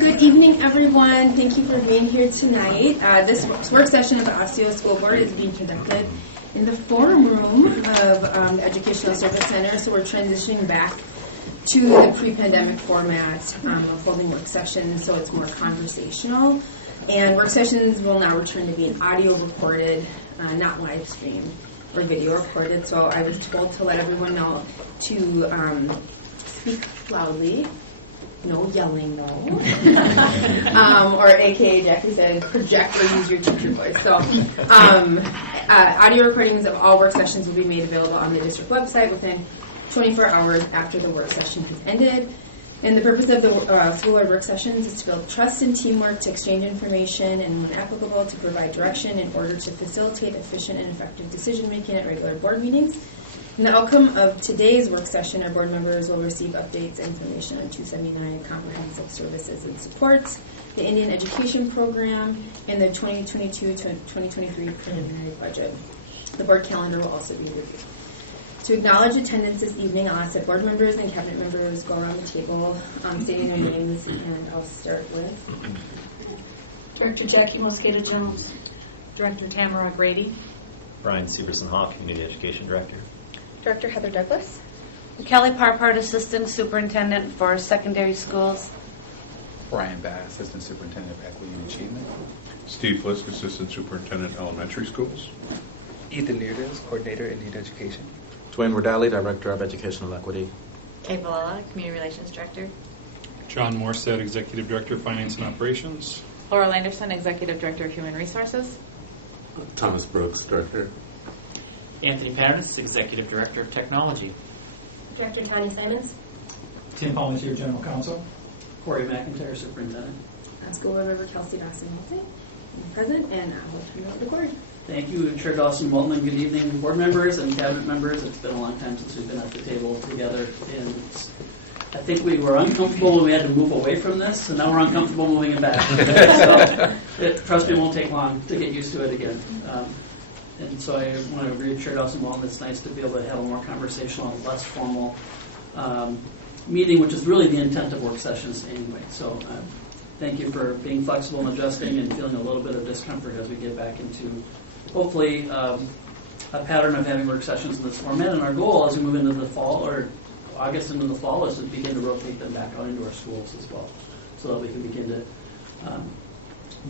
Good evening, everyone. Thank you for being here tonight. This work session of the Osseo School Board is being conducted in the forum room of the Educational Service Center, so we're transitioning back to the pre-pandemic format of holding work sessions, so it's more conversational. And work sessions will now return to being audio recorded, not live streamed or video recorded. So I was told to let everyone know to speak loudly. No yelling, though. Or AKA, Jackie said, project or use your teacher voice. So audio recordings of all work sessions will be made available on the district website within 24 hours after the work session has ended. And the purpose of the school board work sessions is to build trust and teamwork, to exchange information, and when applicable, to provide direction in order to facilitate efficient and effective decision-making at regular board meetings. And the outcome of today's work session, our board members will receive updates and information on 279 comprehensive services and supports, the Indian Education Program, and the 2022-2023 preliminary budget. The board calendar will also be reviewed. To acknowledge attendance this evening, I'll ask that board members and cabinet members go around the table stating their names, and I'll start with Director Jackie Mosqueda-Jones. Director Tamara Grady. Brian Severson-Hawk, Community Education Director. Director Heather Douglas. Kelly Parpart, Assistant Superintendent for Secondary Schools. Brian Bass, Assistant Superintendent of Equity and Achievement. Steve Flisk, Assistant Superintendent, Elementary Schools. Ethan Neerdales, Coordinator, Indian Education. Dwayne Wardali, Director of Educational Equity. Kay Valella, Community Relations Director. John Morstead, Executive Director of Finance and Operations. Laurel Anderson, Executive Director of Human Resources. Thomas Brooks, Director. Anthony Patterson, Executive Director of Technology. Director Tanya Simons. Tim Palmetier, General Counsel. Corey McIntyre, Superintendent. School Board Member Kelsey Dawson-Wilson, present, and I'll turn it over to Corey. Thank you, Chair Dawson-Walton. Good evening, board members and cabinet members. It's been a long time since we've been at the table together, and I think we were uncomfortable when we had to move away from this, and now we're uncomfortable moving it back. So, trust me, it won't take long to get used to it again. And so I want to agree with Chair Dawson-Walton. It's nice to be able to have a more conversational, less formal meeting, which is really the intent of work sessions anyway. So thank you for being flexible and adjusting and feeling a little bit of discomfort as we get back into, hopefully, a pattern of having work sessions in this format. And our goal as we move into the fall, or August into the fall, is to begin to rotate them back out into our schools as well, so that we can begin to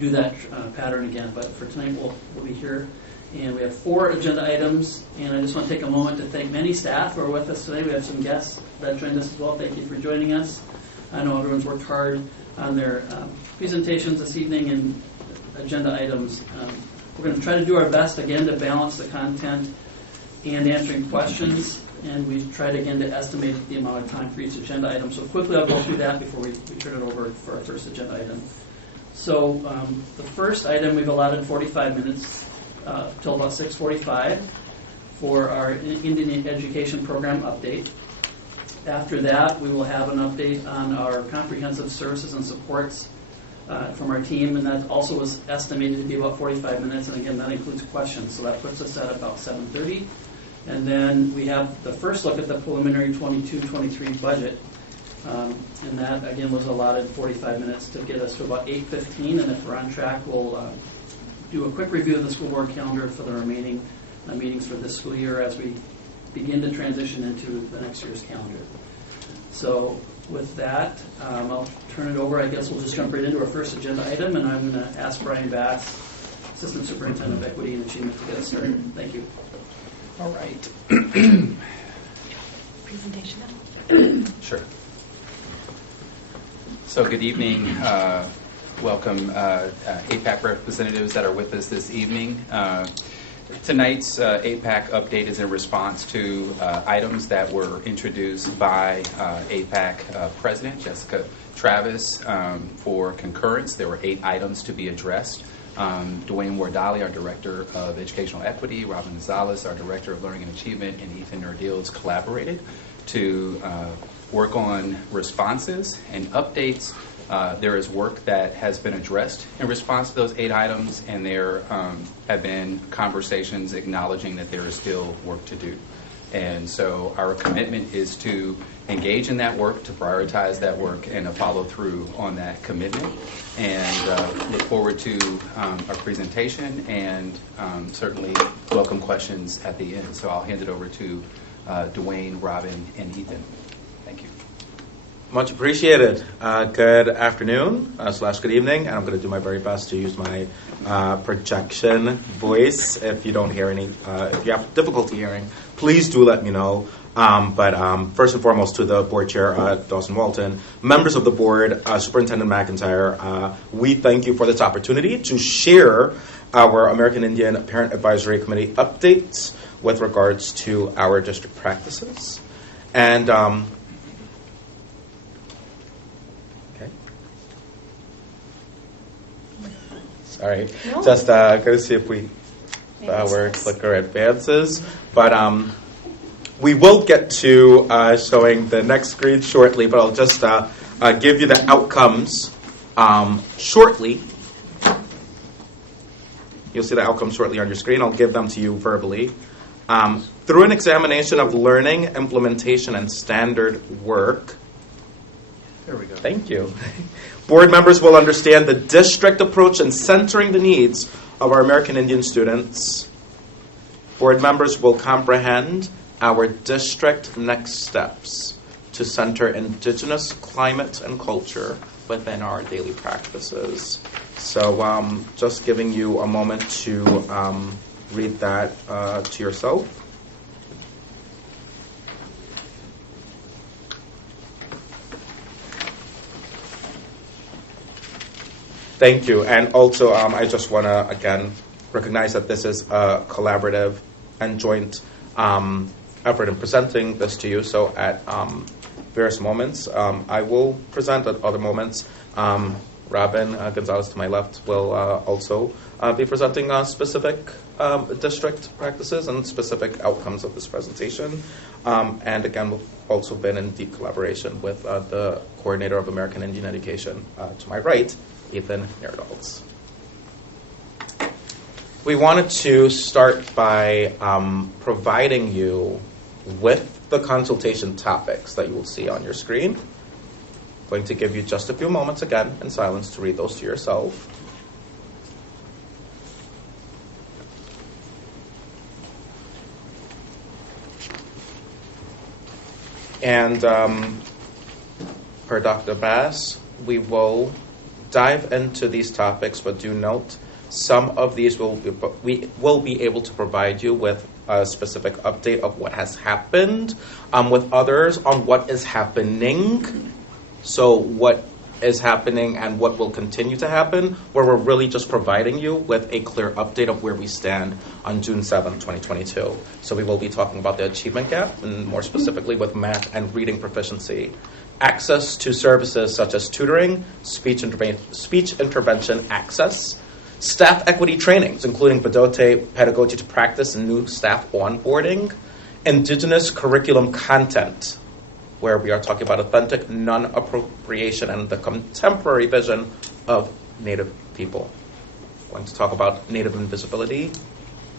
do that pattern again. But for tonight, we'll be here. And we have 4 agenda items, and I just want to take a moment to thank many staff who are with us today. We have some guests that joined us as well. Thank you for joining us. I know everyone's worked hard on their presentations this evening and agenda items. We're going to try to do our best, again, to balance the content and answering questions, and we tried, again, to estimate the amount of time for each agenda item. So quickly, I'll go through that before we turn it over for our first agenda item. So the first item, we've allotted 45 minutes till about 6:45 for our Indian Education Program update. After that, we will have an update on our comprehensive services and supports from our team, and that also was estimated to be about 45 minutes, and again, that includes questions, so that puts us at about 7:30. And then we have the first look at the preliminary 22-23 budget, and that, again, was allotted 45 minutes to get us to about 8:15, and if we're on track, we'll do a quick review of the school board calendar for the remaining meetings for this school year as we begin to transition into the next year's calendar. So with that, I'll turn it over. I guess we'll just jump right into our first agenda item, and I'm going to ask Brian Bass, Assistant Superintendent of Equity and Achievement, to get us started. Thank you. All right. Presentation. Sure. So good evening. Welcome APAC representatives that are with us this evening. Tonight's APAC update is in response to items that were introduced by APAC President Jessica Travis for concurrence. There were 8 items to be addressed. Dwayne Wardali, our Director of Educational Equity, Robin Gonzalez, our Director of Learning and Achievement, and Ethan Neerdales collaborated to work on responses and updates. There is work that has been addressed in response to those 8 items, and there have been conversations acknowledging that there is still work to do. And so our commitment is to engage in that work, to prioritize that work, and to follow through on that commitment. And look forward to our presentation and certainly welcome questions at the end. So I'll hand it over to Dwayne, Robin, and Ethan. Thank you. Much appreciated. Good afternoon / good evening, and I'm going to do my very best to use my projection voice. If you don't hear any, if you have difficulty hearing, please do let me know. But first and foremost, to the board chair, Dawson Walton, members of the board, Superintendent McIntyre, we thank you for this opportunity to share our American Indian Parent Advisory Committee updates with regards to our district practices. And sorry, just going to see if our clicker advances. But we will get to showing the next screen shortly, but I'll just give you the outcomes shortly. You'll see the outcomes shortly on your screen. I'll give them to you verbally. Through an examination of learning, implementation, and standard work. There we go. Thank you. Board members will understand the district approach in centering the needs of our American Indian students. Board members will comprehend our district next steps to center Indigenous climate and culture within our daily practices. So just giving you a moment to read that to yourself. Thank you. And also, I just want to, again, recognize that this is a collaborative and joint effort in presenting this to you. So at various moments, I will present. At other moments, Robin Gonzalez to my left will also be presenting specific district practices and specific outcomes of this presentation. And again, we've also been in deep collaboration with the coordinator of American Indian Education to my right, Ethan Nerdals. We wanted to start by providing you with the consultation topics that you will see on your screen. I'm going to give you just a few moments again in silence to read those to yourself. And per Dr. Bass, we will dive into these topics, but do note some of these we will be able to provide you with a specific update of what has happened, with others on what is happening. So what is happening and what will continue to happen, where we're really just providing you with a clear update of where we stand on June 7th, 2022. So we will be talking about the achievement gap, and more specifically with math and reading proficiency. Access to services such as tutoring, speech intervention access, staff equity trainings, including Bedote, pedagogy to practice, and new staff onboarding, Indigenous curriculum content, where we are talking about authentic non-appropriation and the contemporary vision of Native people. We're going to talk about Native invisibility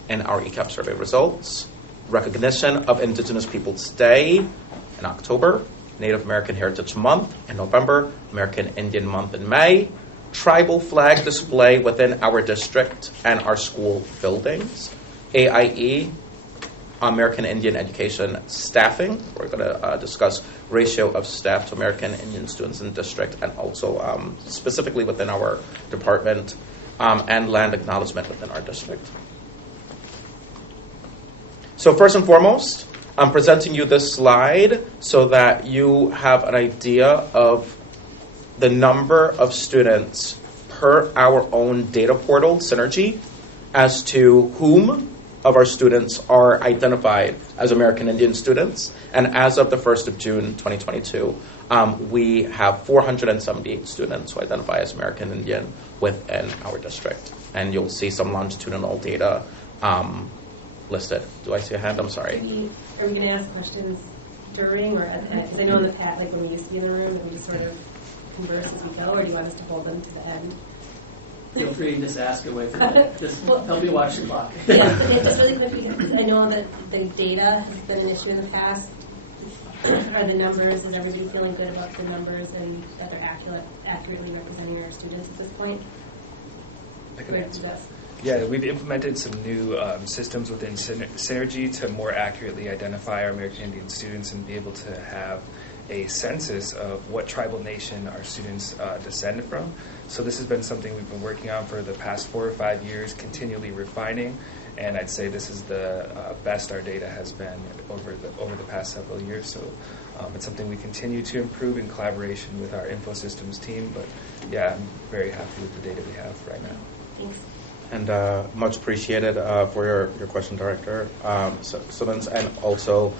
in our ECAP survey results, recognition of Indigenous Peoples Day in October, Native American Heritage Month in November, American Indian Month in May, tribal flag display within our district and our school buildings, AIE, American Indian education staffing. We're going to discuss ratio of staff to American Indian students in district, and also specifically within our department, and land acknowledgement within our district. So first and foremost, I'm presenting you this slide so that you have an idea of the number of students per our own data portal, Synergy, as to whom of our students are identified as American Indian students. And as of the 1st of June, 2022, we have 478 students who identify as American Indian within our district. And you'll see some longitudinal data listed. Do I see a hand? I'm sorry. Are we going to ask questions during, or because I know in the past, like when we used to be in the room, that we just sort of converse as we go, or do you want us to hold them to the end? feel free to just ask away from it. Just help me watch the clock. Yeah, just really quick, because I know that the data has been an issue in the past. Are the numbers, is everybody feeling good about the numbers and that they're accurately representing our students at this point? I can answer that. Yeah, we've implemented some new systems within Synergy to more accurately identify our American Indian students and be able to have a census of what tribal nation our students descend from. So this has been something we've been working on for the past 4 or 5 years, continually refining, and I'd say this is the best our data has been over the past several years. So it's something we continue to improve in collaboration with our info systems team, but yeah, I'm very happy with the data we have right now. Thanks. And much appreciated for your question, Director Simmons. And also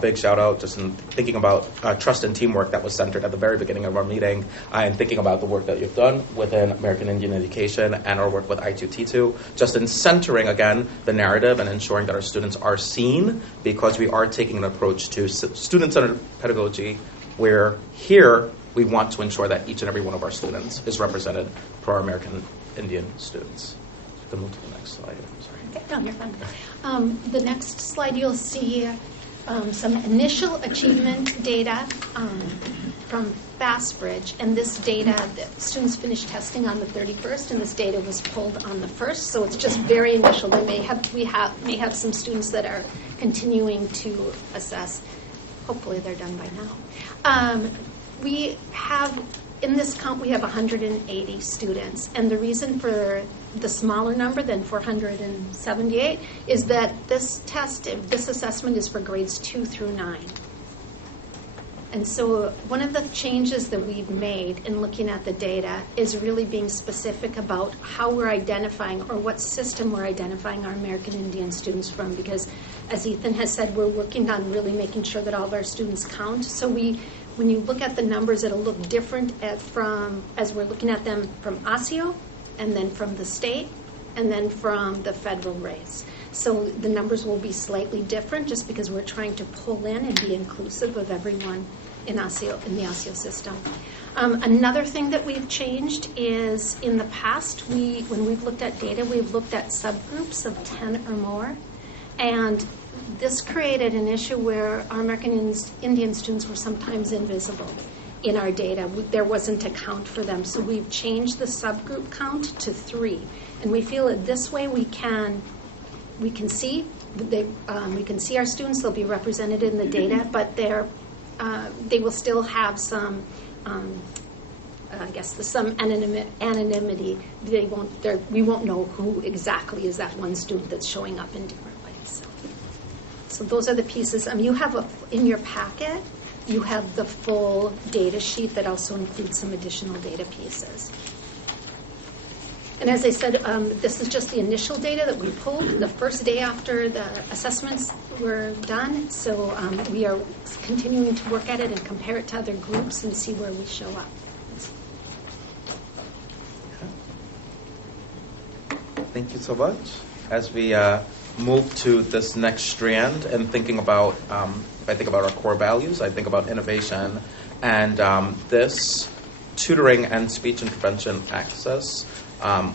big shout out just in thinking about trust and teamwork that was centered at the very beginning of our meeting, and thinking about the work that you've done within American Indian Education and our work with I2T2, just in centering, again, the narrative and ensuring that our students are seen, because we are taking an approach to student-centered pedagogy where here we want to ensure that each and every one of our students is represented for our American Indian students. To move to the next slide. I'm sorry. Okay, no, you're fine. The next slide, you'll see some initial achievement data from Fastbridge, and this data, the students finished testing on the 31st, and this data was pulled on the 1st, so it's just very initial. We may have some students that are continuing to assess. Hopefully they're done by now. We have, in this count, we have 180 students, and the reason for the smaller number than 478 is that this assessment is for grades 2 through 9. And so one of the changes that we've made in looking at the data is really being specific about how we're identifying, or what system we're identifying our American Indian students from, because as Ethan has said, we're working on really making sure that all of our students count. So when you look at the numbers, it'll look different as we're looking at them from Osseo, and then from the state, and then from the federal race. So the numbers will be slightly different just because we're trying to pull in and be inclusive of everyone in the Osseo system. Another thing that we've changed is, in the past, when we've looked at data, we've looked at subgroups of 10 or more, and this created an issue where our American Indian students were sometimes invisible in our data. There wasn't a count for them, so we've changed the subgroup count to 3, and we feel that this way we can see our students. They'll be represented in the data, but they will still have some some anonymity. We won't know who exactly is that one student that's showing up in different ways. So those are the pieces. You have in your packet, you have the full data sheet that also includes some additional data pieces. And as I said, this is just the initial data that we pulled the first day after the assessments were done. So we are continuing to work at it and compare it to other groups and see where we show up. Thank you so much. As we move to this next strand and thinking about, I think about our core values, I think about innovation, and this tutoring and speech intervention access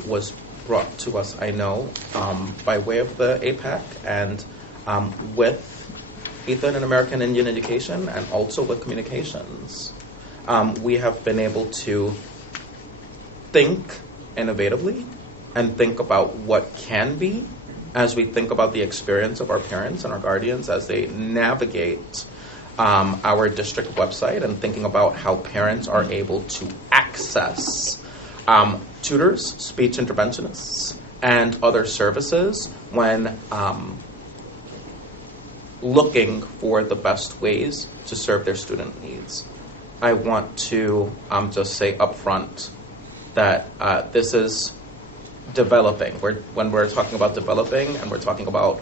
was brought to us, I know, by way of the APAC, and with Ethan in American Indian Education, and also with communications. We have been able to think innovatively and think about what can be as we think about the experience of our parents and our guardians as they navigate our district website, and thinking about how parents are able to access tutors, speech interventionists, and other services when looking for the best ways to serve their student needs. I want to just say up front that this is developing. When we're talking about developing, and we're talking about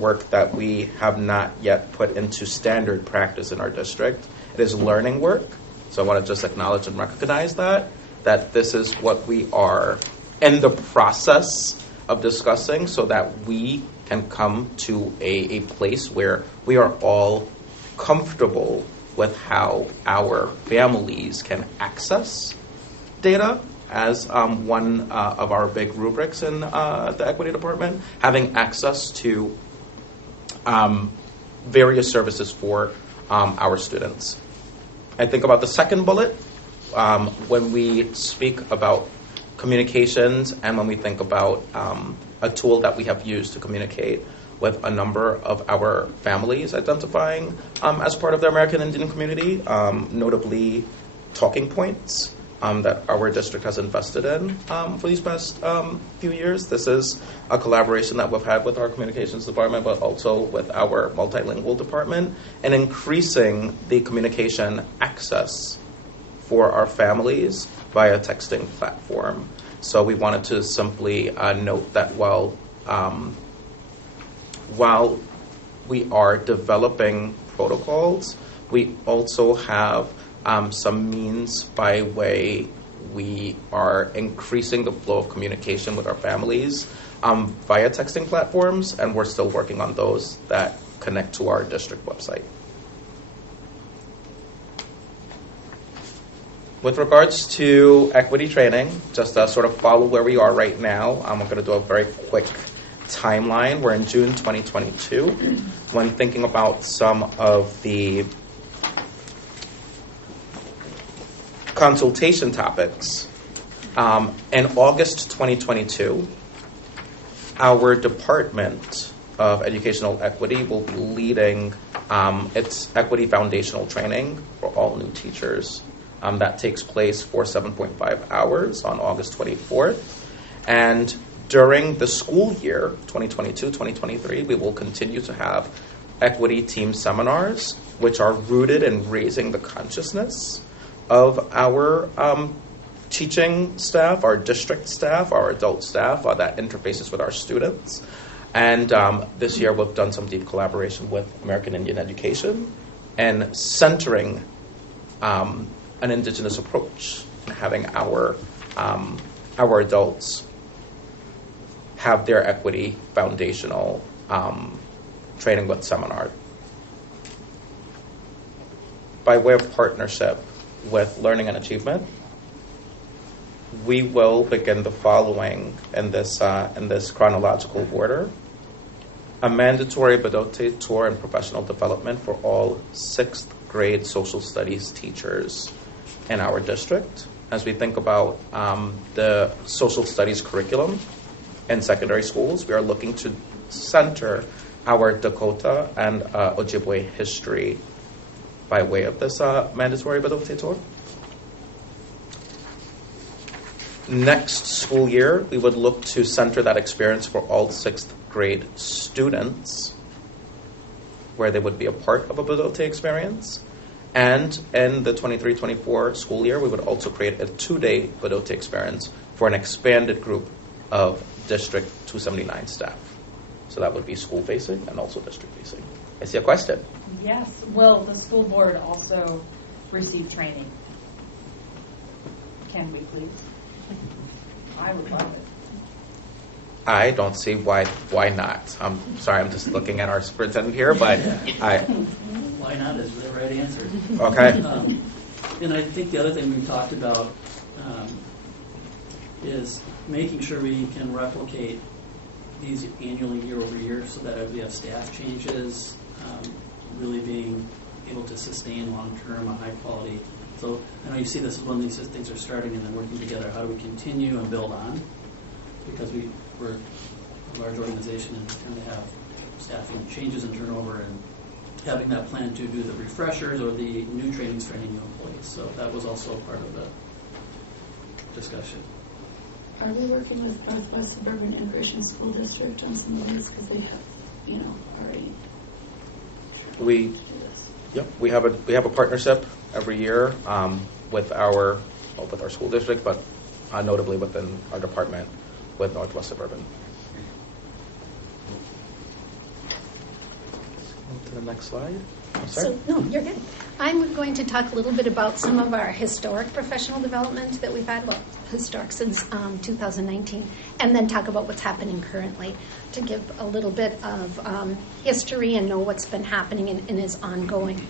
work that we have not yet put into standard practice in our district, it is learning work. So I want to just acknowledge and recognize that this is what we are in the process of discussing, so that we can come to a place where we are all comfortable with how our families can access data as one of our big rubrics in the equity department, having access to various services for our students. I think about the second bullet when we speak about communications and when we think about a tool that we have used to communicate with a number of our families identifying as part of the American Indian community, notably talking points that our district has invested in for these past few years. This is a collaboration that we've had with our communications department, but also with our multilingual department, and increasing the communication access for our families via texting platform. So we wanted to simply note that while we are developing protocols, we also have some means by way we are increasing the flow of communication with our families via texting platforms, and we're still working on those that connect to our district website. With regards to equity training, just to sort of follow where we are right now, I'm going to do a very quick timeline. We're in June 2022. When thinking about some of the consultation topics, in August 2022, our Department of Educational Equity will be leading its Equity Foundational Training for all new teachers. That takes place for 7.5 hours on August 24th. And during the school year, 2022-2023, we will continue to have equity team seminars, which are rooted in raising the consciousness of our teaching staff, our district staff, our adult staff that interfaces with our students. And this year we've done some deep collaboration with American Indian Education and centering an Indigenous approach, having our adults have their equity foundational training with seminar. By way of partnership with Learning and Achievement, we will begin the following in this chronological order. A mandatory Bedote tour and professional development for all 6th grade social studies teachers in our district. As we think about the social studies curriculum in secondary schools, we are looking to center our Dakota and Ojibwe history by way of this mandatory Bedote tour. Next school year, we would look to center that experience for all 6th grade students, where they would be a part of a Bedote experience. And in the 23-24 school year, we would also create a 2-day Bedote experience for an expanded group of District 279 staff. So that would be school-facing and also district-facing. I see a question. Yes. Will the school board also receive training? Can we please? I would love it. I don't see why not. I'm sorry, I'm just looking at our superintendent here, but Why not is the right answer. Okay. And I think the other thing we've talked about is making sure we can replicate these annually year over year so that as we have staff changes, really being able to sustain long-term a high quality. So I know you see this as one of these things are starting and then working together. How do we continue and build on? Because we're a large organization and tend to have staffing changes and turnover, and having that plan to do the refreshers or the new trainings for any new employees. So that was also part of the discussion. Are we working with Northwest Suburban Integration School District on some of these because they have, already? We have a partnership every year with our school district, but notably within our department with Northwest Suburban. To the next slide. I'm sorry. No, you're good. I'm going to talk a little bit about some of our historic professional development that we've had, historic since 2019, and then talk about what's happening currently to give a little bit of history and know what's been happening and is ongoing.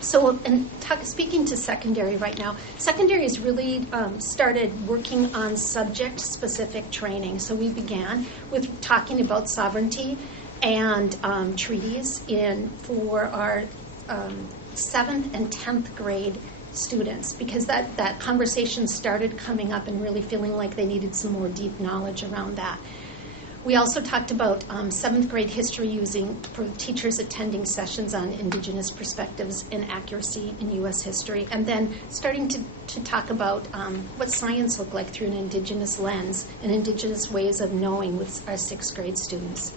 So, and speaking to secondary right now, secondary has really started working on subject-specific training. So we began with talking about sovereignty and treaties for our 7th and 10th grade students, because that conversation started coming up and really feeling like they needed some more deep knowledge around that. We also talked about 7th grade history using for teachers attending sessions on Indigenous perspectives and accuracy in U.S. history, and then starting to talk about what science looked like through an Indigenous lens and Indigenous ways of knowing with our 6th grade students.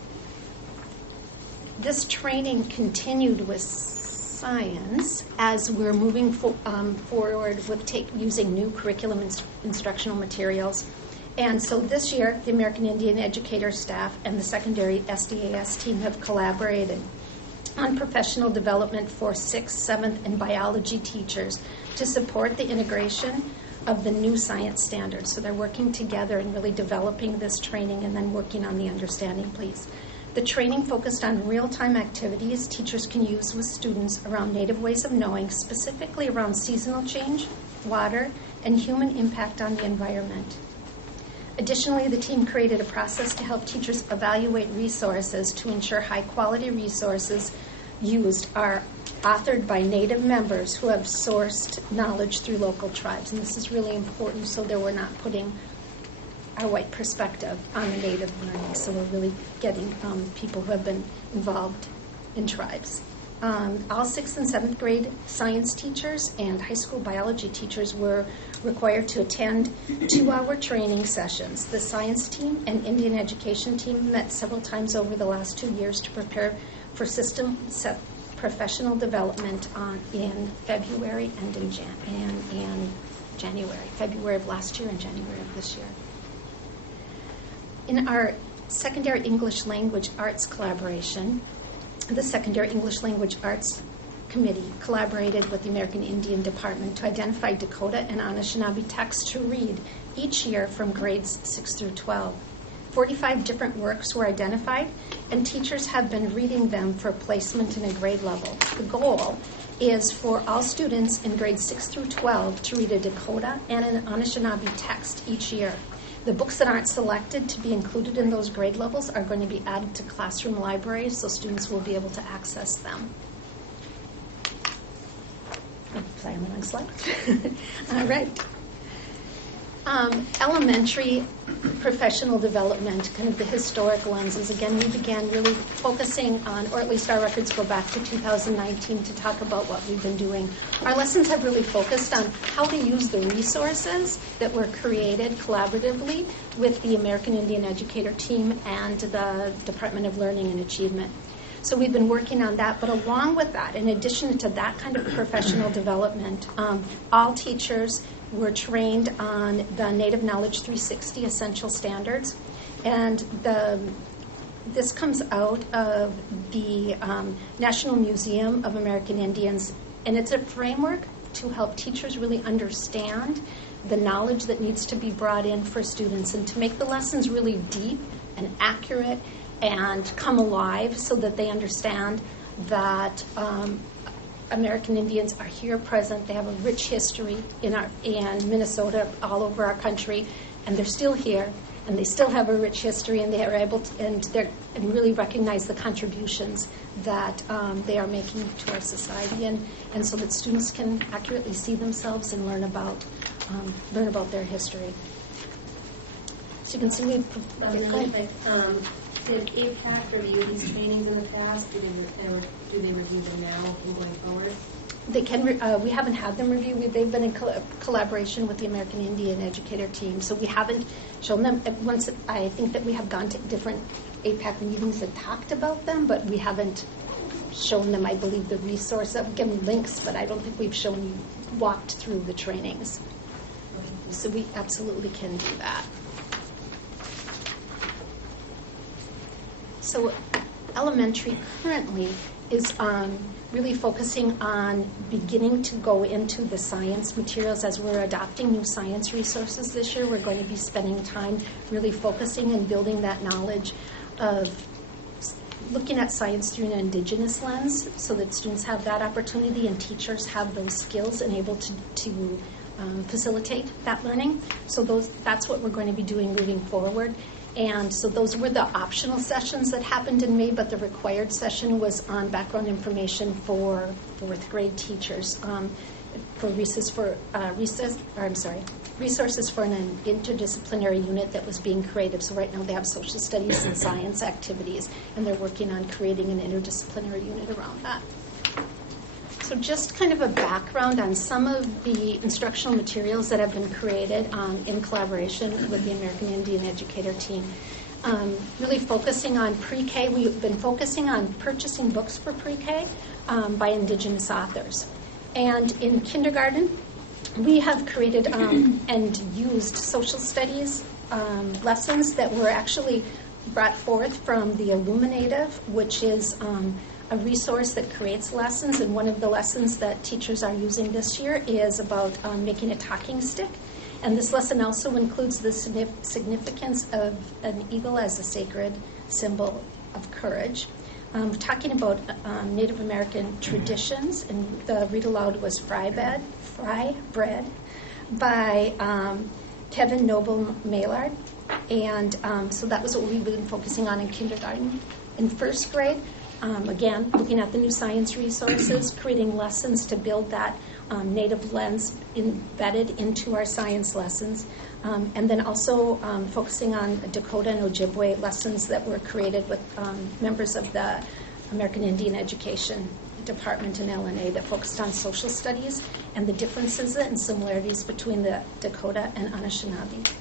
This training continued with science as we're moving forward with using new curriculum instructional materials. And so this year, the American Indian educator staff and the secondary SDAS team have collaborated on professional development for 6th, 7th, and biology teachers to support the integration of the new science standards. So they're working together and really developing this training and then working on the understanding piece. The training focused on real-time activities teachers can use with students around Native ways of knowing, specifically around seasonal change, water, and human impact on the environment. Additionally, the team created a process to help teachers evaluate resources to ensure high-quality resources used are authored by Native members who have sourced knowledge through local tribes. And this is really important so that we're not putting our white perspective on the Native learning. So we're really getting people who have been involved in tribes. All 6th and 7th grade science teachers and high school biology teachers were required to attend 2-hour training sessions. The science team and Indian education team met several times over the last 2 years to prepare for system professional development in February and in January. February of last year and January of this year. In our secondary English language arts collaboration, the Secondary English Language Arts Committee collaborated with the American Indian Department to identify Dakota and Anishinaabe texts to read each year from grades 6 through 12. 45 different works were identified, and teachers have been reading them for placement in a grade level. The goal is for all students in grades 6 through 12 to read a Dakota and an Anishinaabe text each year. The books that aren't selected to be included in those grade levels are going to be added to classroom libraries so students will be able to access them. Sorry, I'm on the next slide. All right. Elementary professional development, kind of the historic lenses. Again, we began really focusing on, or at least our records go back to 2019 to talk about what we've been doing. Our lessons have really focused on how to use the resources that were created collaboratively with the American Indian Educator team and the Department of Learning and Achievement. So we've been working on that, but along with that, in addition to that kind of professional development, all teachers were trained on the Native Knowledge 360 Essential Standards, and this comes out of the National Museum of American Indians, and it's a framework to help teachers really understand the knowledge that needs to be brought in for students and to make the lessons really deep and accurate and come alive so that they understand that American Indians are here present. They have a rich history in Minnesota, all over our country, and they're still here, and they still have a rich history, and they are able to and really recognize the contributions that they are making to our society, and so that students can accurately see themselves and learn about their history. So you can see did APAC review these trainings in the past? Do they review them now and going forward? They can. We haven't had them review. They've been in collaboration with the American Indian Educator team, so we haven't shown them. Once I think that we have gone to different APAC meetings and talked about them, but we haven't shown them. I believe the resource. I've given links, but I don't think we've walked through the trainings. So we absolutely can do that. So elementary currently is really focusing on beginning to go into the science materials. As we're adopting new science resources this year, we're going to be spending time really focusing and building that knowledge of looking at science through an Indigenous lens so that students have that opportunity and teachers have those skills and able to facilitate that learning. So that's what we're going to be doing moving forward. And so those were the optional sessions that happened in May, but the required session was on background information for fourth grade teachers for resources for an interdisciplinary unit that was being created. So right now they have social studies and science activities, and they're working on creating an interdisciplinary unit around that. So just kind of a background on some of the instructional materials that have been created in collaboration with the American Indian Educator team. Really focusing on pre-K. We've been focusing on purchasing books for pre-K by Indigenous authors. And in kindergarten, we have created and used social studies lessons that were actually brought forth from the Illuminative, which is a resource that creates lessons, and one of the lessons that teachers are using this year is about making a talking stick. And this lesson also includes the significance of an eagle as a sacred symbol of courage. Talking about Native American traditions, and the read aloud was Fry Bread by Kevin Noble Maillard. And so that was what we've been focusing on in kindergarten. In first grade, again, looking at the new science resources, creating lessons to build that Native lens embedded into our science lessons, and then also focusing on Dakota and Ojibwe lessons that were created with members of the American Indian Education Department in LNA that focused on social studies and the differences and similarities between the Dakota and Anishinaabe people.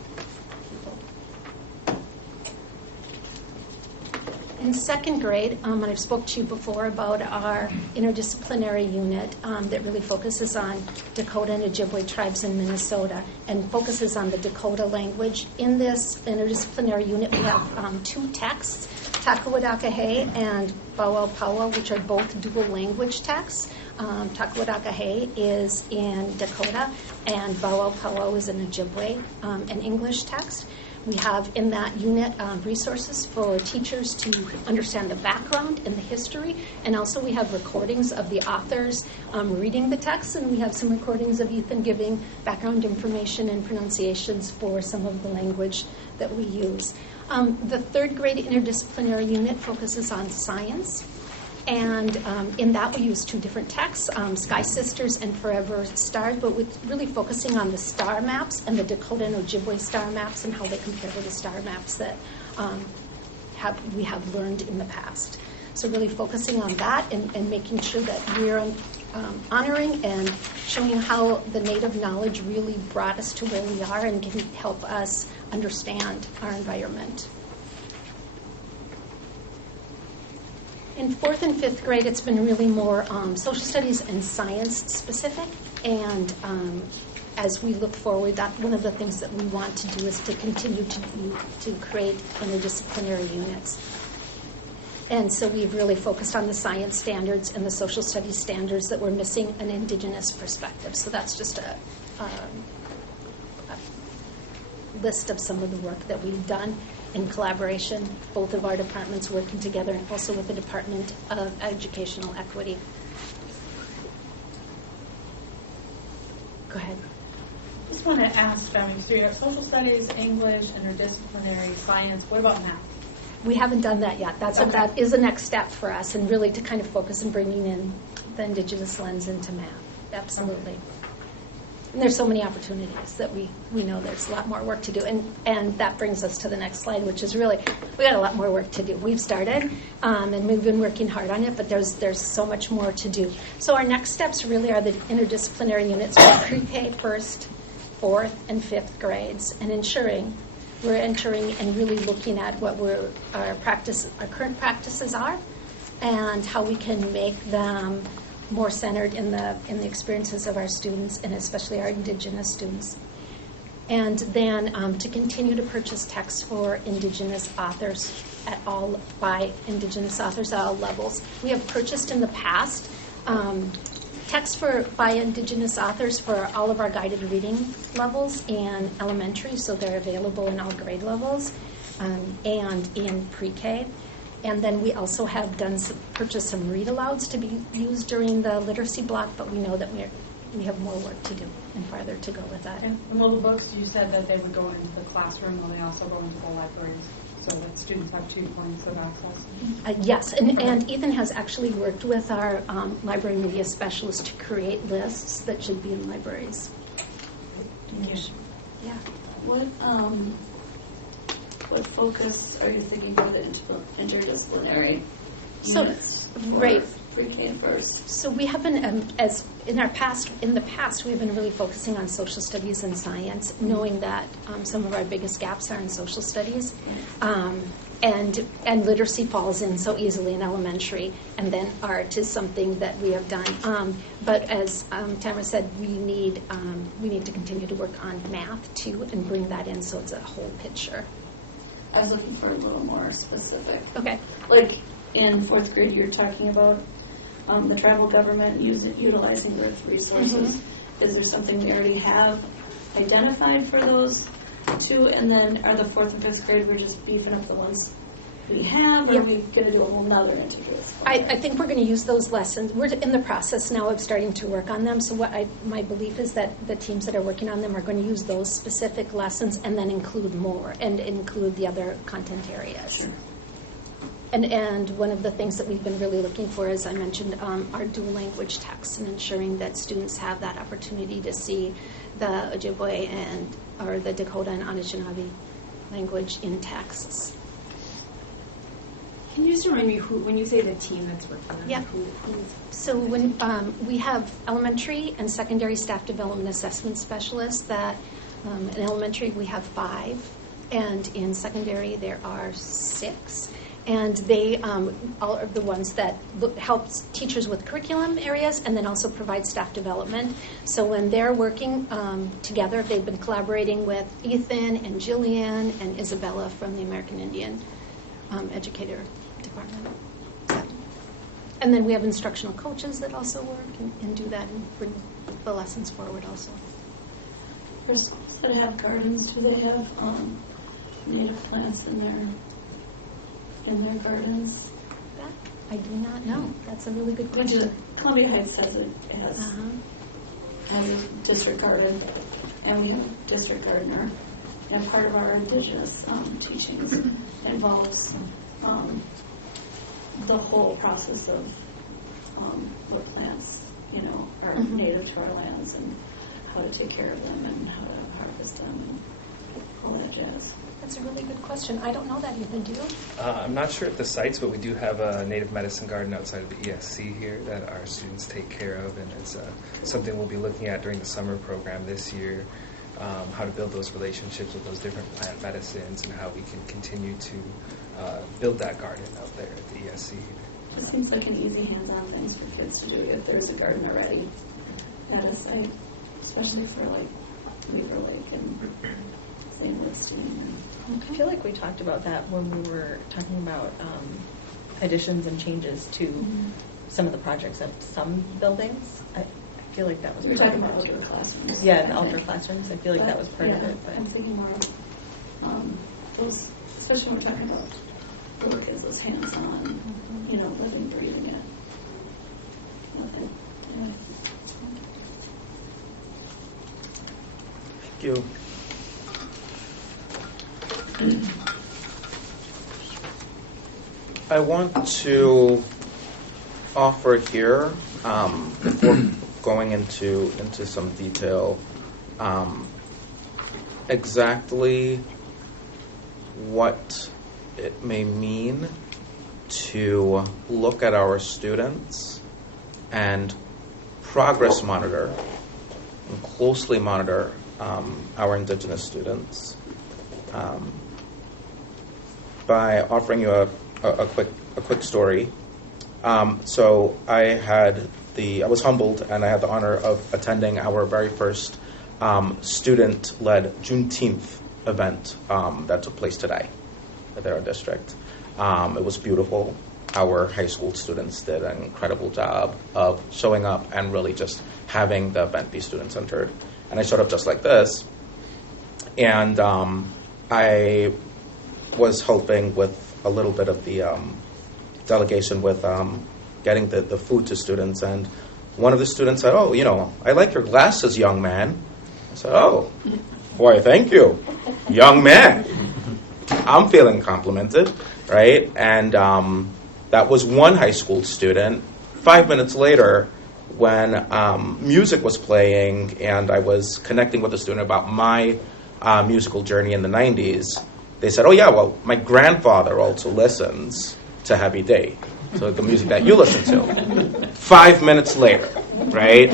In second grade, and I've spoke to you before about our interdisciplinary unit that really focuses on Dakota and Ojibwe tribes in Minnesota and focuses on the Dakota language. In this interdisciplinary unit, we have two texts, Takawadakahe and Bawalpawa, which are both dual language texts. Takawadakahe is in Dakota and Bawalpawa is in Ojibwe, an English text. We have in that unit resources for teachers to understand the background and the history, and also we have recordings of the authors reading the text, and we have some recordings of Ethan giving background information and pronunciations for some of the language that we use. The third grade interdisciplinary unit focuses on science. And in that, we use two different texts, Sky Sisters and Forever Stars, but with really focusing on the star maps and the Dakota and Ojibwe star maps and how they compare to the star maps that we have learned in the past. So really focusing on that and making sure that we're honoring and showing how the Native knowledge really brought us to where we are and can help us understand our environment. In fourth and fifth grade, it's been really more social studies and science specific. And as we look forward, that one of the things that we want to do is to continue to create interdisciplinary units. And so we've really focused on the science standards and the social studies standards that were missing an Indigenous perspective. So that's just a list of some of the work that we've done in collaboration, both of our departments working together, and also with the Department of Educational Equity. Go ahead. Just want to ask, so you have social studies, English, interdisciplinary, science. What about math? We haven't done that yet. That is the next step for us, and really to kind of focus on bringing in the Indigenous lens into math. Absolutely. Okay. And there's so many opportunities that we know there's a lot more work to do. And that brings us to the next slide, which is really, we got a lot more work to do. We've started, and we've been working hard on it, but there's so much more to do. So our next steps really are the interdisciplinary units for pre-K, first, fourth, and fifth grades, and we're entering and really looking at what our current practices are and how we can make them more centered in the experiences of our students, and especially our Indigenous students. And then to continue to purchase texts for Indigenous authors by Indigenous authors at all levels. We have purchased in the past texts by Indigenous authors for all of our guided reading levels in elementary, so they're available in all grade levels, and in pre-K. And then we also have purchased some read-alouds to be used during the literacy block, but we know that we have more work to do and farther to go with that. And will the books, you said that they would go into the classroom, will they also go into the libraries so that students have 2 points of access? Yes, and Ethan has actually worked with our library media specialist to create lists that should be in libraries. Yeah. What focus are you thinking for the interdisciplinary units? Right. Pre-K and first. So we have been, as in the past, we've been really focusing on social studies and science, knowing that some of our biggest gaps are in social studies, and literacy falls in so easily in elementary, and then art is something that we have done. But as Tamara said, we need to continue to work on math too, and bring that in so it's a whole picture. I was looking for a little more specific. Okay. Like in 4th grade, you're talking about the tribal government utilizing earth resources. Mm-hmm. Is there something we already have identified for those 2? And then are the 4th and 5th grade, we're just beefing up the ones we have, or are we going to do a whole nother integrated? I think we're going to use those lessons. We're in the process now of starting to work on them. So my belief is that the teams that are working on them are going to use those specific lessons and then include more and include the other content areas. Sure. And one of the things that we've been really looking for, as I mentioned, are dual language texts and ensuring that students have that opportunity to see the Ojibwe or the Dakota and Anishinaabe language in texts. Can you just remind me when you say the team that's working on it? Yeah. So when we have elementary and secondary staff development assessment specialists that in elementary we have 5, and in secondary there are 6. And they all are the ones that help teachers with curriculum areas and then also provide staff development. So when they're working together, they've been collaborating with Ethan and Jillian and Isabella from the American Indian Educator Department. And then we have instructional coaches that also work and do that and bring the lessons forward also. For schools that have gardens, do they have native plants in their gardens? That I do not know. That's a really good question. Columbia Heights has it has a district garden, and we have a district gardener. And part of our Indigenous teachings involves the whole process of what plants, are native to our lands and how to take care of them and how to harvest them and all that jazz. That's a really good question. I don't know that, Ethan. Do you? I'm not sure at the sites, but we do have a native medicine garden outside of the ESC here that our students take care of, and it's something we'll be looking at during the summer program this year, how to build those relationships with those different plant medicines and how we can continue to build that garden out there at the ESC. It seems like an easy hands-on thing for kids to do if there's a garden already at a site, especially for like Weaver Lake and St. Augustine. I feel like we talked about that when we were talking about additions and changes to some of the projects at some buildings. I feel like that was You're part talking of about it too. outdoor classrooms. Yeah, the outdoor classrooms. I feel like that was part of it. But I'm thinking more of those, especially when we're talking about the work as those hands-on, living, breathing it. Okay. Anyway. Thank you. I want to offer here, before going into some detail, exactly what it may mean to look at our students and progress monitor and closely monitor our Indigenous students by offering you a quick story. So I was humbled, and I had the honor of attending our very first student-led Juneteenth event that took place today at our district. It was beautiful. Our high school students did an incredible job of showing up and really just having the event be student-centered. And I showed up just like this, and I was helping with a little bit of the delegation with getting the food to students, and one of the students said, "Oh, I like your glasses, young man." I said, "Oh, why, thank you, young man." I'm feeling complimented, right? And that was one high school student. 5 minutes later, when music was playing and I was connecting with a student about my musical journey in the 90s, they said, "Oh yeah, well, my grandfather also listens to Heavy Day, so the music that you listen to." 5 minutes later, right?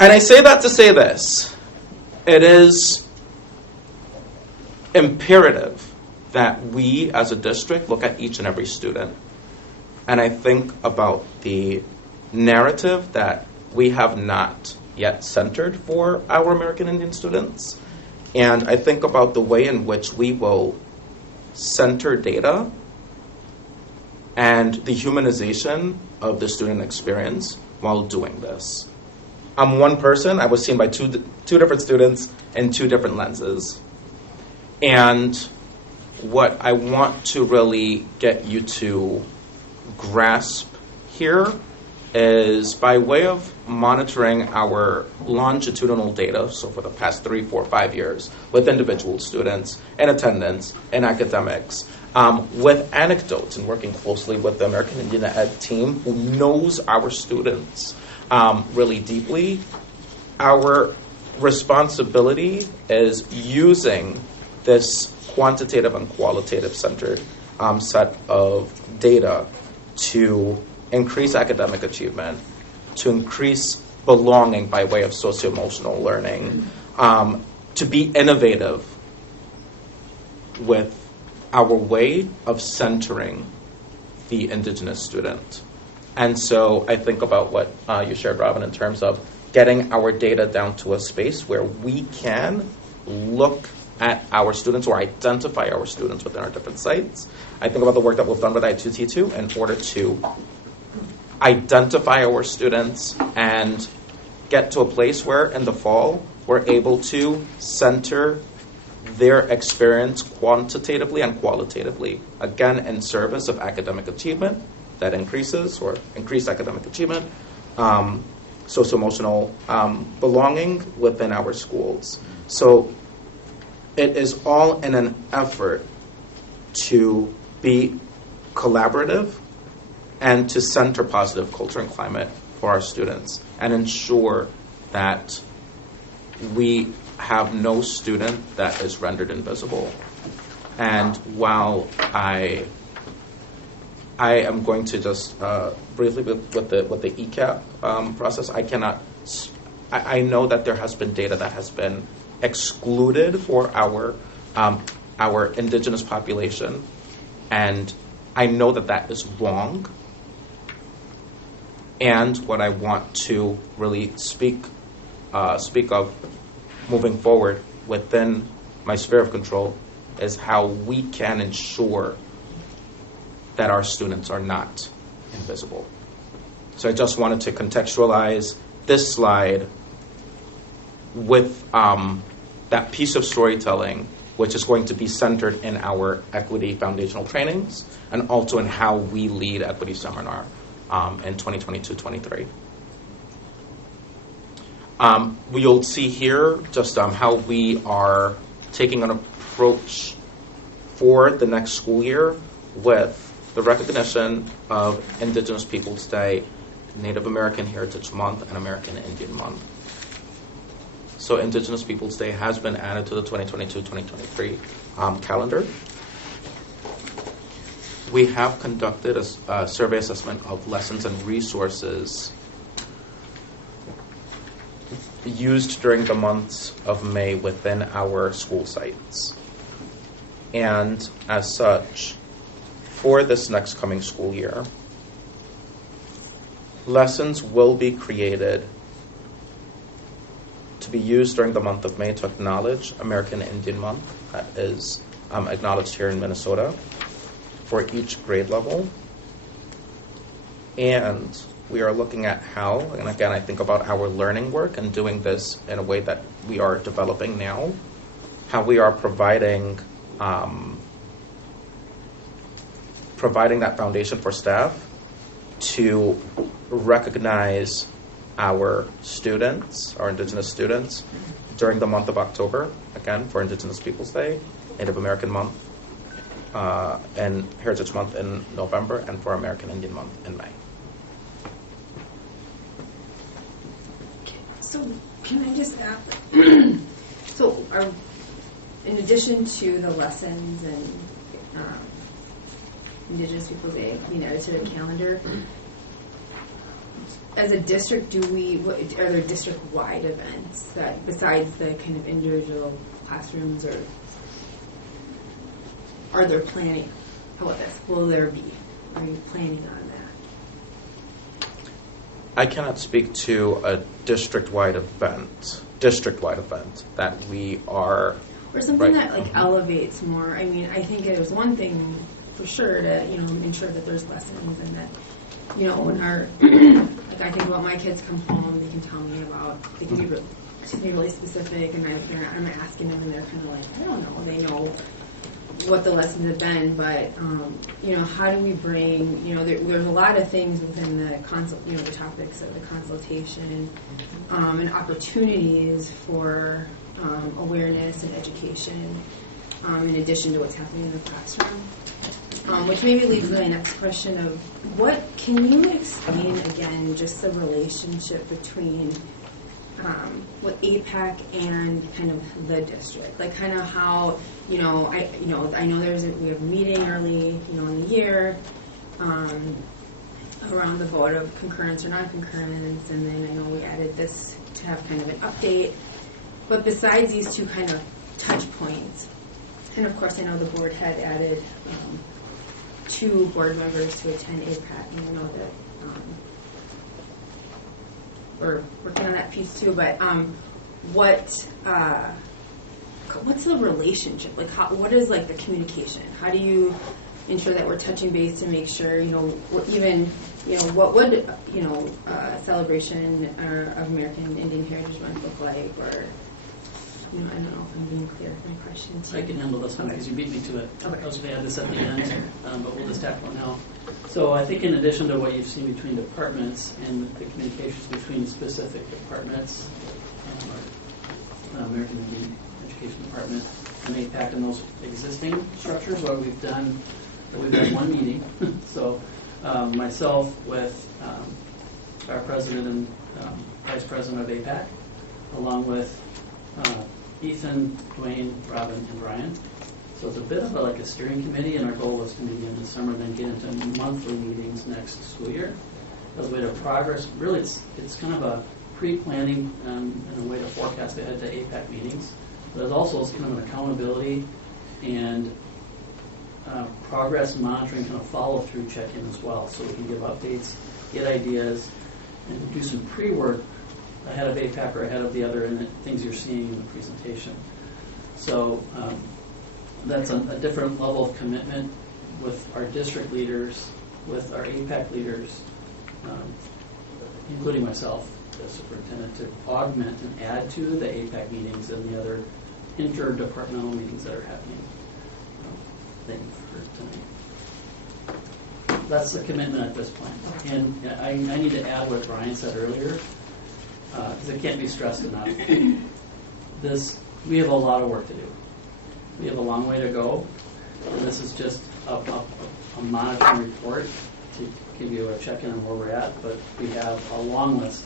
And I say that to say this. It is imperative that we as a district look at each and every student. And I think about the narrative that we have not yet centered for our American Indian students. And I think about the way in which we will center data and the humanization of the student experience while doing this. I'm one person. I was seen by two different students in two different lenses. And what I want to really get you to grasp here is by way of monitoring our longitudinal data, so for the past 3, 4, 5 years, with individual students in attendance, in academics, with anecdotes and working closely with the American Indian Ed team who knows our students really deeply. Our responsibility is using this quantitative and qualitative centered set of data to increase academic achievement, to increase belonging by way of socio-emotional learning, to be innovative with our way of centering the Indigenous student. And so I think about what you shared, Robin, in terms of getting our data down to a space where we can look at our students or identify our students within our different sites. I think about the work that we've done with I2T2 in order to identify our students and get to a place where in the fall we're able to center their experience quantitatively and qualitatively, again in service of academic achievement that increases or increased academic achievement, socio-emotional belonging within our schools. So it is all in an effort to be collaborative and to center positive culture and climate for our students and ensure that we have no student that is rendered invisible. And while I am going to just briefly with the ECAP process, I know that there has been data that has been excluded for our Indigenous population, and I know that that is wrong. And what I want to really speak of moving forward within my sphere of control is how we can ensure that our students are not invisible. So I just wanted to contextualize this slide with that piece of storytelling, which is going to be centered in our equity foundational trainings and also in how we lead equity seminar in 2022-23. You'll see here just how we are taking an approach for the next school year with the recognition of Indigenous Peoples Day, Native American Heritage Month, and American Indian Month. So Indigenous Peoples Day has been added to the 2022-2023 calendar. We have conducted a survey assessment of lessons and resources used during the months of May within our school sites. And as such, for this next coming school year, lessons will be created to be used during the month of May to acknowledge American Indian Month, that is acknowledged here in Minnesota, for each grade level. And we are looking at how, and again, I think about our learning work and doing this in a way that we are developing now, how we are providing providing that foundation for staff to recognize our students, our Indigenous students, during the month of October, again, for Indigenous Peoples Day, Native American Month, and Heritage Month in November, and for American Indian Month in May. So can I just ask, so in addition to the lessons and Indigenous Peoples Day being added to the calendar, as a district, are there district-wide events that, besides the kind of individual classrooms, or are there planning? How about this? Will there be? Are you planning on that? I cannot speak to a district-wide event that we are. Or something right. that like elevates more. I mean, I think it was one thing for sure to ensure that there's lessons and that when our like I think about my kids come home, they can tell me about, they can be really specific, and I'm asking them, and they're kind of like, I don't know. They know what the lessons have been, but how do we bring, there's a lot of things within the the topics of the consultation, and opportunities for awareness and education, in addition to what's happening in the classroom. Which maybe leads to my next question of what can you explain again, just the relationship between with APAC and kind of the district, like kind of how I know we have a meeting early in the year around the vote of concurrence or non-concurrence, and then I know we added this to have kind of an update. But besides these two kind of touch points, and of course I know the board had added 2 board members to attend APAC, and I know that we're working on that piece too. But what's the relationship? Like, what is like the communication? How do you ensure that we're touching base to make sure what would celebration of American Indian Heritage Month look like, or I don't know if I'm being clear with my question too. I can handle this one because you beat me to it. Okay. I was going to add this at the end, but we'll just tackle it now. So I think in addition to what you've seen between departments and the communications between specific departments, American Indian Education Department and APAC and those existing structures, what we've done one meeting. So myself with our president and vice president of APAC, along with Ethan, Dwayne, Robin, and Brian. So it's a bit of like a steering committee, and our goal was to begin this summer and then get into monthly meetings next school year. As a way to progress, really it's kind of a pre-planning and a way to forecast ahead to APAC meetings. But it also is kind of an accountability and progress monitoring, kind of follow-through check-in as well, so we can give updates, get ideas, and do some pre-work ahead of APAC or ahead of the other things you're seeing in the presentation. So that's a different level of commitment with our district leaders, with our APAC leaders, including myself, the superintendent, to augment and add to the APAC meetings and the other interdepartmental meetings that are happening. Thank you for tonight. That's the commitment at this point. And I need to add what Brian said earlier, because it can't be stressed enough. We have a lot of work to do. We have a long way to go, and this is just a monitoring report to give you a check-in on where we're at, but we have a long list,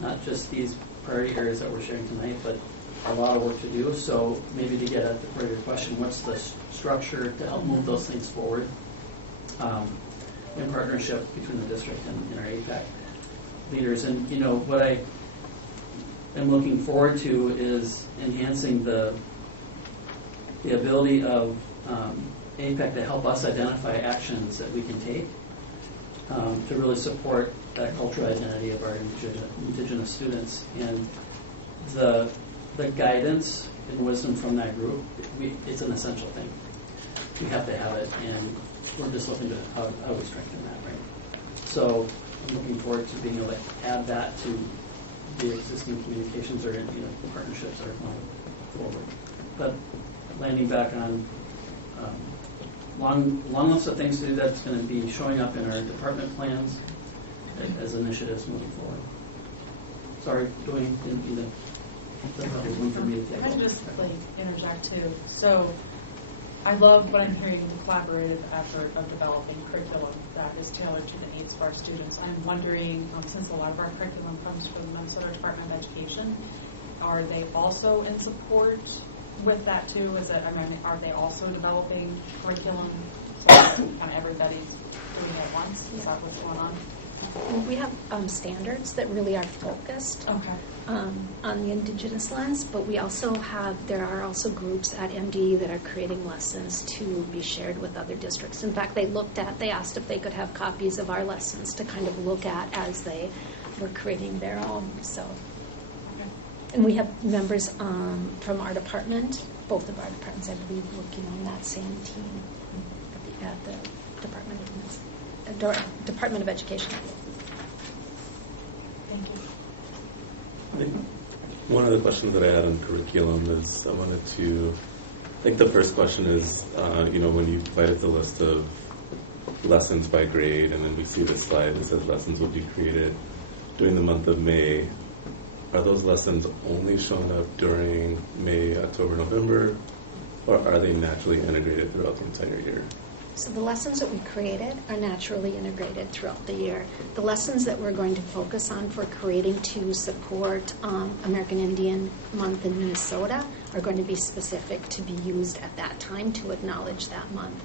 not just these priority areas that we're sharing tonight, but a lot of work to do. So maybe to get at the part of your question, what's the structure to help move those things forward in partnership between the district and our APAC leaders? And what I am looking forward to is enhancing the ability of APAC to help us identify actions that we can take to really support that cultural identity of our Indigenous students. And the guidance and wisdom from that group, it's an essential thing. We have to have it, and we're just looking to how we strengthen that, right? So I'm looking forward to being able to add that to the existing communications or partnerships that are going forward. But landing back on long list of things to do that's going to be showing up in our department plans as initiatives moving forward. Sorry, Dwayne, didn't mean to. That was one for me to If take. I could just interject too. So I love what I'm hearing, the collaborative effort of developing curriculum that is tailored to the needs of our students. I'm wondering, since a lot of our curriculum comes from the Minnesota Department of Education, are they also in support with that too? Are they also developing curriculum so that kind of everybody's doing it at once? Is that what's going on? We have standards that really are focused on the Indigenous lens, but there are also groups at MD that are creating lessons to be shared with other districts. In fact, they asked if they could have copies of our lessons to kind of look at as they were creating their own. So, and we have members from our department, both of our departments, I believe, working on that same team at the Department of Education. Thank you. I think one of the questions that I had on curriculum is I think the first question is, when you provided the list of lessons by grade, and then we see the slide that says lessons will be created during the month of May, are those lessons only shown up during May, October, November, or are they naturally integrated throughout the entire year? So the lessons that we created are naturally integrated throughout the year. The lessons that we're going to focus on for creating to support American Indian Month in Minnesota are going to be specific to be used at that time to acknowledge that month.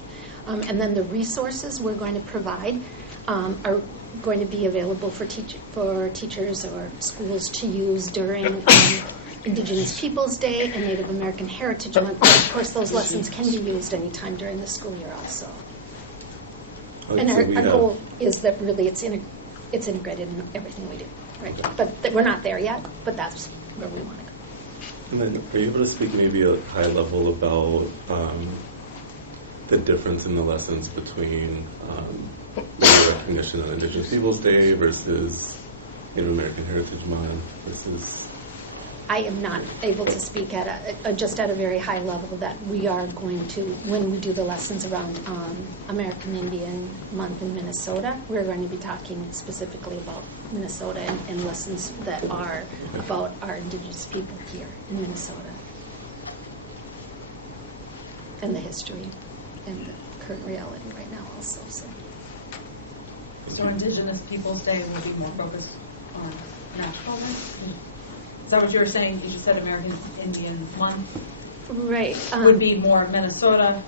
And then the resources we're going to provide are going to be available for teachers or schools to use during Indigenous Peoples Day and Native American Heritage Month. But of course, those lessons can be used anytime during the school year also. Okay, And so our goal is that really it's integrated in everything we do. Right? But we're not there yet, but that's where we want to go. And then are you able to speak maybe at a high level about the difference in the lessons between the recognition of Indigenous Peoples Day versus Native American Heritage Month versus... I am not able to speak just at a very high level that we are going to, when we do the lessons around American Indian Month in Minnesota, we're going to be talking specifically about Minnesota and lessons that are about our Indigenous people here in Minnesota and the history and the current reality right now also. So Indigenous Peoples Day will be more focused on national rights? Is that what you were saying? You just said American Indian Month. Right. Would be more Minnesota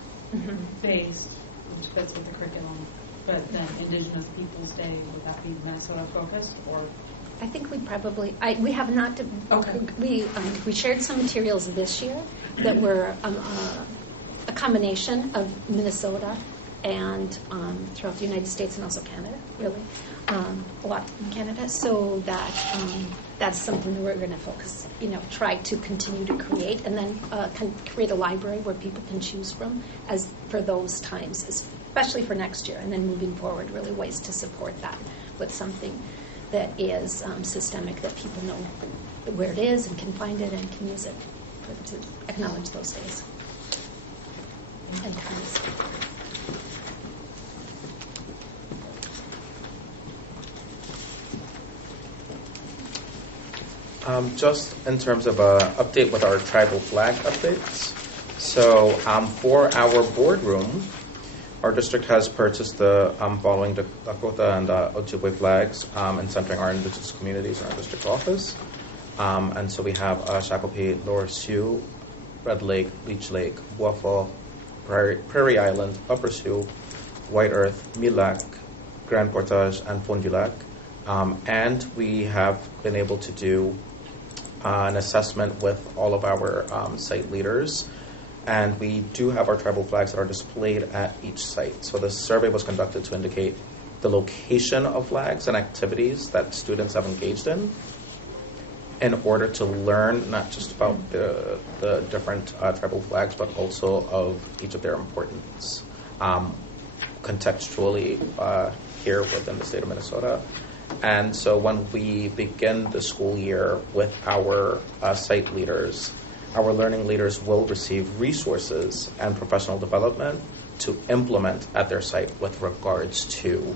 based, which fits with the curriculum. But then Indigenous Peoples Day, would that be Minnesota focused, or? I think we have not. Okay. We shared some materials this year that were a combination of Minnesota and throughout the United States and also Canada, really. A lot in Canada, so that that's something that we're going to focus, try to continue to create, and then create a library where people can choose from as for those times, especially for next year, and then moving forward, really ways to support that with something that is systemic, that people know where it is and can find it and can use it to acknowledge those days and times. Just in terms of an update with our tribal flag updates. So for our boardroom, our district has purchased the following Dakota and Ojibwe flags in centering our Indigenous communities in our district office. And so we have Shakopee, Lower Sioux, Red Lake, Leech Lake, Waffle, Prairie Island, Upper Sioux, White Earth, Mille Lacs, Grand Portage, and Fond du Lac. And we have been able to do an assessment with all of our site leaders. And we do have our tribal flags that are displayed at each site. So the survey was conducted to indicate the location of flags and activities that students have engaged in order to learn not just about the different tribal flags, but also of each of their importance contextually here within the state of Minnesota. And so when we begin the school year with our site leaders, our learning leaders will receive resources and professional development to implement at their site with regards to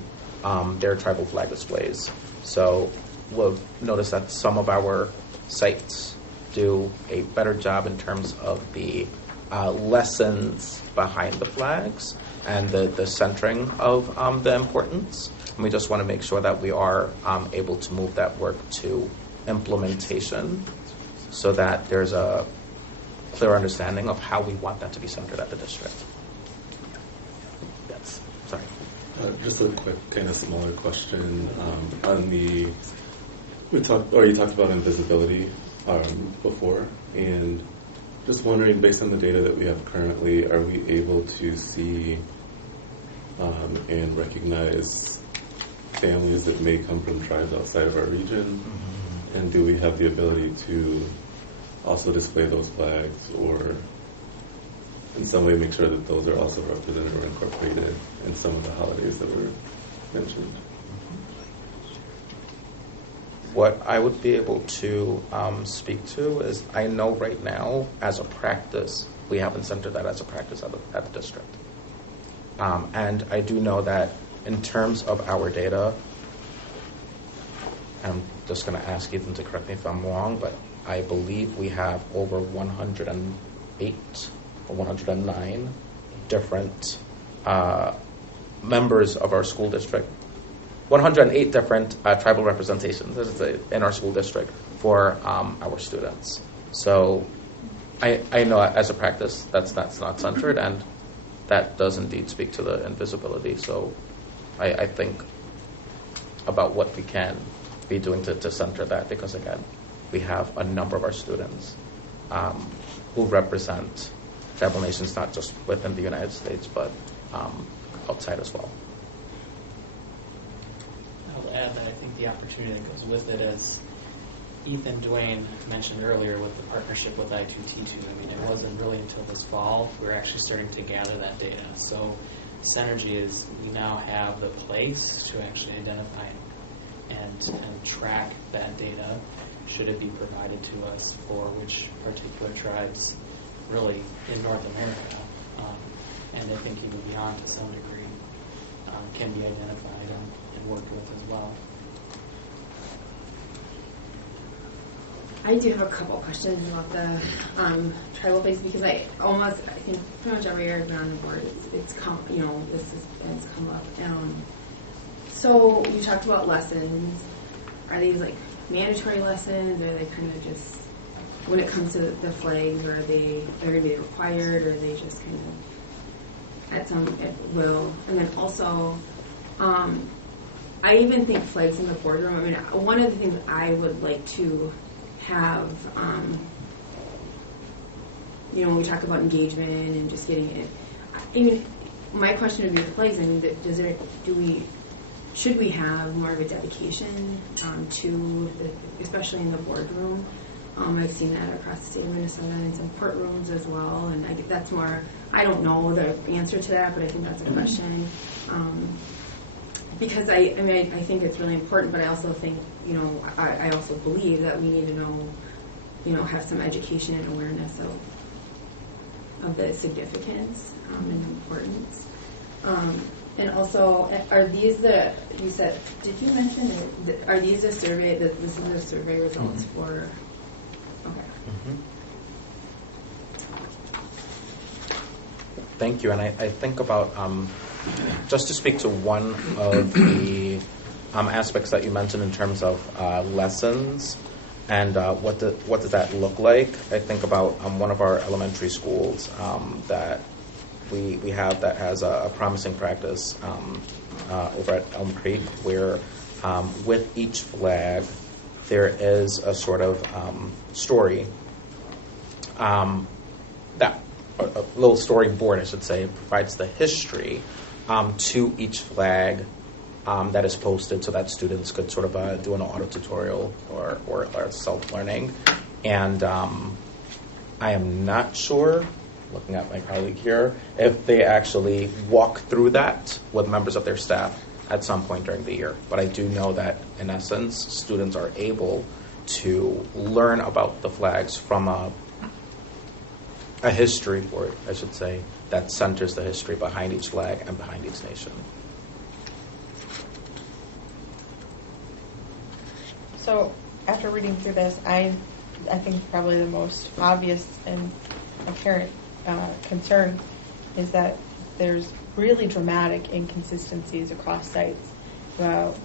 their tribal flag displays. So we'll notice that some of our sites do a better job in terms of the lessons behind the flags and the centering of the importance. And we just want to make sure that we are able to move that work to implementation so that there's a clear understanding of how we want that to be centered at the district. Yes, sorry. Just a quick, kind of smaller question on the. You talked about invisibility before, and just wondering, based on the data that we have currently, are we able to see and recognize families that may come from tribes outside of our region? Mm-hmm. And do we have the ability to also display those flags, or in some way make sure that those are also represented or incorporated in some of the holidays that were mentioned? What I would be able to speak to is, I know right now, as a practice, we haven't centered that as a practice at the district. And I do know that in terms of our data, I'm just going to ask Ethan to correct me if I'm wrong, but I believe we have over 108 or 109 different members of our school district. 108 different tribal representations in our school district for our students. So I know as a practice that's not centered, and that does indeed speak to the invisibility. So I think about what we can be doing to center that, because again, we have a number of our students who represent tribal nations, not just within the United States, but outside as well. I'll add that I think the opportunity that goes with it, as Ethan Dwayne mentioned earlier with the partnership with I2T2, I mean, it wasn't really until this fall we were actually starting to gather that data. So synergy is we now have the place to actually identify and track that data, should it be provided to us, for which particular tribes really in North America, and I think even beyond to some degree, can be identified and worked with as well. I do have a couple questions about the tribal place, because I think pretty much every year I've been on the board, it's come up. So you talked about lessons. Are these like mandatory lessons, or are they kind of just, when it comes to the flags, or are they going to be required, or are they just kind of at will? And then also, I even think flags in the boardroom. I mean, one of the things I would like to have, when we talk about engagement and just getting it, I mean, my question would be the flags. I mean, should we have more of a dedication to, especially in the boardroom? I've seen that across the state of Minnesota in some courtrooms as well, and that's more, I don't know the answer to that, but I think that's a question. Because I think it's really important, but I also think, I also believe that we need to know, have some education and awareness of the significance and importance. And also, are these you said, did you mention, are these the survey, this is the survey results for, okay. Mm-hmm. Thank you. And I think about, just to speak to one of the aspects that you mentioned in terms of lessons and what does that look like. I think about one of our elementary schools that we have that has a promising practice over at Elm Creek, where with each flag there is a sort of story, that a little storyboard, I should say, provides the history to each flag that is posted, so that students could sort of do an auto tutorial or self-learning. And I am not sure, looking at my colleague here, if they actually walk through that with members of their staff at some point during the year. But I do know that, in essence, students are able to learn about the flags from a a history for it, I should say, that centers the history behind each flag and behind each nation. So after reading through this, I think probably the most obvious and apparent concern is that there's really dramatic inconsistencies across sites about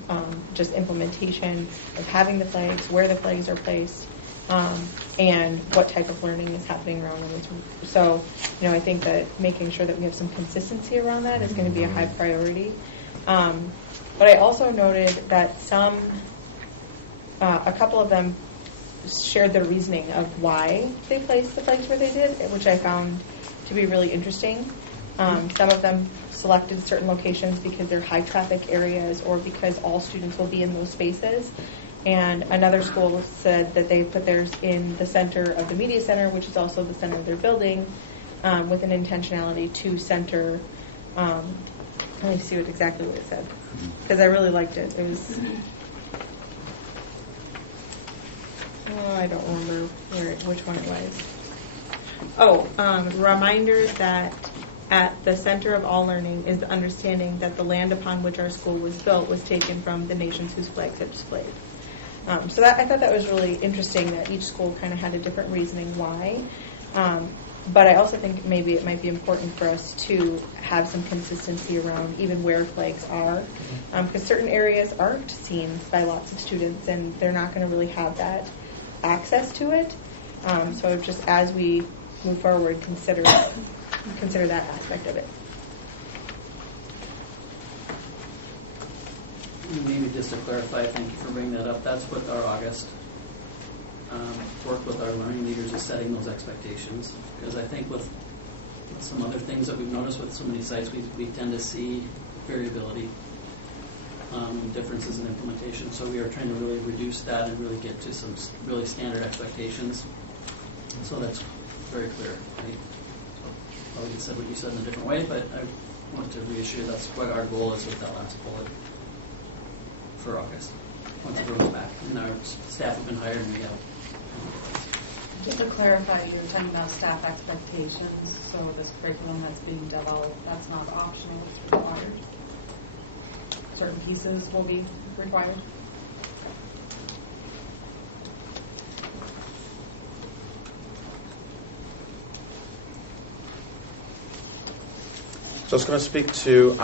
just implementation of having the flags, where the flags are placed, and what type of learning is happening around them. So, I think that making sure that we have some consistency around that is going to be a high priority. But I also noted that a couple of them shared their reasoning of why they placed the flags where they did, which I found to be really interesting. Some of them selected certain locations because they're high traffic areas or because all students will be in those spaces. And another school said that they put theirs in the center of the media center, which is also the center of their building, with an intentionality to center. Let me see exactly what it said, because I really liked it. It was. I don't remember which one it was. Reminders that at the center of all learning is the understanding that the land upon which our school was built was taken from the nations whose flags it displayed. So I thought that was really interesting that each school kind of had a different reasoning why. But I also think maybe it might be important for us to have some consistency around even where flags are, because certain areas aren't seen by lots of students and they're not going to really have that access to it. So just as we move forward, consider that aspect of it. Maybe just to clarify, thank you for bringing that up. That's what our August work with our learning leaders is setting those expectations. Because I think with some other things that we've noticed with so many sites, we tend to see variability, differences in implementation. So we are trying to really reduce that and really get to some really standard expectations. So that's very clear. Right? So probably said what you said in a different way, but I want to reassure that's what our goal is with that last bullet for August. Once everyone's back, and our staff have been hired, and we have. Just to clarify, you're talking about staff expectations, so this curriculum that's being developed, that's not optional, it's required. Certain pieces will be required. So I was going to speak to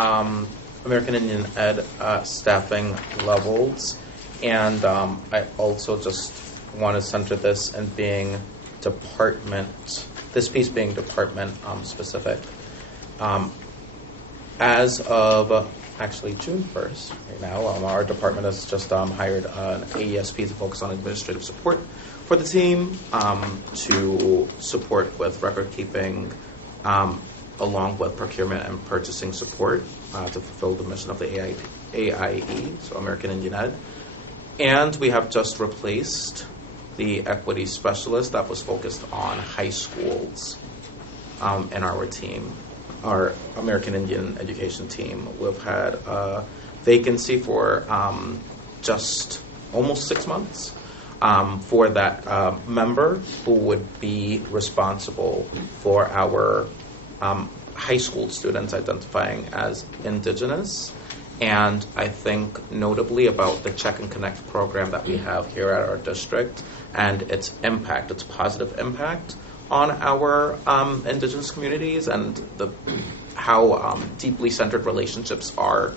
American Indian Ed staffing levels, and I also just want to center this in being this piece being department specific. As of actually June 1st, right now, our department has just hired an AESP to focus on administrative support for the team, to support with record keeping, along with procurement and purchasing support to fulfill the mission of the AIE, so American Indian Ed. And we have just replaced the equity specialist that was focused on high schools in our team, our American Indian education team. We've had a vacancy for just almost 6 months for that member who would be responsible for our high school students identifying as Indigenous. And I think notably about the Check and Connect program that we have here at our district and its impact, its positive impact on our Indigenous communities and how deeply centered relationships are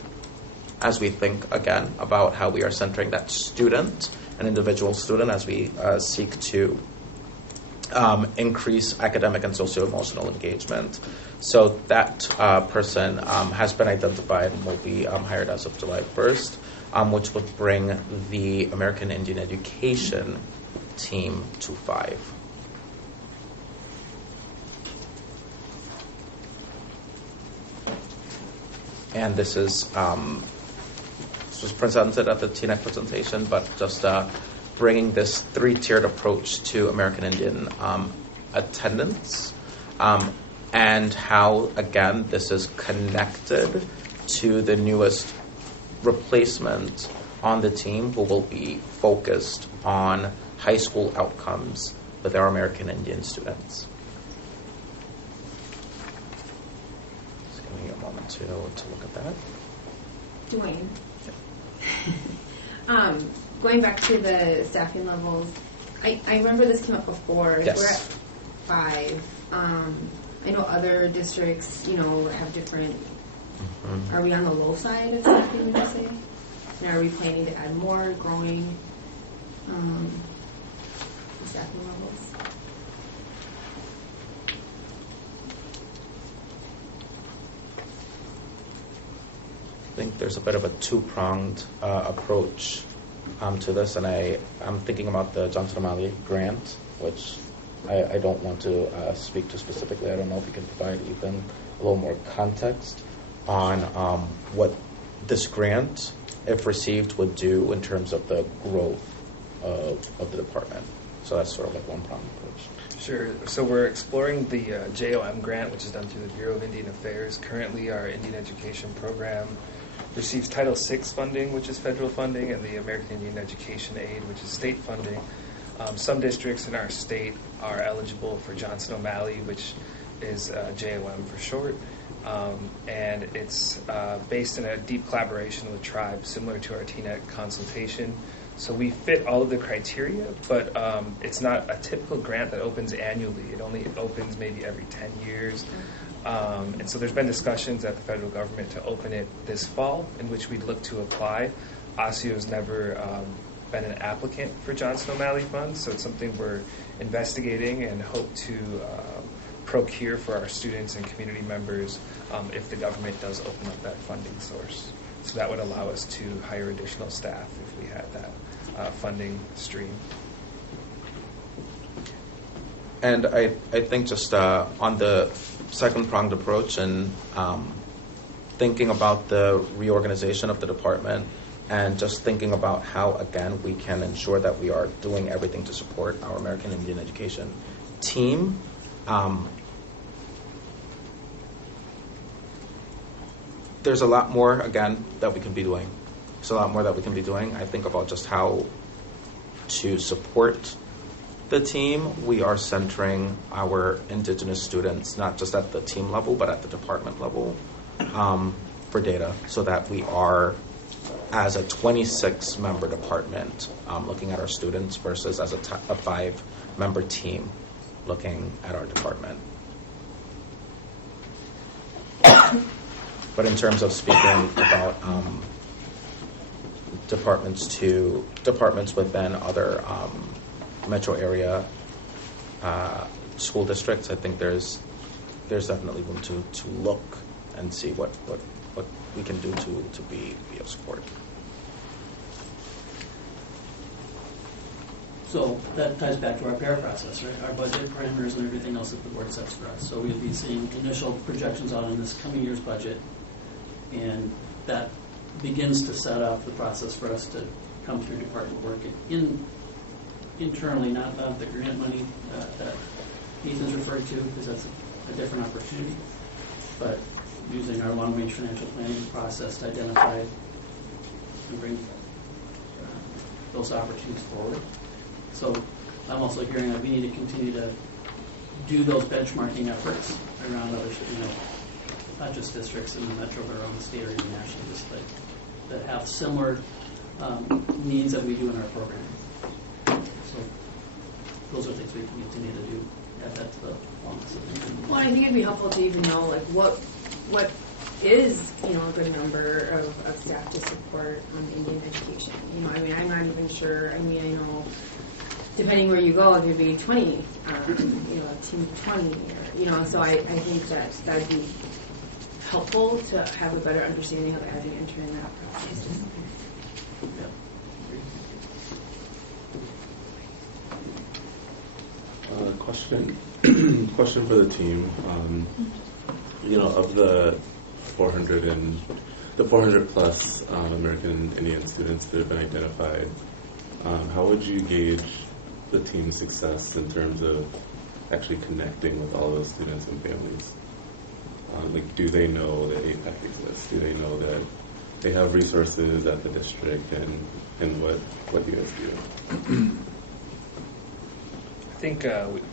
as we think, again, about how we are centering that student, an individual student, as we seek to increase academic and socio-emotional engagement. So that person has been identified and will be hired as of July 1st, which would bring the American Indian education team to 5. And this was presented at the TNEC presentation, but just bringing this 3-tiered approach to American Indian attendance, and how, again, this is connected to the newest replacement on the team who will be focused on high school outcomes with our American Indian students. to look at that. Dwayne. Going back to the staffing levels, I remember this came up before. Yes. We're at 5. I know other districts, have different. Are we on the low side of staffing, would you say? And are we planning to add more, growing staffing levels? I think there's a bit of a two-pronged approach to this, and I'm thinking about the Johnson O'Malley grant, which I don't want to speak to specifically. I don't know if you can provide even a little more context on what this grant, if received, would do in terms of the growth of the department. So that's sort of like one pronged approach. Sure. So we're exploring the JOM grant, which is done through the Bureau of Indian Affairs. Currently, our Indian Education Program receives Title VI funding, which is federal funding, and the American Indian Education Aid, which is state funding. Some districts in our state are eligible for Johnson O'Malley, which is JOM for short. And it's based in a deep collaboration with tribes, similar to our TNET consultation. So we fit all of the criteria, but it's not a typical grant that opens annually. It only opens maybe every 10 years. And so there's been discussions at the federal government to open it this fall, in which we'd look to apply. Osseo has never been an applicant for Johnson O'Malley funds, so it's something we're investigating and hope to procure for our students and community members if the government does open up that funding source. So that would allow us to hire additional staff if we had that funding stream. And I think just on the second-pronged approach and thinking about the reorganization of the department and just thinking about how, again, we can ensure that we are doing everything to support our American Indian education team. There's a lot more, again, that we can be doing. There's a lot more that we can be doing. I think about just how to support the team. We are centering our Indigenous students, not just at the team level, but at the department level for data, so that we are, as a 26-member department, looking at our students versus as a 5-member team looking at our department. But in terms of speaking about departments within other metro area school districts, I think there's definitely room to look and see what we can do to be of support. So that ties back to our PAIR process, right? Our budget parameters and everything else that the board sets for us. So we'll be seeing initial projections out in this coming year's budget, and that begins to set up the process for us to come through department work internally, not the grant money that Ethan's referred to, because that's a different opportunity, but using our long-range financial planning process to identify and bring those opportunities forward. So I'm also hearing that we need to continue to do those benchmarking efforts around other, not just districts in the metro, but around the state or even nationally, just that have similar needs that we do in our program. So those are things we can continue to do. Add that to the long list of things. Well, I think it'd be helpful to even know what is a good number of staff to support Indian education. I'm not even sure. I know depending where you go, it could be 20, team 20, or so I think that'd be helpful to have a better understanding of as you enter in that process. Question for the team. Of the 400 plus American Indian students that have been identified, how would you gauge the team's success in terms of actually connecting with all those students and families? Do they know that APAC exists? Do they know that they have resources at the district, and what do you guys do? I think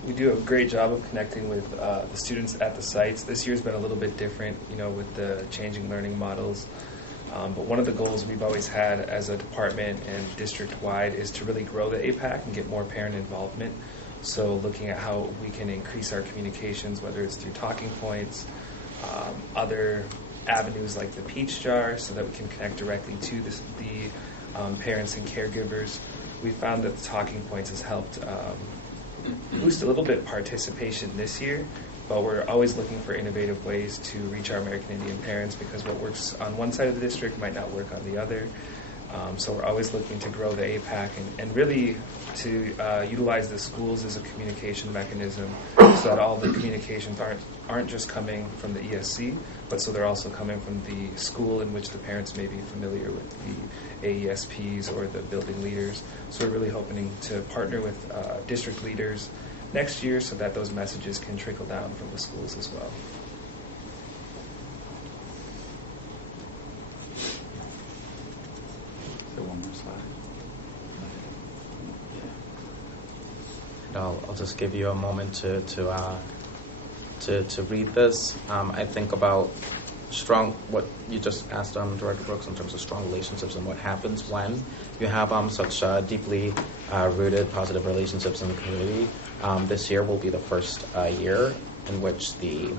we do a great job of connecting with the students at the sites. This year's been a little bit different, with the changing learning models. But one of the goals we've always had as a department and district-wide is to really grow the APAC and get more parent involvement. So looking at how we can increase our communications, whether it's through talking points, other avenues like the Peach Jar, so that we can connect directly to the parents and caregivers. We found that the talking points has helped boost a little bit participation this year, but we're always looking for innovative ways to reach our American Indian parents, because what works on one side of the district might not work on the other. So we're always looking to grow the APAC and really to utilize the schools as a communication mechanism, so that all the communications aren't just coming from the ESC, but so they're also coming from the school in which the parents may be familiar with the AESPs or the building leaders. So we're really hoping to partner with district leaders next year so that those messages can trickle down from the schools as well. One more slide. And I'll just give you a moment to read this. I think about what you just asked Director Brooks in terms of strong relationships and what happens when you have such deeply rooted positive relationships in the community. This year will be the first year in which the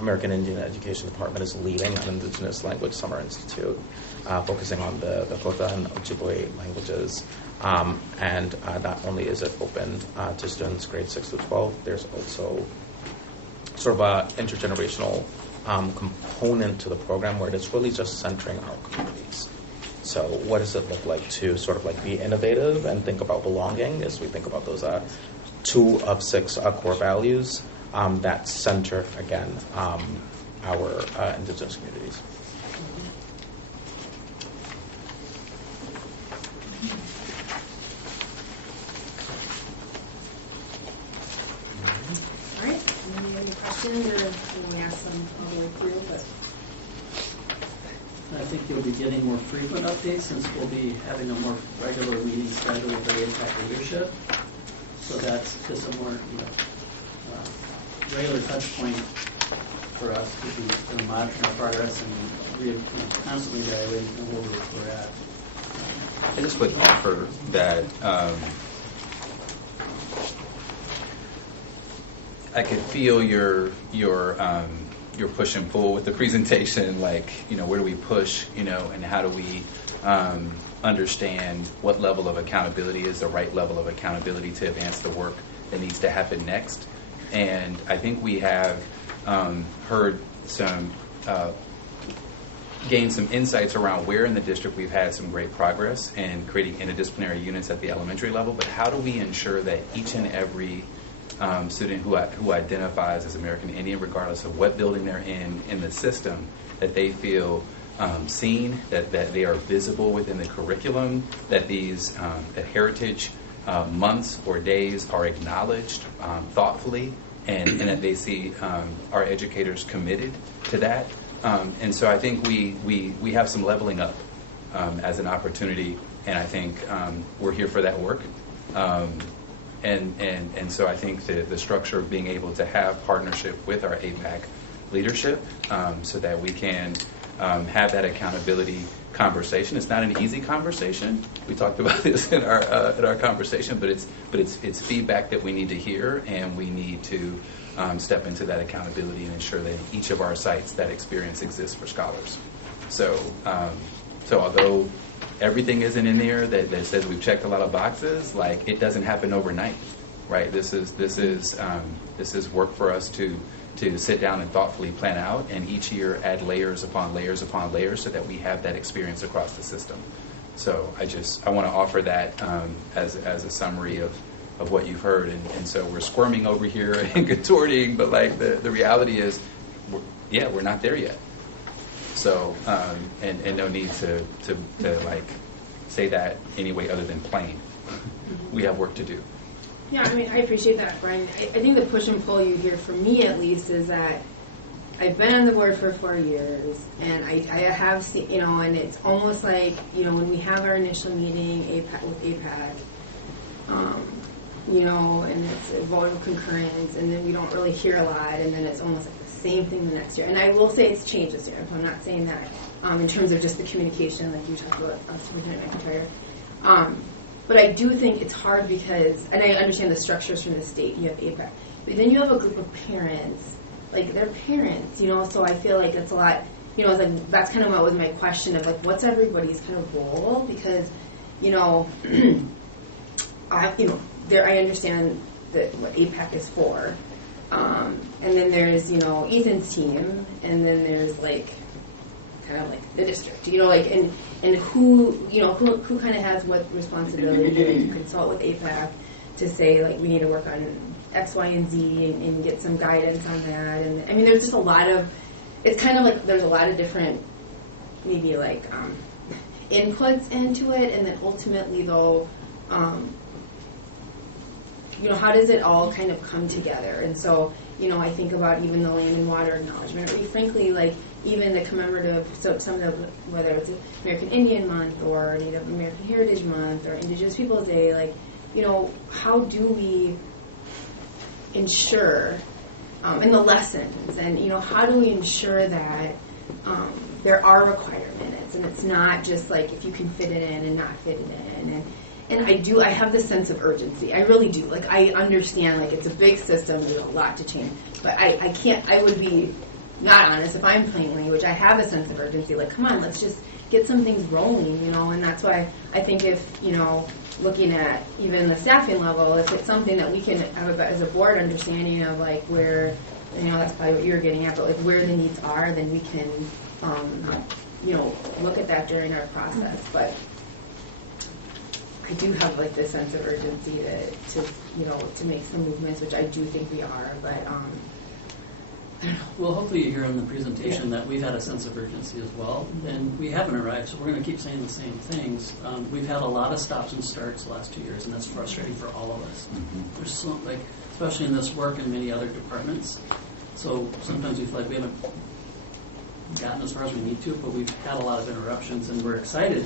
American Indian Education Department is leading an Indigenous Language Summer Institute, focusing on the Lakota and Ojibwe languages. And not only is it open to students grades 6 to 12, there's also sort of an intergenerational component to the program where it's really just centering our communities. So what does it look like to sort of like be innovative and think about belonging as we think about those 2 of 6 core values that center, again, our Indigenous communities. All right, any questions, or can we ask them all the way through? But I think you'll be getting more frequent updates since we'll be having a more regular meeting schedule with the APAC leadership. So that's just a more regular touch point for us to be monitoring our progress and constantly evaluating where we're at. I just would offer that I could feel your push and pull with the presentation, like, where do we push, and how do we understand what level of accountability is the right level of accountability to advance the work that needs to happen next. And I think we have heard gained some insights around where in the district we've had some great progress in creating interdisciplinary units at the elementary level, but how do we ensure that each and every student who identifies as American Indian, regardless of what building they're in the system, that they feel seen, that they are visible within the curriculum, that these that heritage months or days are acknowledged thoughtfully, and that they see our educators committed to that. And so I think we have some leveling up as an opportunity, and I think we're here for that work. And so I think the structure of being able to have partnership with our APAC leadership so that we can have that accountability conversation. It's not an easy conversation. We talked about this in our conversation, but it's feedback that we need to hear, and we need to step into that accountability and ensure that in each of our sites that experience exists for scholars. So although everything isn't in there that says we've checked a lot of boxes, like, it doesn't happen overnight, right? This is work for us to sit down and thoughtfully plan out, and each year add layers upon layers upon layers so that we have that experience across the system. So I want to offer that as a summary of what you've heard, and so we're squirming over here and contorting, but like the reality is, we're not there yet. So and no need to like say that any way other than plain. We have work to do. yeah, I mean, I appreciate that, Brian. I think the push and pull you hear from me, at least, is that I've been on the board for 4 years, and I have seen, and it's almost like, when we have our initial meeting with APAC, you know, and it's a vote of concurrence, and then we don't really hear a lot, and then it's almost like the same thing the next year. And I will say it's changed this year, so I'm not saying that in terms of just the communication, like you talked about, Superintendent McIntyre. But I do think it's hard because, and I understand the structures from the state, you have APAC, but then you have a group of parents, like they're parents, you know, so I feel like it's a lot, you know, like that's kind of what was my question of like, what's everybody's kind of role? Because, you know, I understand that what APAC is for, and then there's, you know, Ethan's team, and then there's like kind of like the district, you know, like and who, you know, who kind of has what responsibility to consult with APAC to say like we need to work on X, Y, and Z and get some guidance on that. And I mean, there's just a lot of, it's kind of like there's a lot of different maybe like inputs into it, and then ultimately though, you know, how does it all kind of come together? And so, you know, I think about even the land and water acknowledgement, or frankly, like even the commemorative, so some of the, whether it's American Indian Month or Native American Heritage Month or Indigenous Peoples Day, like, you know, how do we ensure, in the lessons, and, you know, how do we ensure that there are required minutes, and it's not just like if you can fit it in and not fit it in, and I have this sense of urgency. I really do. Like, I understand, like, it's a big system, there's a lot to change. But I would be not honest if I'm plain language. I have a sense of urgency. Like, come on, let's just get some things rolling, you know? And that's why I think if, you know, looking at even the staffing level, if it's something that we can have as a board understanding of, like, where, you know, that's probably what you're getting at, but, like, where the needs are, then we can, you know, look at that during our process. But I do have like this sense of urgency to you know, to make some movements, which I do think we are, but I don't know. Well, hopefully you hear on the presentation that we've had a sense of urgency as well, and we haven't arrived, so we're going to keep saying the same things. We've had a lot of stops and starts the last 2 years, and that's frustrating for all of us. There's so, like, especially in this work and many other departments, so sometimes we feel like we haven't gotten as far as we need to, but we've had a lot of interruptions, and we're excited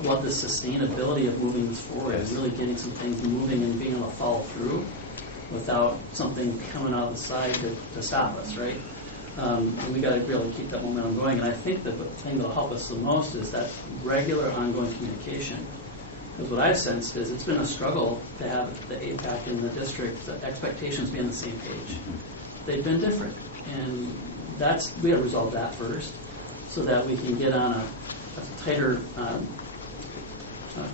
about the sustainability of moving this forward, and really getting some things moving and being able to follow through without something coming out of the side to stop us, right? And we got to really keep that momentum going. And I think that the thing that'll help us the most is that regular ongoing communication. Because what I've sensed is it's been a struggle to have the APAC and the district, the expectations be on the same page. They've been different. And we got to resolve that first so that we can get on a tighter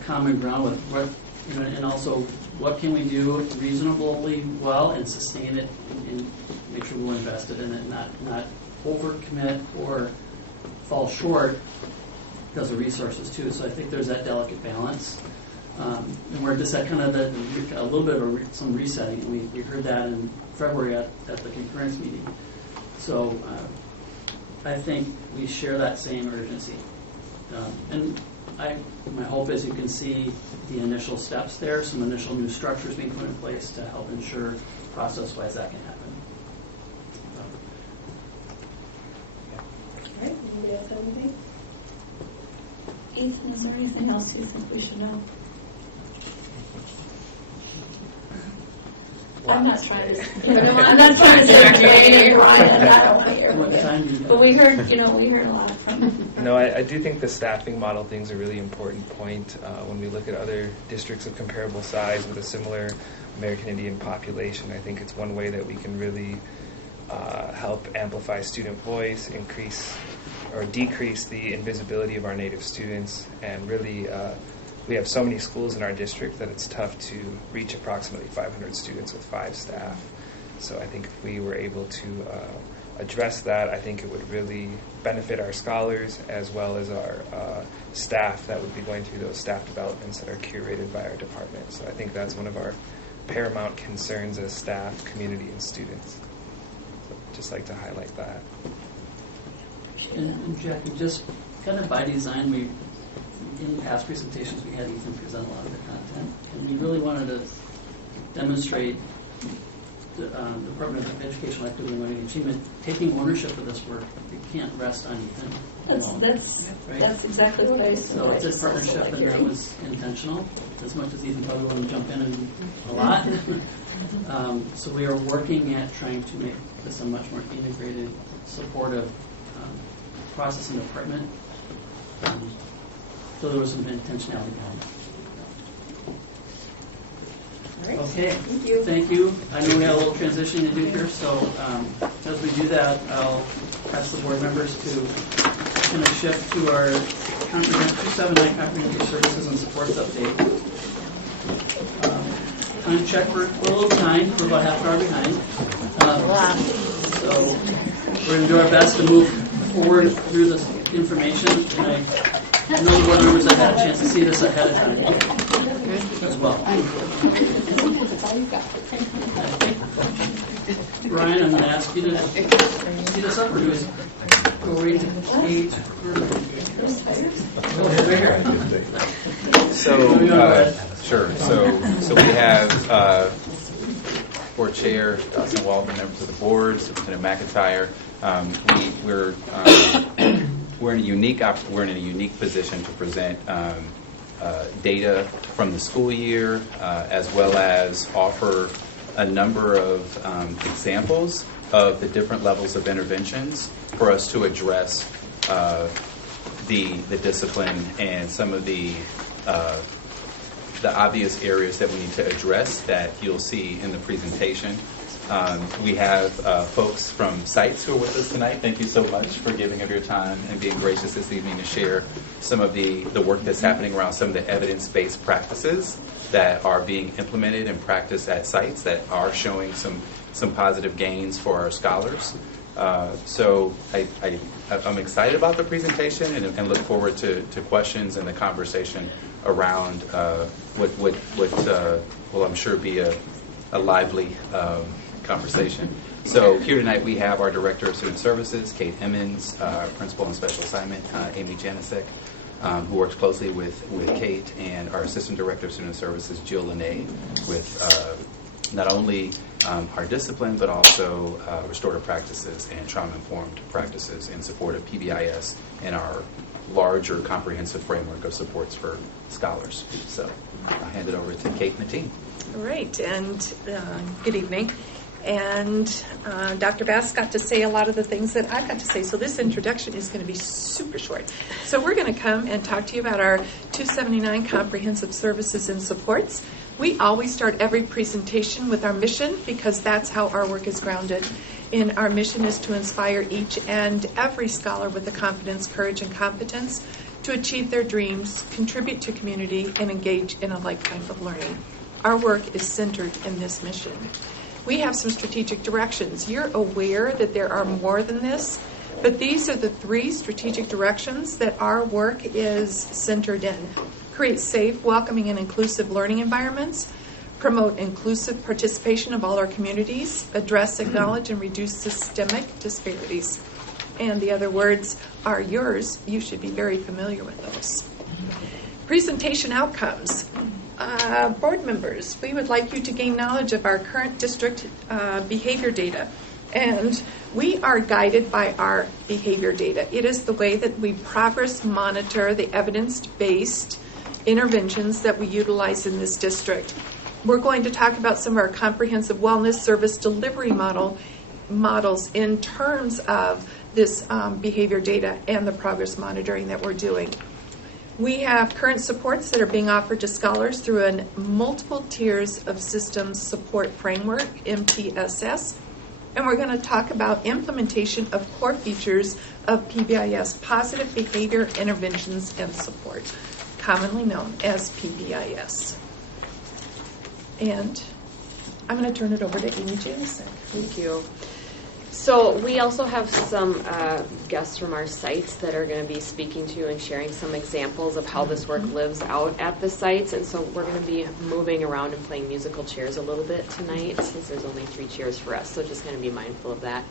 common ground with what, you know, and also what can we do reasonably well and sustain it and make sure we're invested in it, not overcommit or fall short because of resources too. So I think there's that delicate balance, and we're just at kind of a little bit of some resetting, and we heard that in February at the concurrence meeting. So I think we share that same urgency, and my hope is you can see the initial steps there, some initial new structures being put in place to help ensure process-wise that can happen. All right, anybody else have anything? Ethan, is there anything else you think we should know? I'm not trying to. I'm not trying to say Ryan. I don't want to hear it. But we heard a lot from. No, I do think the staffing model thing is a really important point when we look at other districts of comparable size with a similar American Indian population. I think it's one way that we can really help amplify student voice, increase or decrease the invisibility of our Native students, and really we have so many schools in our district that it's tough to reach approximately 500 students with 5 staff. So I think if we were able to address that, I think it would really benefit our scholars as well as our staff that would be going through those staff developments that are curated by our department. So I think that's one of our paramount concerns as staff, community, and students. So I'd just like to highlight that. And Jackie, just kind of by design, in past presentations, we had Ethan present a lot of the content, and we really wanted to demonstrate Department of Educational Equity and Learning Achievement taking ownership of this work. It can't rest on Ethan. That's exactly what I said. So it's a partnership, and that was intentional. As much as Ethan probably wanted to jump in and a lot. So we are working at trying to make this a much more integrated, supportive process and department. So there was some intentionality behind it. Right. Okay. Thank you. Thank you. I know we have a little transitioning to do here, so as we do that, I'll ask the board members to kind of shift to our 279 comprehensive services and supports update. Time check, we're a little behind. We're about half an hour behind. So we're going to do our best to move forward through this information. And I know the board members have had a chance to see this ahead of time as well. Brian, I'm going to ask you to see this up, or do we go right to Kate? Sure. So we have board chair Dawson Waldman, members of the board, Superintendent McIntyre. We're in a unique position to present data from the school year, as well as offer a number of examples of the different levels of interventions for us to address the discipline and some of the obvious areas that we need to address that you'll see in the presentation. We have folks from sites who are with us tonight. Thank you so much for giving of your time and being gracious this evening to share some of the work that's happening around some of the evidence-based practices that are being implemented and practiced at sites that are showing some positive gains for our scholars. So I'm excited about the presentation and look forward to questions and the conversation around what will I'm sure be a lively conversation. So here tonight we have our Director of Student Services, Kate Emmons, our Principal and Special Assignment, Amy Janicek, who works closely with Kate, and our Assistant Director of Student Services, Jill Lene, with not only our discipline, but also restorative practices and trauma-informed practices in support of Pbis and our larger comprehensive framework of supports for scholars. So I'll hand it over to Kate and the team. All right, and good evening. And Dr. Bass got to say a lot of the things that I've got to say, so this introduction is going to be super short. So we're going to come and talk to you about our 279 comprehensive services and supports. We always start every presentation with our mission because that's how our work is grounded. And our mission is to inspire each and every scholar with the confidence, courage, and competence to achieve their dreams, contribute to community, and engage in a lifetime of learning. Our work is centered in this mission. We have some strategic directions. You're aware that there are more than this, but these are the 3 strategic directions that our work is centered in. Create safe, welcoming, and inclusive learning environments, promote inclusive participation of all our communities, address, acknowledge, and reduce systemic disparities. And the other words are yours. You should be very familiar with those. Presentation outcomes. Board members, we would like you to gain knowledge of our current district behavior data. And we are guided by our behavior data. It is the way that we progress monitor the evidence-based interventions that we utilize in this district. We're going to talk about some of our comprehensive wellness service delivery models in terms of this behavior data and the progress monitoring that we're doing. We have current supports that are being offered to scholars through a multiple tiers of systems support framework, MTSS, and we're going to talk about implementation of core features of Pbis, positive behavior interventions and support, commonly known as Pbis. And I'm going to turn it over to Amy Janicek. Thank you. So we also have some guests from our sites that are going to be speaking to and sharing some examples of how this work lives out at the sites. And so we're going to be moving around and playing musical chairs a little bit tonight since there's only 3 chairs for us. So just going to be mindful of that.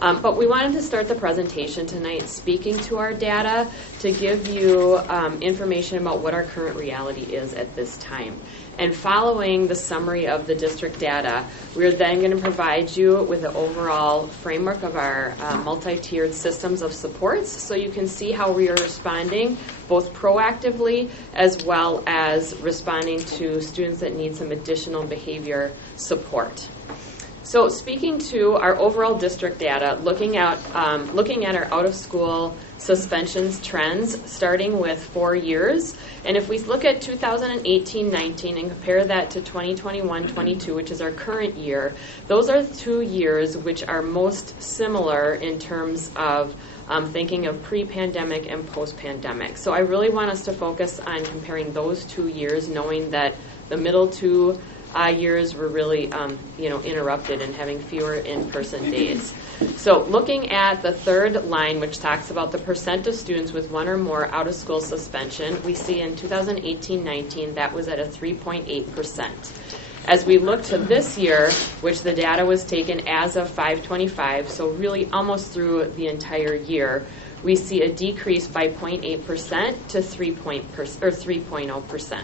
But we wanted to start the presentation tonight speaking to our data to give you information about what our current reality is at this time. And following the summary of the district data, we're then going to provide you with the overall framework of our multi-tiered systems of supports, so you can see how we are responding both proactively as well as responding to students that need some additional behavior support. So speaking to our overall district data, looking at our out-of-school suspensions trends, starting with 4 years. And if we look at 2018-19 and compare that to 2021-22, which is our current year, those are 2 years which are most similar in terms of thinking of pre-pandemic and post-pandemic. So I really want us to focus on comparing those 2 years, knowing that the middle 2 years were really interrupted and having fewer in-person days. So looking at the third line, which talks about the percent of students with one or more out-of-school suspension, we see in 2018-19 that was at a 3.8%. As we look to this year, which the data was taken as of 5/25, so really almost through the entire year, we see a decrease by 0.8% to 3.0%.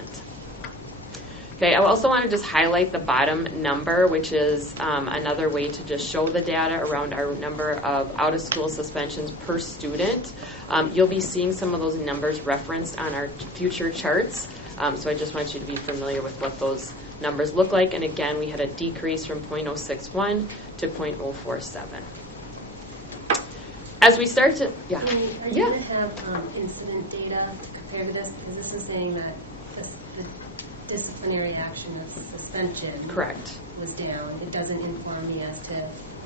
Okay, I also want to just highlight the bottom number, which is another way to just show the data around our number of out-of-school suspensions per student. You'll be seeing some of those numbers referenced on our future charts, so I just want you to be familiar with what those numbers look like. And again, we had a decrease from 0.061 to 0.047. As we start to, Are you going to have incident data to compare to this? Because this is saying that the disciplinary action of suspension correct was down. It doesn't inform me as to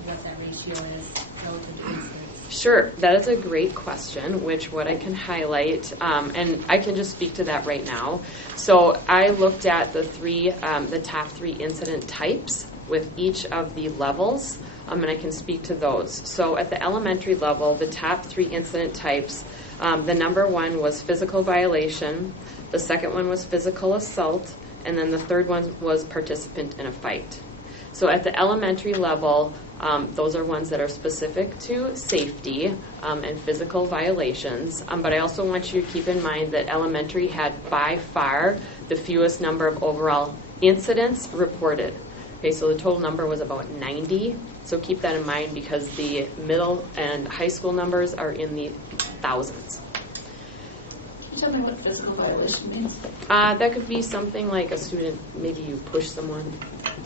what that ratio is relative to incidents. Sure, that is a great question, which what I can highlight, and I can just speak to that right now. So I looked at the top three incident types with each of the levels, and I can speak to those. So at the elementary level, the top three incident types, the number one was physical violation, the second one was physical assault, and then the third one was participant in a fight. So at the elementary level, those are ones that are specific to safety and physical violations. But I also want you to keep in mind that elementary had by far the fewest number of overall incidents reported. Okay, so the total number was about 90. So keep that in mind because the middle and high school numbers are in the thousands. Can you tell me what physical violation means? That could be something like a student, maybe you push someone,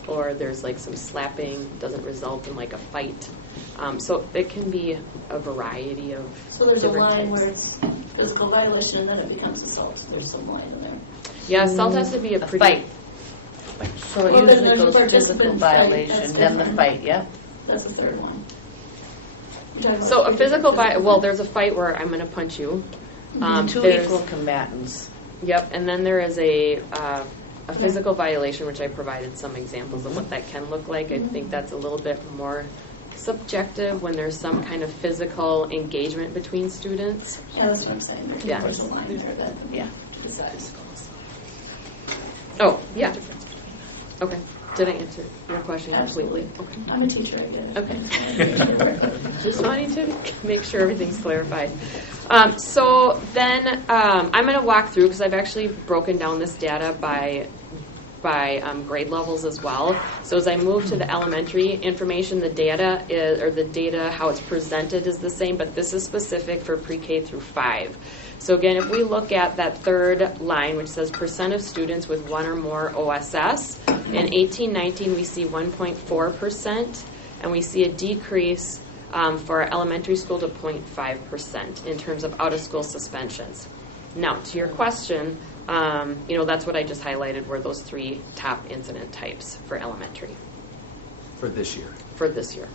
or there's like some slapping, doesn't result in like a fight. So it can be a variety of So there's a line types. where it's physical violation and then it becomes assault. There's some line in there. Yeah, assault has to be a pretty... fight. So it Well, then usually there's a goes physical participant fight. violation, That's then the different. fight, yeah? That's the third one. So a physical well, there's a fight where I'm going to punch you. Two There's- equal combatants. Yep, and then there is a physical violation, which I provided some examples of what that can look like. I think that's a little bit more subjective when there's some kind of physical engagement between students. Yeah, that's what I'm saying. Yeah. There's a line there that Yeah. decides. Oh, yeah. Okay. Did I answer your question completely? Okay. I'm a teacher, I get it. Okay. Just wanting to make sure everything's clarified. So then I'm going to walk through, because I've actually broken down this data by grade levels as well. So as I move to the elementary information, the data, how it's presented is the same, but this is specific for pre-K through 5. So again, if we look at that third line, which says percent of students with one or more OSS, in 18-19 we see 1.4%, and we see a decrease for our elementary school to 0.5% in terms of out-of-school suspensions. Now, to your question, that's what I just highlighted were those three top incident types for elementary. For this year. For this year.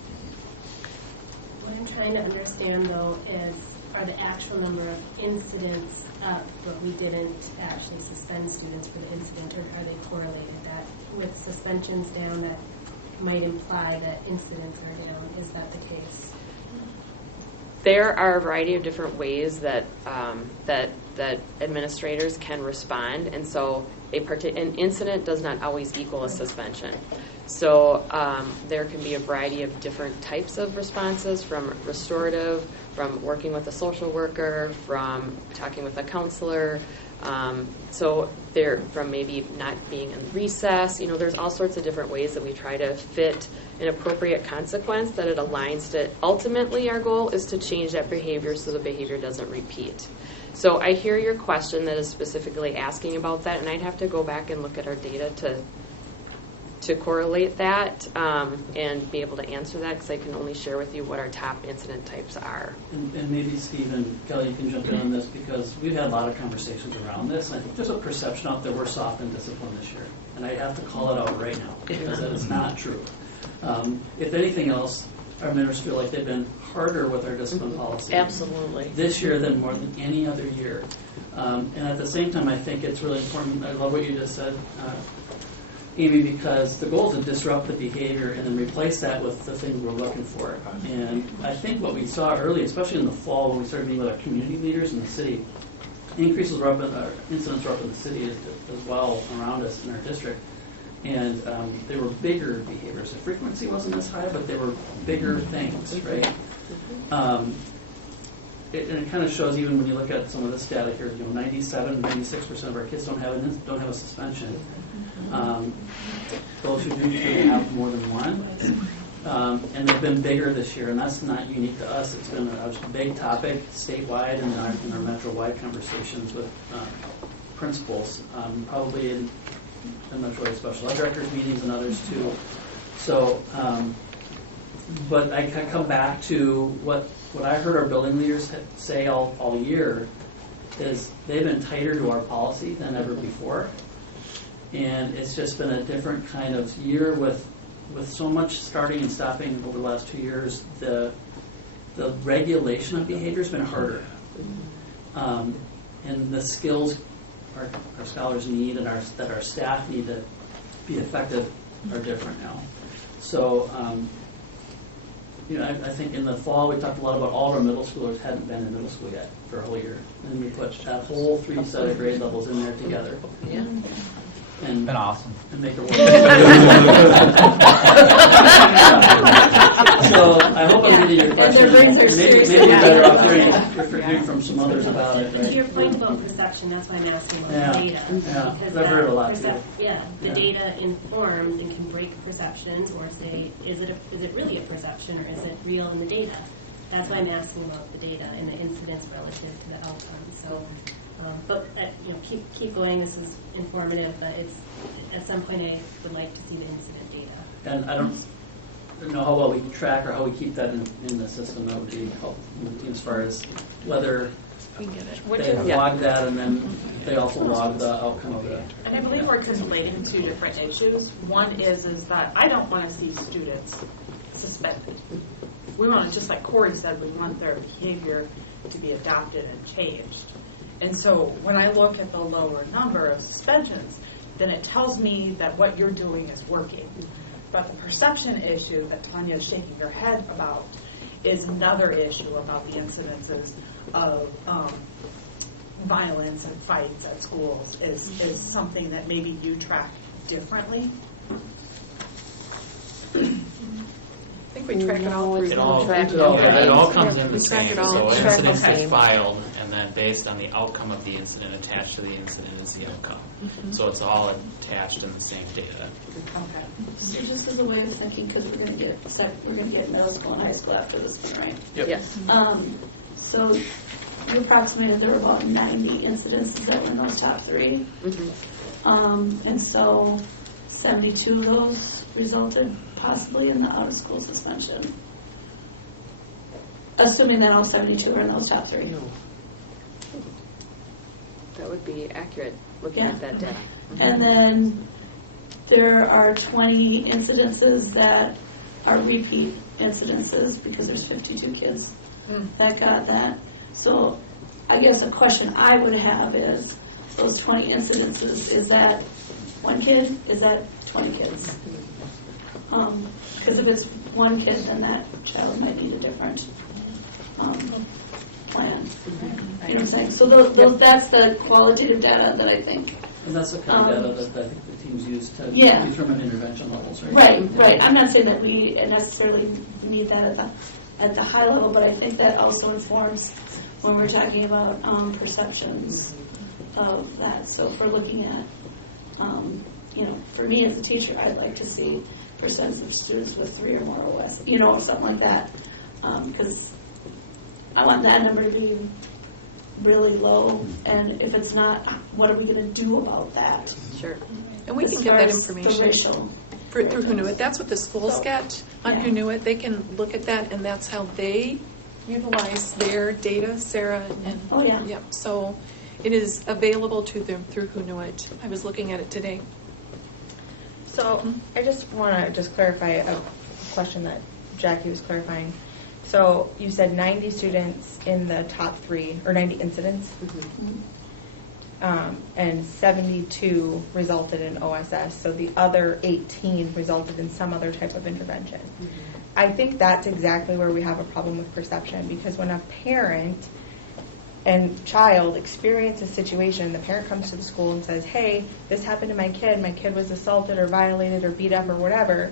What I'm trying to understand, though, is are the actual number of incidents up, but we didn't actually suspend students for the incident, or are they correlated? That with suspensions down, that might imply that incidents are down. Is that the case? There are a variety of different ways that that administrators can respond, and so an incident does not always equal a suspension. So there can be a variety of different types of responses, from restorative, from working with a social worker, from talking with a counselor. So they're from maybe not being in recess. You know, there's all sorts of different ways that we try to fit an appropriate consequence that it aligns to. Ultimately, our goal is to change that behavior so the behavior doesn't repeat. So I hear your question that is specifically asking about that, and I'd have to go back and look at our data to correlate that and be able to answer that, because I can only share with you what our top incident types are. And maybe Steve and Kelly, you can jump in on this, because we've had a lot of conversations around this, and I think there's a perception out there we're soft in discipline this year. And I have to call it out right now, because that is not true. If anything else, our mentors feel like they've been harder with our discipline policy Absolutely. this year than more than any other year. And at the same time, I think it's really important. I love what you just said, Amy, because the goal is to disrupt the behavior and then replace that with the things we're looking for. And I think what we saw early, especially in the fall when we started meeting with our community leaders in the city, incidents were up in the city as well around us in our district. And they were bigger behaviors. The frequency wasn't as high, but they were bigger things, right? And it kind of shows, even when you look at some of this data here, 96% of our kids don't have a suspension. Those who do have more than one. And they've been bigger this year, and that's not unique to us. It's been a big topic statewide in our metro-wide conversations with principals, probably in metro-wide special ed directors meetings and others too. So, but I come back to what I heard our building leaders say all year is they've been tighter to our policy than ever before. And it's just been a different kind of year with so much starting and stopping over the last 2 years. The regulation of behavior has been harder. And the skills our scholars need and that our staff need to be effective are different now. So, I think in the fall we talked a lot about all of our middle schoolers hadn't been in middle school yet for a whole year. And we put that whole 3 set of grade levels in there together. Yeah. And been awesome. And make it work. So I hope I'm getting your question. Maybe you're better off hearing from some others about it. To your point about perception, that's why I'm asking about the data. Yeah, Because I've heard a lot too. The data informs and can break perceptions, or say, is it really a perception, or is it real in the data? That's why I'm asking about the data and the incidents relative to the outcomes. So. But keep going. This is informative, but it's at some point I would like to see the incident data. And I don't know how well we track or how we keep that in the system. That would be helpful as far as whether they log that and then they also log the outcome of it. And I believe we're conflating two different issues. One is that I don't want to see students suspended. We want to, just like Corey said, we want their behavior to be adopted and changed. And so when I look at the lower number of suspensions, then it tells me that what you're doing is working. But the perception issue that Tanya is shaking her head about is another issue about the incidences of violence and fights at schools is something that maybe you track differently. I think we track it all through. It all comes in the same. So incidents get filed, and then based on the outcome of the incident, attached to the incident is the outcome. So it's all attached in the same data. Okay. So just as a way of thinking, because we're going to get middle school and high school after this one, right? Yep. Yes. So you approximated there were about 90 incidences that were in those top 3. Mm-hmm. And so 72 of those resulted possibly in the out-of-school suspension. Assuming that all 72 are in those top 3. No. That would be accurate, looking at that data. Mm-hmm. And then there are 20 incidences that are repeat incidences because there's 52 kids that got that. So I guess a question I would have is, those 20 incidences, is that one kid? Is that 20 kids? Because if it's one kid, then that child might need a different plan. You know what I'm saying? So that's the qualitative data that I think. And that's the kind of data that I think the teams use to determine intervention levels, right? Right. I'm not saying that we necessarily need that at the high level, but I think that also informs when we're talking about perceptions of that. So if we're looking at, for me as a teacher, I'd like to see percents of students with 3 or more OS, something like that, because I want that number to be really low, and if it's not, what are we going to do about that? Sure. And we As can get far that as the information racial. through Hunuit. That's what the schools get on yeah. Hunuit. They can look at that, and that's how they utilize their data, Sarah. And, oh, yeah. Yep. So it is available to them through Hunuit. I was looking at it today. So I just want to just clarify a question that Jackie was clarifying. So you said 90 students in the top 3, or 90 incidents, and 72 resulted in OSS. So the other 18 resulted in some other type of intervention. I think that's exactly where we have a problem with perception, because when a parent and child experience a situation, the parent comes to the school and says, hey, this happened to my kid was assaulted or violated or beat up or whatever,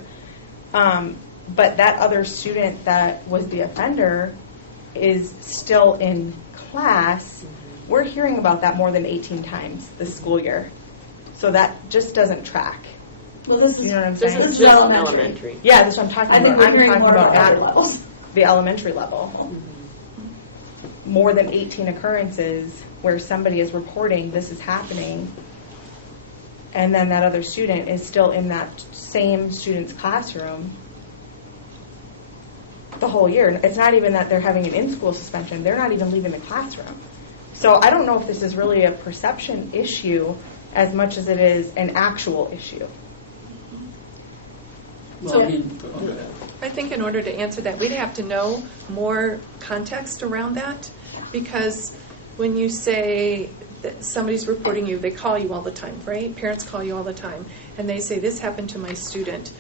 but that other student that was the offender is still in class, we're hearing about that more than 18 times this school year. So that just doesn't track. Well, this is, you know what I'm this saying? is elementary. Yeah, that's what I'm talking I think about. we're hearing I'm more talking about at other levels. the elementary level. More than 18 occurrences where somebody is reporting this is happening, and then that other student is still in that same student's classroom the whole year. It's not even that they're having an in-school suspension. They're not even leaving the classroom. So I don't know if this is really a perception issue as much as it is an actual issue. Well, I think in order to answer that, we'd have to know more context around that, because when you say that somebody's reporting you, they call you all the time, right? Parents call you all the time, and they say, this happened to my student.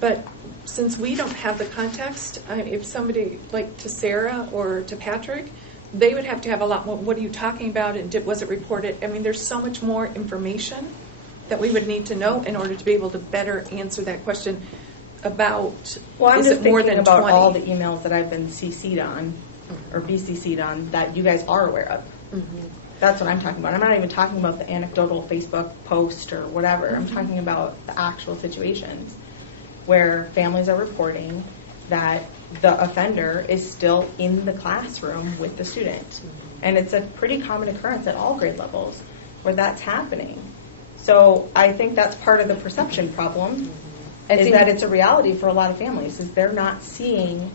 But since we don't have the context, if somebody, like to Sarah or to Patrick, they would have to have a lot more, what are you talking about, and was it reported? I mean, there's so much more information that we would need to know in order to be able to better answer that question about, Well, I'm is just it more thinking than about 20? all the emails that I've been CC'd on, or BCC'd on, that you guys are aware of. That's what I'm talking about. I'm not even talking about the anecdotal Facebook post or whatever. I'm talking about the actual situations where families are reporting that the offender is still in the classroom with the student. And it's a pretty common occurrence at all grade levels where that's happening. So I think that's part of the perception problem, is that it's a reality for a lot of families, is they're not seeing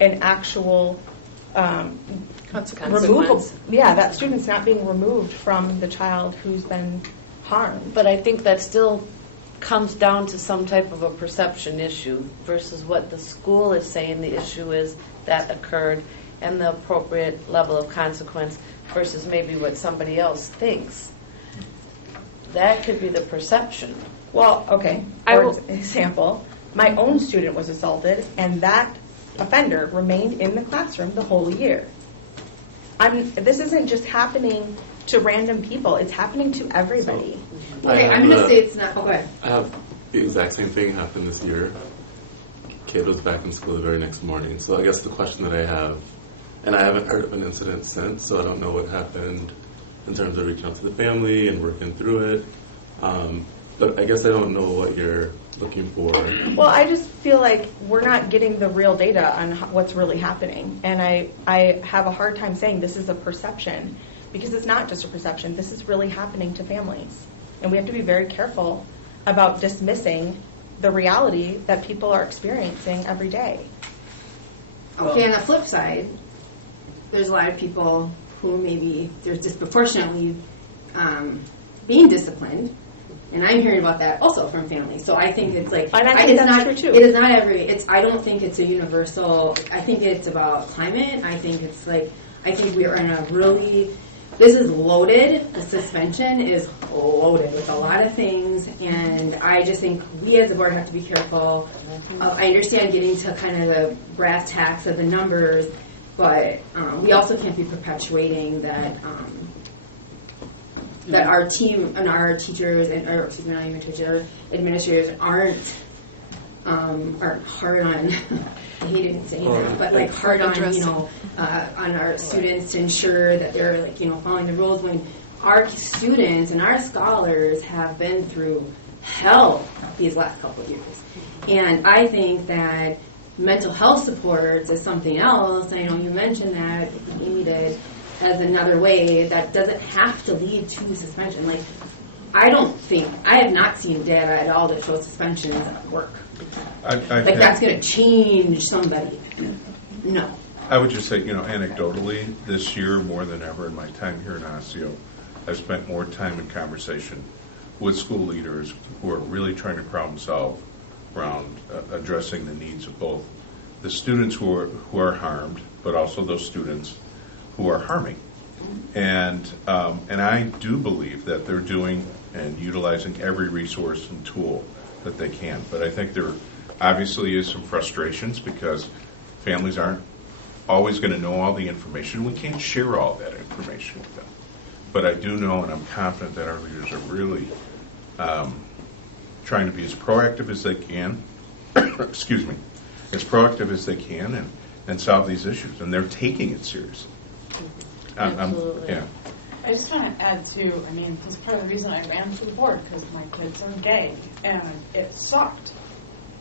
an actual removal. Yeah, that student's not being removed from the child who's been harmed. But I think that still comes down to some type of a perception issue versus what the school is saying the issue is that occurred and the appropriate level of consequence versus maybe what somebody else thinks. That could be the perception. Well, okay, for example, my own student was assaulted, and that offender remained in the classroom the whole year. This isn't just happening to random people, it's happening to everybody. Okay, I'm going to say it's not. Oh, go ahead. I have the exact same thing happen this year. Kid was back in school the very next morning. So I guess the question that I have, and I haven't heard of an incident since, so I don't know what happened in terms of reaching out to the family and working through it. But I guess I don't know what you're looking for. Well, I just feel like we're not getting the real data on what's really happening. And I have a hard time saying this is a perception, because it's not just a perception. This is really happening to families. And we have to be very careful about dismissing the reality that people are experiencing every day. Okay, on the flip side, there's a lot of people who maybe they're disproportionately being disciplined, and I'm hearing about that also from families. So I think it's like and I think that's true too. It is not I don't think it's a universal. I think it's about climate. I think it's like I think we are in a really. This is loaded. The suspension is loaded with a lot of things, and I just think we as a board have to be careful. I understand getting to kind of the brass tacks of the numbers, but we also can't be perpetuating that that our team and our teachers and or excuse me, not even teachers, administrators aren't hard on. I hated saying that, but like hard on on our students to ensure that they're like following the rules when our students and our scholars have been through hell these last couple of years. And I think that mental health supports is something else. I know you mentioned that Amy did, as another way that doesn't have to lead to suspension. Like, I have not seen data at all that shows suspensions work. That's going to change somebody. No. I would just say, anecdotally, this year more than ever in my time here in Osseo, I've spent more time in conversation with school leaders who are really trying to problem solve around addressing the needs of both the students who are harmed, but also those students who are harming. And I do believe that they're doing and utilizing every resource and tool that they can. But I think there obviously is some frustrations because families aren't always going to know all the information. We can't share all that information with them. But I do know, and I'm confident that our leaders are really trying to be as proactive as they can, excuse me, as proactive as they can and solve these issues. And they're taking it seriously. Absolutely. Yeah. I just want to add too, because part of the reason I ran for the board, because my kids are gay, and it sucked.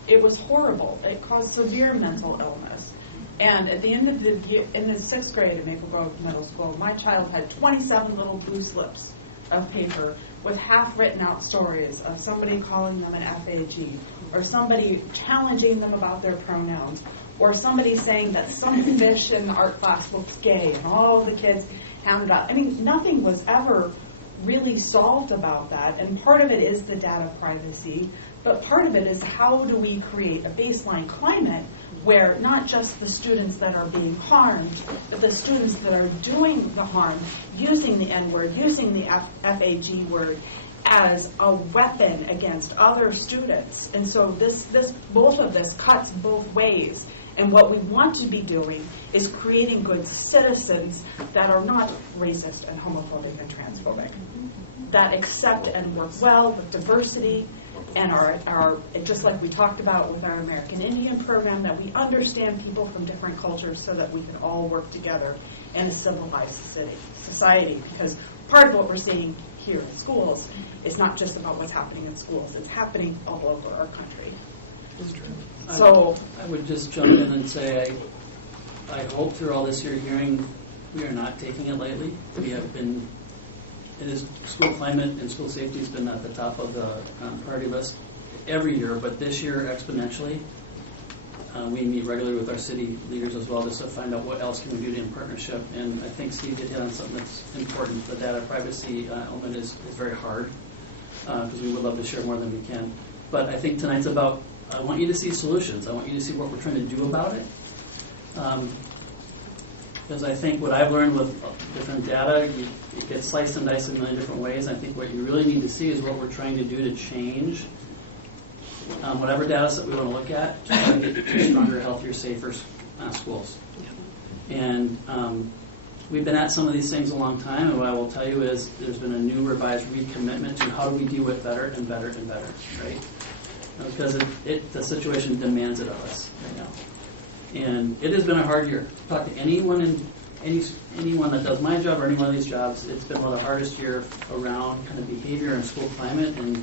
It was horrible. It caused severe mental illness. And at the end of the year, in the 6th grade at Maple Grove Middle School, my child had 27 little blue slips of paper with half-written out stories of somebody calling them an FAG, or somebody challenging them about their pronouns, or somebody saying that some fish in the art class looks gay, and all of the kids hounded up. Nothing was ever really solved about that, and part of it is the data privacy, but part of it is how do we create a baseline climate where not just the students that are being harmed, but the students that are doing the harm, using the N-word, using the FAG word as a weapon against other students. And so both of this cuts both ways. And what we want to be doing is creating good citizens that are not racist and homophobic and transphobic, that accept and work well with diversity, and are just like we talked about with our American Indian program, that we understand people from different cultures so that we can all work together in a civilized society. Because part of what we're seeing here in schools is not just about what's happening in schools, it's happening all over our country. So I would just jump in and say I hope through all this you're hearing we are not taking it lightly. We have been, school climate and school safety has been at the top of the priority list every year, but this year exponentially. We meet regularly with our city leaders as well just to find out what else can we do in partnership. And I think Steve did hit on something that's important. The data privacy element is very hard because we would love to share more than we can. But I think tonight's about, I want you to see solutions. I want you to see what we're trying to do about it. Because I think what I've learned with different data, it gets sliced and diced in a million different ways. I think what you really need to see is what we're trying to do to change whatever data set we want to look at to try to get to stronger, healthier, safer schools. And we've been at some of these things a long time, and what I will tell you is there's been a new revised recommitment to how do we do it better and better and better, right? Because the situation demands it of us right now. And it has been a hard year. Talk to anyone anyone that does my job or any one of these jobs, it's been one of the hardest year around kind of behavior and school climate and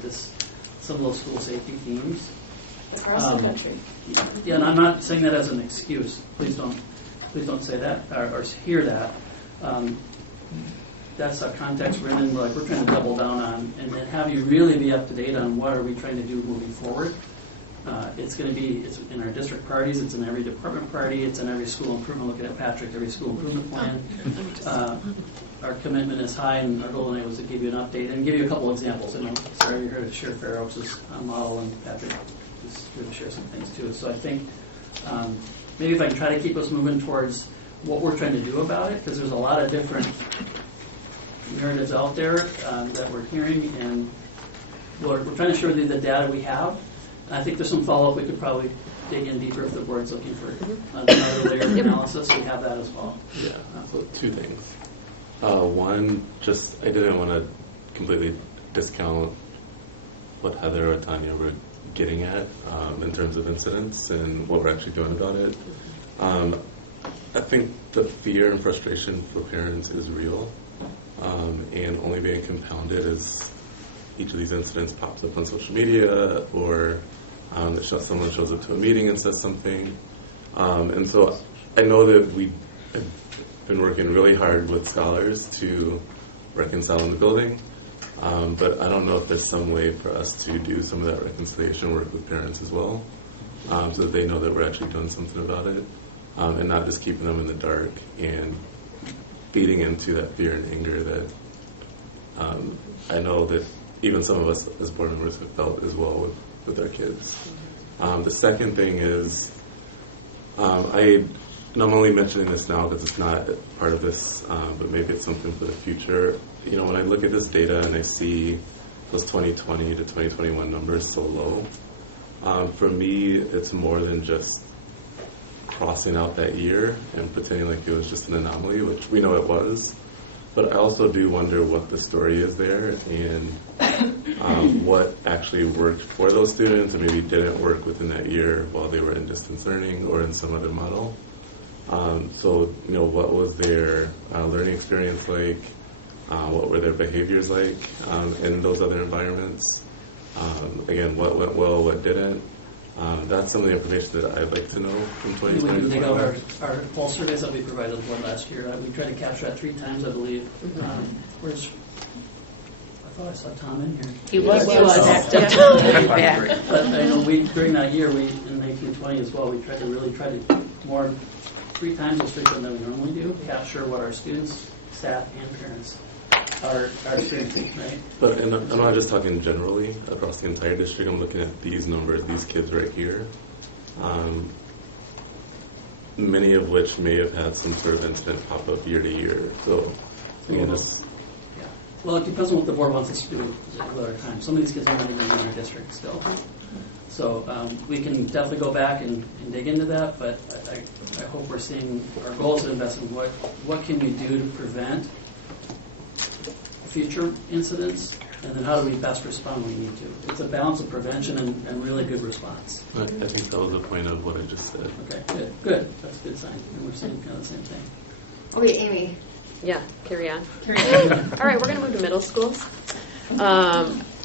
some of those school safety themes. Across the country. Yeah, and I'm not saying that as an excuse. Please don't say that or hear that. That's a context we're in. We're trying to double down on and have you really be up to date on what are we trying to do moving forward. It's in our district priorities. It's in every department priority. It's in every school improvement. Looking at Patrick, every school improvement plan. Our commitment is high, and our goal tonight was to give you an update and give you a couple examples. And I'm sorry you're here to share Fair Oaks' model, and Patrick is here to share some things too. So I think maybe if I can try to keep us moving towards what we're trying to do about it, because there's a lot of different narratives out there that we're hearing, and we're trying to share with you the data we have. And I think there's some follow-up we could probably dig in deeper if the board's looking for another layer of analysis. We have that as well. Yeah, so two things. One, I didn't want to completely discount what Heather or Tanya were getting at in terms of incidents and what we're actually doing about it. I think the fear and frustration for parents is real. and only being compounded as each of these incidents pops up on social media, or someone shows up to a meeting and says something. And so I know that we have been working really hard with scholars to reconcile in the building, but I don't know if there's some way for us to do some of that reconciliation work with parents as well, so that they know that we're actually doing something about it, and not just keeping them in the dark and feeding into that fear and anger that I know that even some of us as board members have felt as well with our kids. The second thing is, and I'm only mentioning this now because it's not part of this, but maybe it's something for the future. You know, when I look at this data and I see those 2020 to 2021 numbers so low, for me, it's more than just crossing out that year and pretending like it was just an anomaly, which we know it was. But I also do wonder what the story is there and what actually worked for those students and maybe didn't work within that year while they were in distance learning or in some other model. So, you know, what was their learning experience like? What were their behaviors like in those other environments? Again, what went well, what didn't? That's some of the information that I'd like to know from 2020. We can dig out our pulse surveys that we provided the board last year. We tried to capture that 3 times, I believe. Where's, I thought I saw Tom in here. He was active. Yeah. But I know during that year, in 1920 as well, we tried to more 3 times as frequent than we normally do, capture what our students, staff, and parents are experiencing, right? But and I'm not just talking generally across the entire district. I'm looking at these numbers, these kids right here, many of which may have had some sort of incident pop up year to year. So again, just yeah. Well, it depends on what the board wants us to do with our time. Some of these kids are not even in our district still. So we can definitely go back and dig into that, but I hope we're seeing our goals of investment. What can we do to prevent future incidents, and then how do we best respond when we need to? It's a balance of prevention and really good response. I think that was the point of what I just said. Okay, good. That's a good sign. And we're saying kind of the same thing. Okay, Amy. Yeah, carry on. All right, we're going to move to middle schools.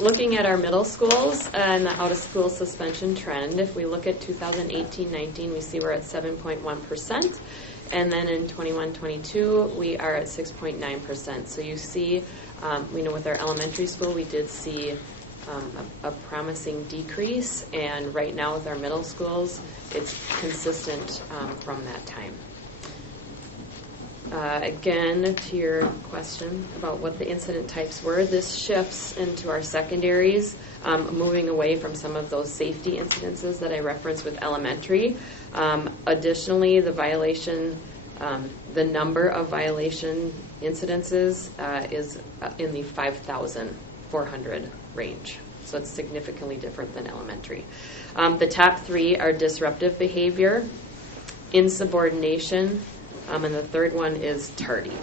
Looking at our middle schools and the out-of-school suspension trend, if we look at 2018-19, we see we're at 7.1%. And then in 21-22, we are at 6.9%. So you see, we know with our elementary school, we did see a promising decrease. And right now with our middle schools, it's consistent from that time. Again, to your question about what the incident types were, this shifts into our secondaries, moving away from some of those safety incidences that I referenced with elementary. Additionally, the violation, the number of violation incidences is in the 5,400 range. So it's significantly different than elementary. The top 3 are disruptive behavior, insubordination, and the third one is tardy.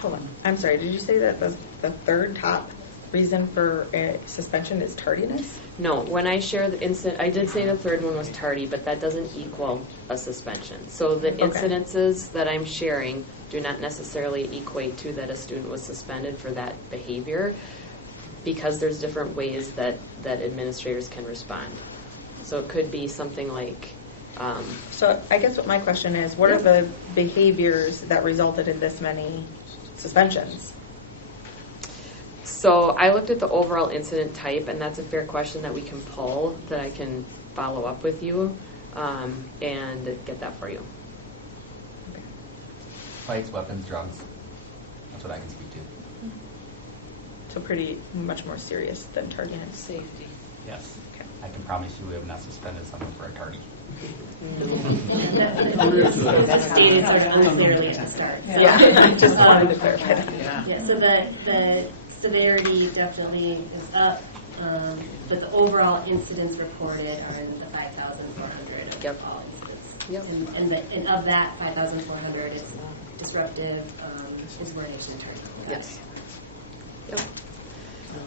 Hold on. I'm sorry. Did you say that the third top reason for suspension is tardiness? No. When I share the incident, I did say the third one was tardy, but that doesn't equal a suspension. So the incidences that I'm sharing do not necessarily equate to that a student was suspended for that behavior, because there's different ways that administrators can respond. So it could be something like... So I guess what my question is, what are the behaviors that resulted in this many suspensions? So I looked at the overall incident type, and that's a fair question that we can pull, that I can follow up with you and get that for you. Okay. Fights, weapons, drugs. That's what I can speak to. So pretty much more serious than tardiness. Safety. Yes. Okay. I can promise you we have not suspended someone for a tardy. That's stated sort of unclearly at the start. Yeah, just wanted to clarify that. Yeah, so the severity definitely is up, but the overall incidents reported are in the 5,400 of all incidents. Yep. And of that 5,400, it's disruptive, insubordination, and tardy. Yes. Yep.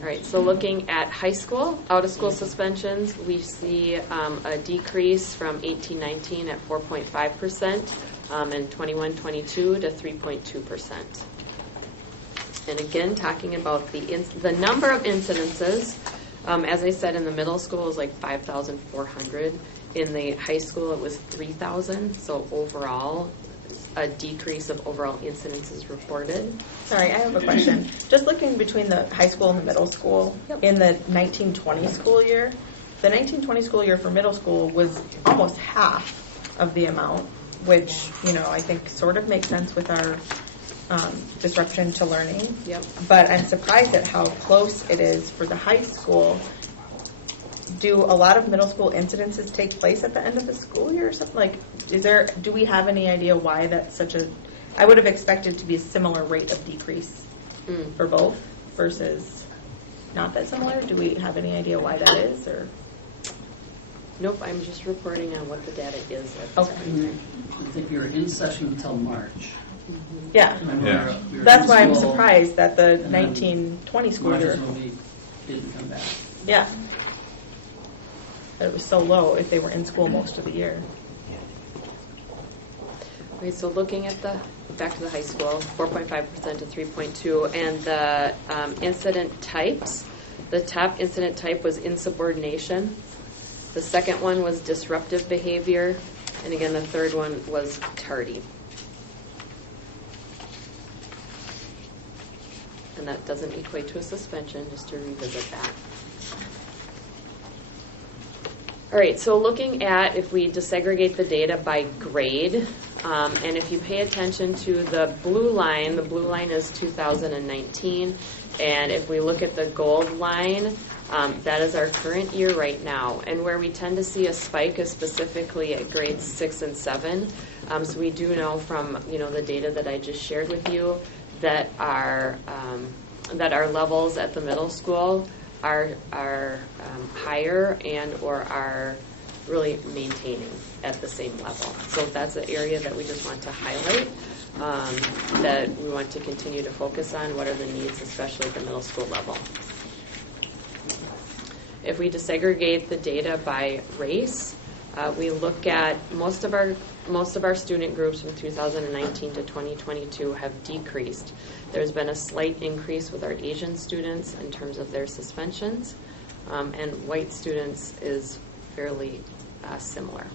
All right, so looking at high school, out-of-school suspensions, we see a decrease from 18-19 at 4.5%. and 21-22 to 3.2%. And again, talking about the number of incidences, as I said, in the middle school is like 5,400. In the high school, it was 3,000. So overall, a decrease of overall incidences reported. Sorry, I have a question. Just looking between the high school and the middle school, in the 1920 school year, the 1920 school year for middle school was almost half of the amount, which, I think sort of makes sense with our disruption to learning. Yep. But I'm surprised at how close it is for the high school. Do a lot of middle school incidences take place at the end of the school year or something? Do we have any idea why that's I would have expected to be a similar rate of decrease for both versus not that similar? Do we have any idea why that is, or? Nope, I'm just reporting on what the data is at this Okay. point. I think we were in session until March. Yeah. We were That's in why I'm school, surprised that the and then 1920 school March year. is when we didn't come back. Yeah. That it was so low if they were in school most of the year. Okay, so looking at back to the high school, 4.5% to 3.2, and the incident types, the top incident type was insubordination. The second one was disruptive behavior, and again, the third one was tardy. And that doesn't equate to a suspension, just to revisit that. All right, so looking at if we disaggregate the data by grade, and if you pay attention to the blue line is 2019, and if we look at the gold line, that is our current year right now. And where we tend to see a spike is specifically at grades 6 and 7. So we do know from the data that I just shared with you that our levels at the middle school are higher and or are really maintaining at the same level. So that's an area that we just want to highlight, that we want to continue to focus on. What are the needs, especially at the middle school level? If we disaggregate the data by race, we look at most of our student groups from 2019 to 2022 have decreased. There's been a slight increase with our Asian students in terms of their suspensions, and white students is fairly similar.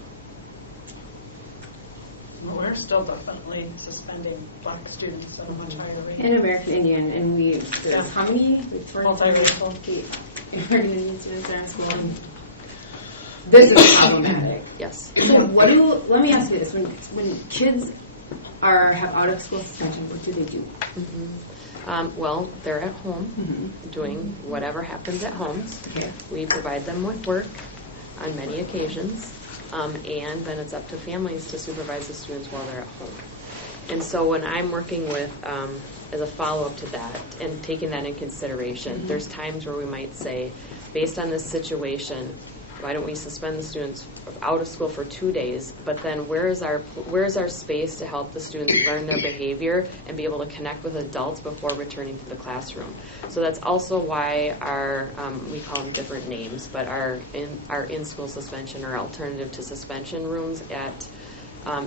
Well, we're still definitely suspending black students at a much higher rate. And American Indian, and there's how many? Multiracial. American Indian students are in school. And this is problematic. Yes. So let me ask you this. When kids have out of school suspension, what do they do? Well, they're at home doing whatever happens at home. Okay. We provide them with work on many occasions, and then it's up to families to supervise the students while they're at home. And so when I'm working with, as a follow-up to that and taking that in consideration, there's times where we might say, based on this situation, why don't we suspend the students out of school for 2 days, but then where is our space to help the students learn their behavior and be able to connect with adults before returning to the classroom? So that's also why our, we call them different names, but our in-school suspension or alternative to suspension rooms at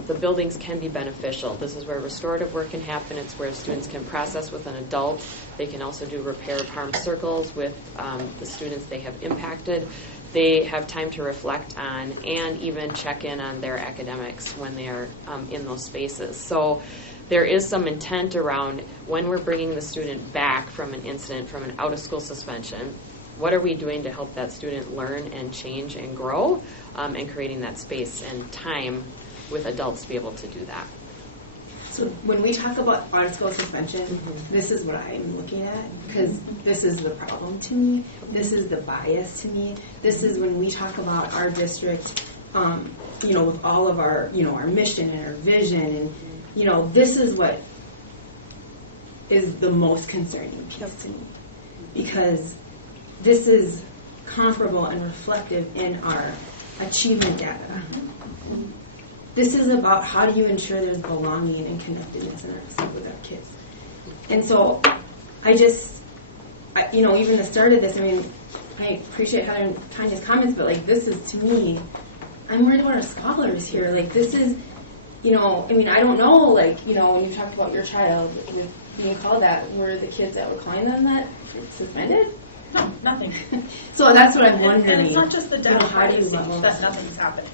the buildings can be beneficial. This is where restorative work can happen. It's where students can process with an adult. They can also do repair of harm circles with the students they have impacted. They have time to reflect on and even check in on their academics when they are in those spaces. So there is some intent around when we're bringing the student back from an incident, from an out-of-school suspension, what are we doing to help that student learn and change and grow, and creating that space and time with adults to be able to do that. So when we talk about out-of-school suspension, this is what I'm looking at, because this is the problem to me. This is the bias to me. This is when we talk about our district, with all of our, our mission and our vision, and, this is what is the most concerning piece to me, because this is comparable and reflective in our achievement data. This is about how do you ensure there's belonging and connectedness with our kids. And so even the start of this, I appreciate Tanya's comments, but this is, to me, I'm worried about our scholars here. This is, you know, I mean, I don't know, like, you know, when you talked about your child with being called that, were the kids that were calling them that suspended? No, nothing. So that's what I'm wondering. And it's not just the You know, how do you democratic level that nothing's happening.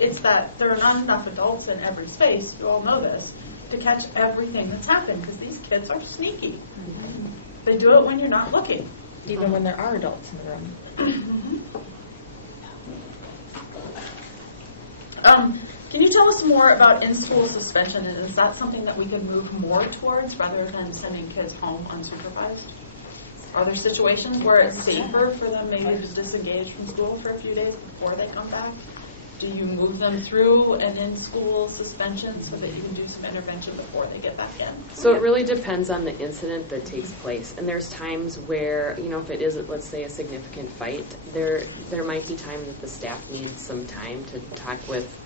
It's that there are not enough adults in every space, you all know this, to catch everything that's happened, because these kids are sneaky. They do it when you're not looking. Even when there are adults in the room. Can you tell us more about in-school suspension, and is that something that we can move more towards rather than sending kids home unsupervised? Are there situations where it's safer for them maybe to disengage from school for a few days before they come back? Do you move them through an in-school suspension so that you can do some intervention before they get back in? So it really depends on the incident that takes place. And there's times where, you know, if it is, let's say, a significant fight, there might be time that the staff needs some time to talk with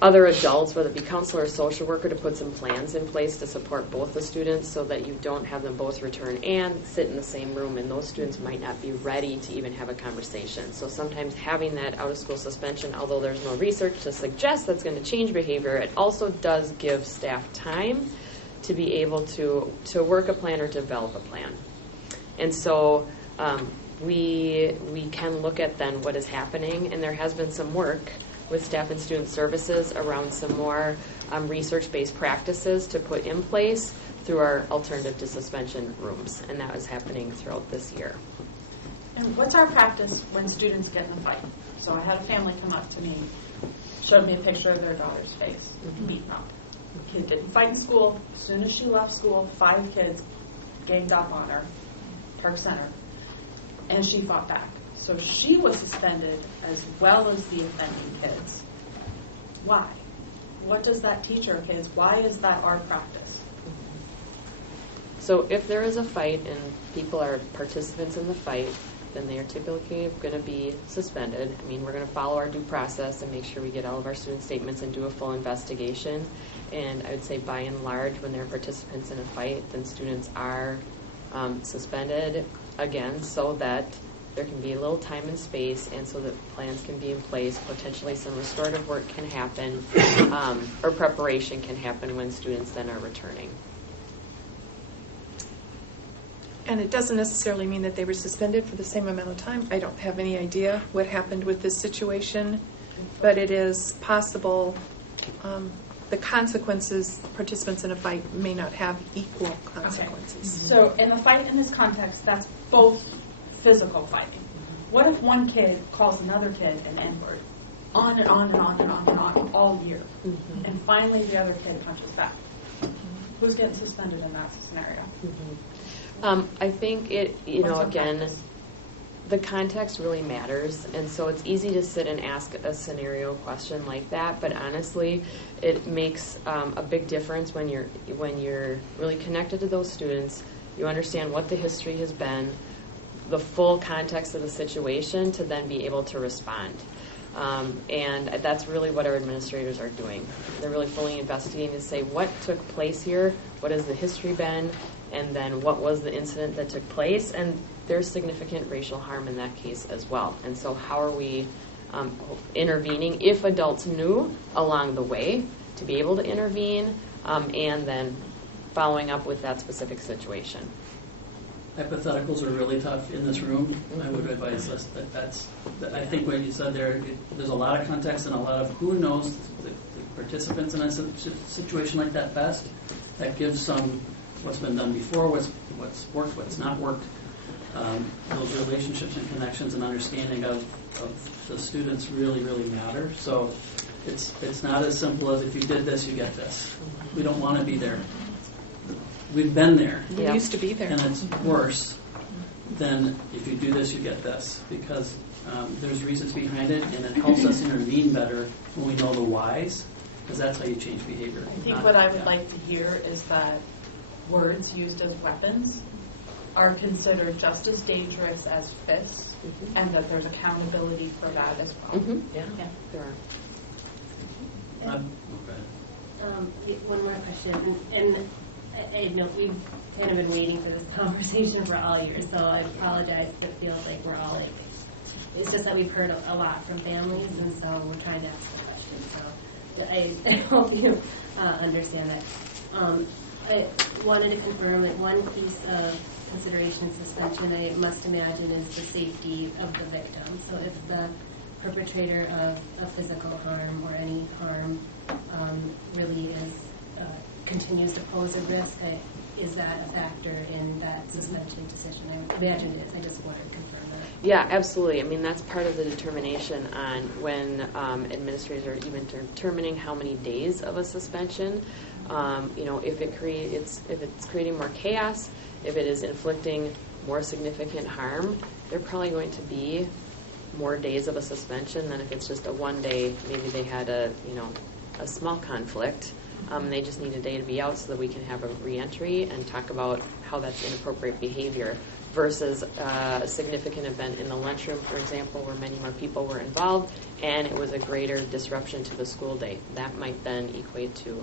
other adults, whether it be counselor or social worker, to put some plans in place to support both the students so that you don't have them both return and sit in the same room, and those students might not be ready to even have a conversation. So sometimes having that out-of-school suspension, although there's no research to suggest that's going to change behavior, it also does give staff time to be able to work a plan or develop a plan. And so we can look at then what is happening, and there has been some work with staff and student services around some more research-based practices to put in place through our alternative to suspension rooms, and that is happening throughout this year. And what's our practice when students get in a fight? So I had a family come up to me, showed me a picture of their daughter's face, beaten up. Kid didn't fight in school. As soon as she left school, 5 kids ganged up on her, Park Center, and she fought back. So she was suspended as well as the offending kids. Why? What does that teach our kids? Why is that our practice? So if there is a fight and people are participants in the fight, then they are typically going to be suspended. I mean, we're going to follow our due process and make sure we get all of our student statements and do a full investigation. And I would say by and large, when they're participants in a fight, then students are suspended again so that there can be a little time and space, and so that plans can be in place. Potentially some restorative work can happen, or preparation can happen when students then are returning. And it doesn't necessarily mean that they were suspended for the same amount of time. I don't have any idea what happened with this situation, but it is possible the consequences, participants in a fight may not have equal consequences. Okay. So in a fight in this context, that's both physical fighting. What if one kid calls another kid an N-word? On and on and on and on and on all year. Mm-hmm. And finally the other kid punches back. Mm-hmm. Who's getting suspended in that scenario? Mm-hmm. I think it, you know, again, the context really matters, and so it's easy to sit and ask a scenario question like that, but honestly, it makes a big difference when you're really connected to those students. You understand what the history has been, the full context of the situation, to then be able to respond. And that's really what our administrators are doing. They're really fully investigating to say what took place here, what has the history been, and then what was the incident that took place. And there's significant racial harm in that case as well. And so how are we intervening if adults knew along the way to be able to intervene, and then following up with that specific situation. Hypotheticals are really tough in this room. Mm-hmm. I would advise us I think what you said there, there's a lot of context and a lot of who knows the participants in a situation like that best. That gives some what's been done before, what's worked, what's not worked. Those relationships and connections and understanding of the students really, really matter. So it's not as simple as if you did this, you get this. We don't want to be there. We've been there. We used to be there. And it's worse than if you do this, you get this. Because there's reasons behind it, and it helps us intervene better when we know the whys, because that's how you change behavior. I think what I would like to hear is that words used as weapons are considered just as dangerous as fists, and that there's accountability for that as well. Yeah, there are. One more question, and I know we've kind of been waiting for this conversation for all year, so I apologize if it feels like we're all it's just that we've heard a lot from families, and so we're trying to ask the question. So I hope you understand that. I wanted to confirm that one piece of consideration suspension, I must imagine, is the safety of the victim. So if the perpetrator of a physical harm or any harm really continues to pose a risk, is that a factor in that suspension decision? I imagine it is. I just wanted to confirm that. Yeah, absolutely. I mean, that's part of the determination on when administrators are even determining how many days of a suspension. If it's creating more chaos, if it is inflicting more significant harm, they're probably going to be more days of a suspension than if it's just a 1 day. Maybe they had a small conflict. They just need a day to be out so that we can have a reentry and talk about how that's inappropriate behavior versus a significant event in the lunchroom, for example, where many more people were involved and it was a greater disruption to the school day. That might then equate to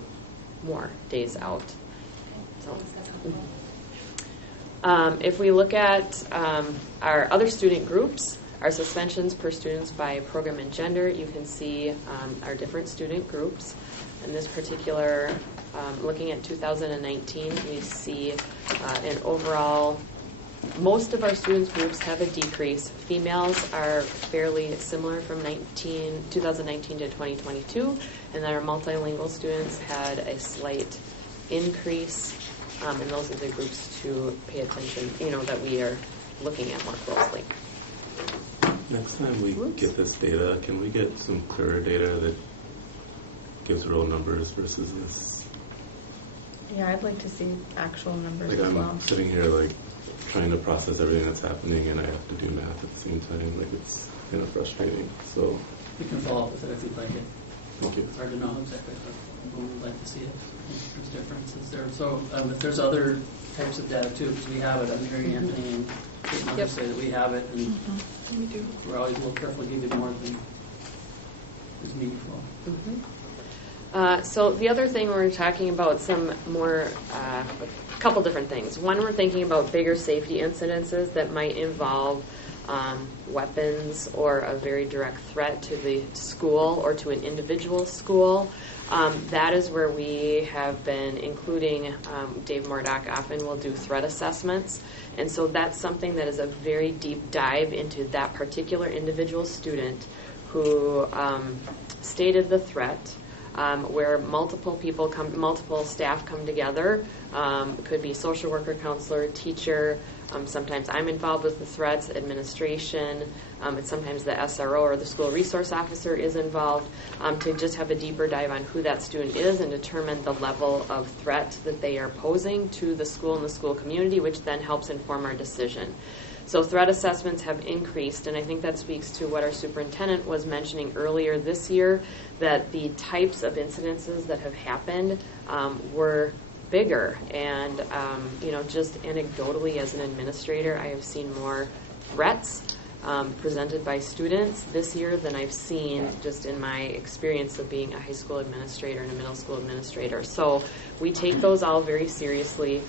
more days out. So, if we look at our other student groups, our suspensions per students by program and gender, you can see our different student groups. In this particular, looking at 2019, we see an overall, most of our students groups have a decrease. Females are fairly similar from 2019 to 2022, and then our multilingual students had a slight increase, and those are the groups to pay attention, that we are looking at more closely. Next time we get this data, can we get some clearer data that gives real numbers versus this? Yeah, I'd like to see actual numbers Like as well. I'm sitting here trying to process everything that's happening, and I have to do math at the same time. It's kind of frustrating. So We can follow up with it if you'd like it. Thank you. It's hard to know exactly, but we would like to see it. There's differences there. So if there's other types of data too, because we have it, I'm hearing Anthony and Kate Mother say that we have it, and we do. We're always a little careful to give you more than is meaningful. So the other thing we're talking about some more, a couple different things. One, we're thinking about bigger safety incidences that might involve weapons or a very direct threat to the school or to an individual school. That is where we have been including, Dave Murdoch often will do threat assessments. And so that's something that is a very deep dive into that particular individual student who stated the threat, where multiple staff come together. It could be social worker, counselor, teacher. Sometimes I'm involved with the threats, administration. And sometimes the SRO or the school resource officer is involved to just have a deeper dive on who that student is and determine the level of threat that they are posing to the school and the school community, which then helps inform our decision. So threat assessments have increased, and I think that speaks to what our superintendent was mentioning earlier this year, that the types of incidences that have happened were bigger. And, just anecdotally as an administrator, I have seen more threats presented by students this year than I've seen just in my experience of being a high school administrator and a middle school administrator. So we take those all very seriously.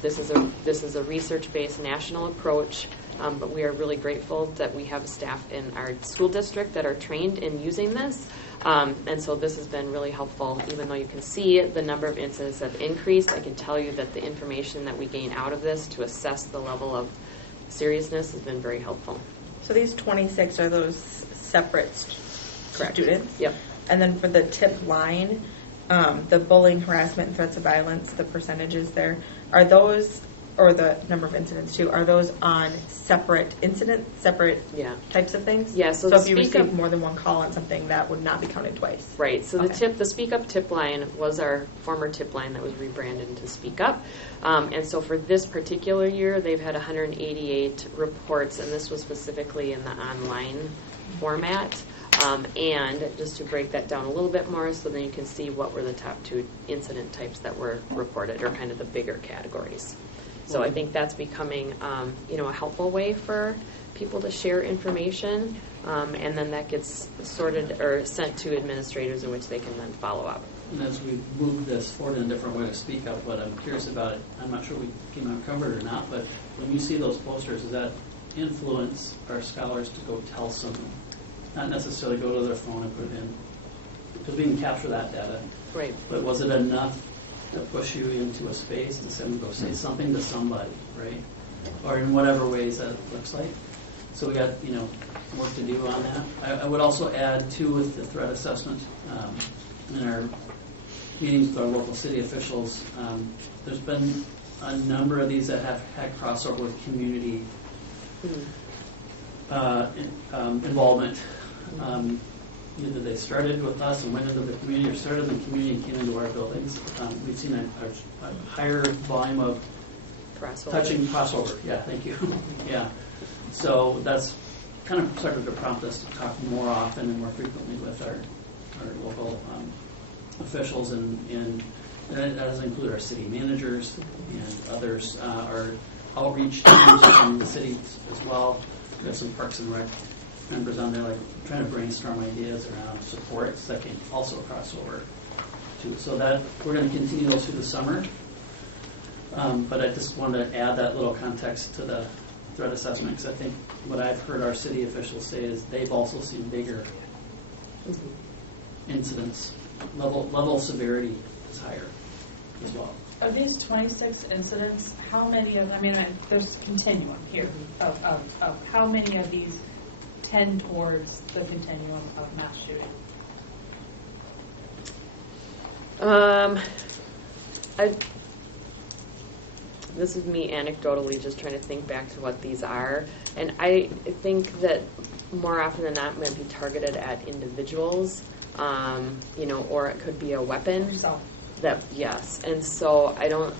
This is a research-based national approach, but we are really grateful that we have staff in our school district that are trained in using this. And so this has been really helpful. Even though you can see the number of incidents have increased, I can tell you that the information that we gain out of this to assess the level of seriousness has been very helpful. So these 26 are those separate students? Yep. And then for the tip line, the bullying, harassment, and threats of violence, the percentages there, are those, or the number of incidents too, are those on separate incidents, separate types of things? Yeah. So if you receive more than one call on something, that would not be counted twice? Right. So the Speak Up tip line was our former tip line that was rebranded into Speak Up. And so for this particular year, they've had 188 reports, and this was specifically in the online format. And just to break that down a little bit more, so then you can see what were the top two incident types that were reported, or kind of the bigger categories. So I think that's becoming, a helpful way for people to share information, and then that gets sorted or sent to administrators in which they can then follow up. And as we move this forward in a different way to speak up, what I'm curious about, I'm not sure we came uncovered or not, but when you see those posters, does that influence our scholars to go tell someone? Not necessarily go to their phone and put it in because we can capture that data. Right. But was it enough to push you into a space and say, I'm going to go say something to somebody, right? Or in whatever ways that looks like. So we got, work to do on that. I would also add, too, with the threat assessment, in our meetings with our local city officials, there's been a number of these that have had crossover with community involvement. Either they started with us and went into the community, or started in the community and came into our buildings. We've seen a higher volume of touching crossover. Yeah, thank you. Yeah. So that's kind of started to prompt us to talk more often and more frequently with our local officials, and that does include our city managers and others, our outreach teams from the city as well. We have some Parks and Rec members on there, like trying to brainstorm ideas around supports that can also cross over too. So that we're going to continue those through the summer. But I just wanted to add that little context to the threat assessment, because I think what I've heard our city officials say is they've also seen bigger incidents. Level of severity is higher as well. Of these 26 incidents, how many of, there's a continuum here of how many of these tend towards the continuum of mass shooting? This is me anecdotally just trying to think back to what these are. And I think that more often than not might be targeted at individuals, or it could be a weapon. Yourself. Yes. And so I don't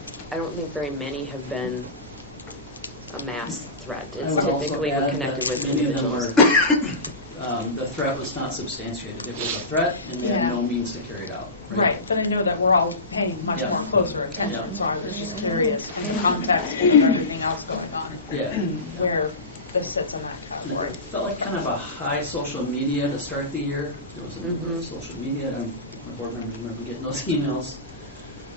think very many have been a mass threat. It's typically connected with individuals. The threat was not substantiated. It was a threat, and they had no means to carry it out. Right, but I know that we're all paying much more closer attention, so I was just curious in the context of everything else going on, where this sits in that category. It felt like kind of a high social media to start the year. There was a number of social media, and my board members remember getting those emails.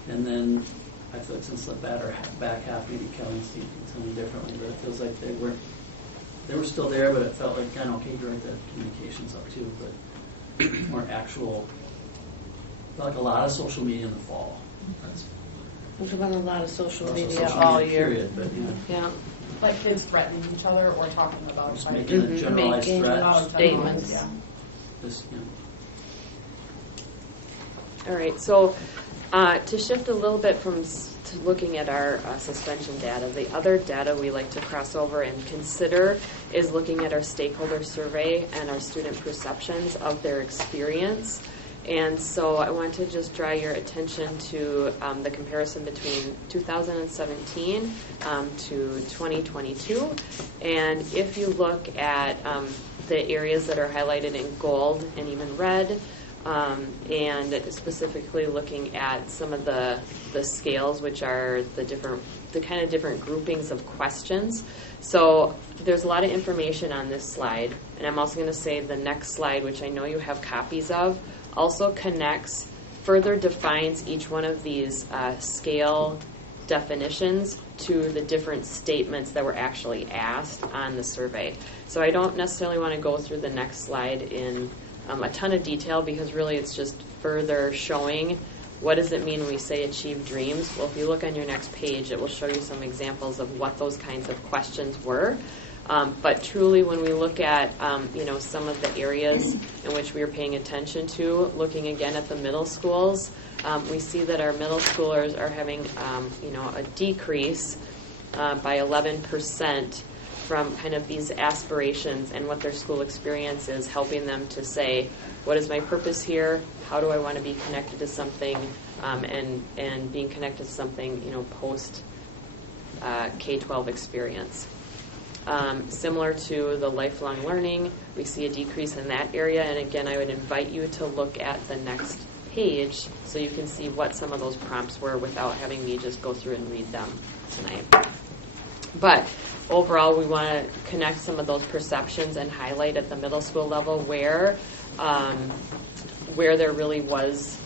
And then I feel like since the back half, maybe Kelly's seen something differently, but it feels like they were still there, but it felt like kind of okay during the communications up too, but more actual. Felt like a lot of social media in the fall. There's been a lot of social media social all media year. period, but yeah. Like kids threatening each other or talking about just making a generalized threat. Statements. Yeah. Just, All right, so to shift a little bit from to looking at our suspension data, the other data we like to cross over and consider is looking at our stakeholder survey and our student perceptions of their experience. And so I want to just draw your attention to the comparison between 2017 to 2022. And if you look at the areas that are highlighted in gold and even red, and specifically looking at some of the scales, which are the kind of different groupings of questions. So there's a lot of information on this slide, and I'm also going to say the next slide, which I know you have copies of, also connects, further defines each one of these scale definitions to the different statements that were actually asked on the survey. So I don't necessarily want to go through the next slide in a ton of detail, because really it's just further showing what does it mean when we say achieve dreams. Well, if you look on your next page, it will show you some examples of what those kinds of questions were. But truly, when we look at some of the areas in which we are paying attention to, looking again at the middle schools, we see that our middle schoolers are having a decrease by 11% from kind of these aspirations and what their school experience is, helping them to say, what is my purpose here? How do I want to be connected to something, and being connected to something post K-12 experience. Similar to the lifelong learning, we see a decrease in that area. And again, I would invite you to look at the next page so you can see what some of those prompts were without having me just go through and read them tonight. But overall, we want to connect some of those perceptions and highlight at the middle school level where there really was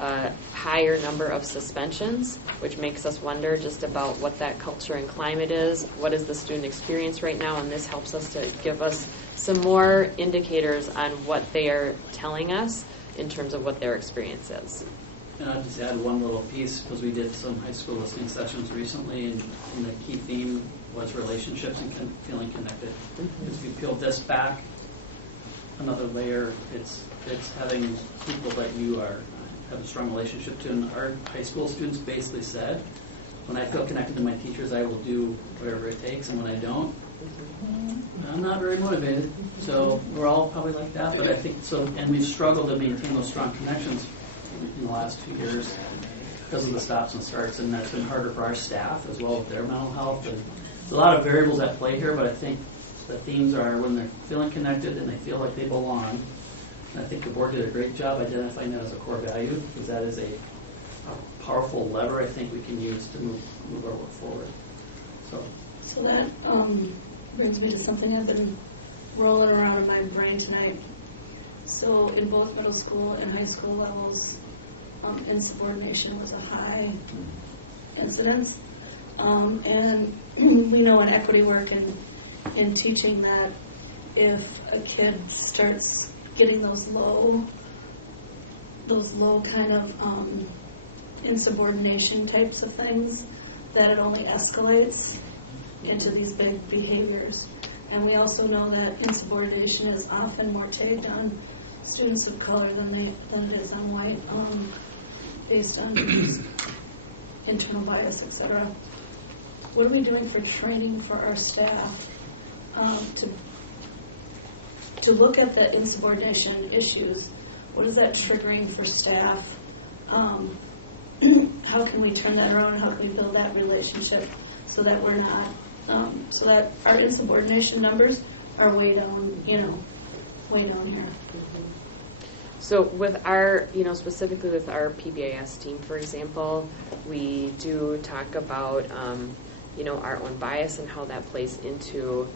a higher number of suspensions, which makes us wonder just about what that culture and climate is, what is the student experience right now, and this helps us to give us some more indicators on what they are telling us in terms of what their experience is. And I'll just add one little piece, because we did some high school listening sessions recently, and the key theme was relationships and feeling connected. Because if you peel this back another layer, it's having people that you have a strong relationship to. And our high school students basically said, when I feel connected to my teachers, I will do whatever it takes, and when I don't, I'm not very motivated. So we're all probably like that, but I think so. And we've struggled to maintain those strong connections in the last few years because of the stops and starts, and that's been harder for our staff as well with their mental health. And there's a lot of variables at play here, but I think the themes are when they're feeling connected and they feel like they belong. And I think the board did a great job identifying that as a core value, because that is a powerful lever I think we can use to move our work forward. So that brings me to something I've been rolling around in my brain tonight. So in both middle school and high school levels, insubordination was a high incidence. And we know in equity work and in teaching that if a kid starts getting those low kind of insubordination types of things, that it only escalates into these big behaviors. And we also know that insubordination is often more tagged on students of color than it is on white, based on internal bias, etc. What are we doing for training for our staff to look at the insubordination issues? What is that triggering for staff? How can we turn that around? How can we build that relationship so that we're not, so that our insubordination numbers are way down, way down here? So with our, specifically with our Pbis team, for example, we do talk about, our own bias and how that plays into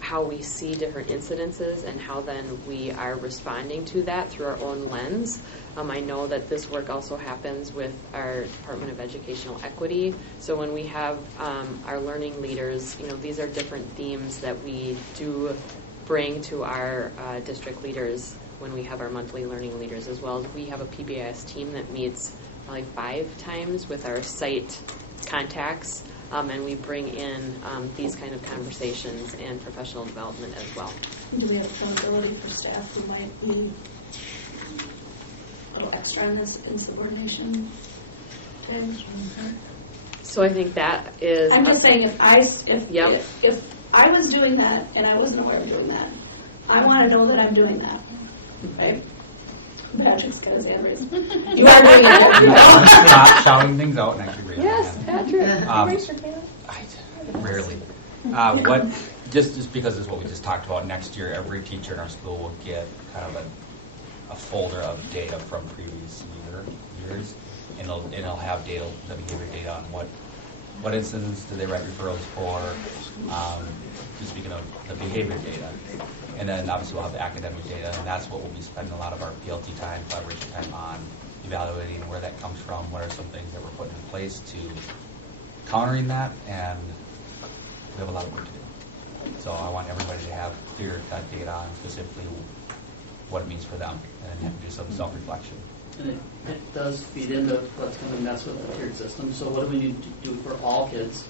how we see different incidences and how then we are responding to that through our own lens. I know that this work also happens with our Department of Educational Equity. So when we have our learning leaders, these are different themes that we do bring to our district leaders when we have our monthly learning leaders, as well as we have a Pbis team that meets probably 5 times with our site contacts, and we bring in these kind of conversations and professional development as well. Do we have accountability for staff who might be a little extra in this insubordination thing? So I think that is... I'm just saying, if I was doing that and I wasn't aware of doing that, I want to know that I'm doing that, right? Patrick's got his hand raised. You are doing it. Stop shouting things out and actually raise Yes, your hand. Patrick. Raise your hand. Rarely. Just because it's what we just talked about, next year every teacher in our school will get kind of a folder of data from previous years, and it'll have data, the behavior data on what incidents did they write referrals for, just speaking of the behavior data. And then obviously we'll have the academic data, and that's what we'll be spending a lot of our PLT time, collaboration time on, evaluating where that comes from, what are some things that we're putting in place to countering that, and we have a lot of work to do. So I want everybody to have clear-cut data on specifically what it means for them, and do some self-reflection. And it does feed into what's going to mess with the tiered system. So what do we need to do for all kids?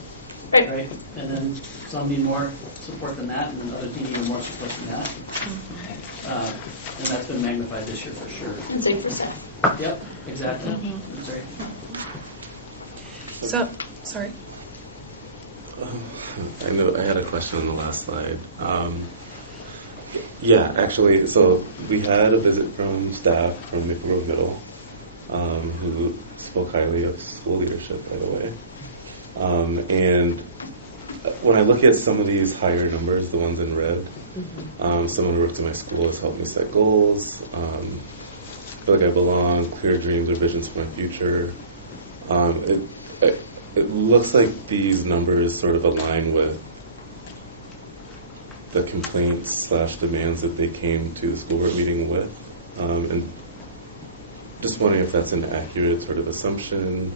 Right. And then some need more support than that, and then others need even more support than that. And that's been magnified this year for sure. And same for staff. Yep, exactly. That's right. So, sorry. I know I had a question on the last slide. Yeah, actually, so we had a visit from staff from Maple Grove Middle who spoke highly of school leadership, by the way. And when I look at some of these higher numbers, the ones in red, someone who works in my school has helped me set goals, feel like I belong, clear dreams or visions for my future. It looks like these numbers sort of align with the complaints / demands that they came to the school board meeting with. And just wondering if that's an accurate sort of assumption,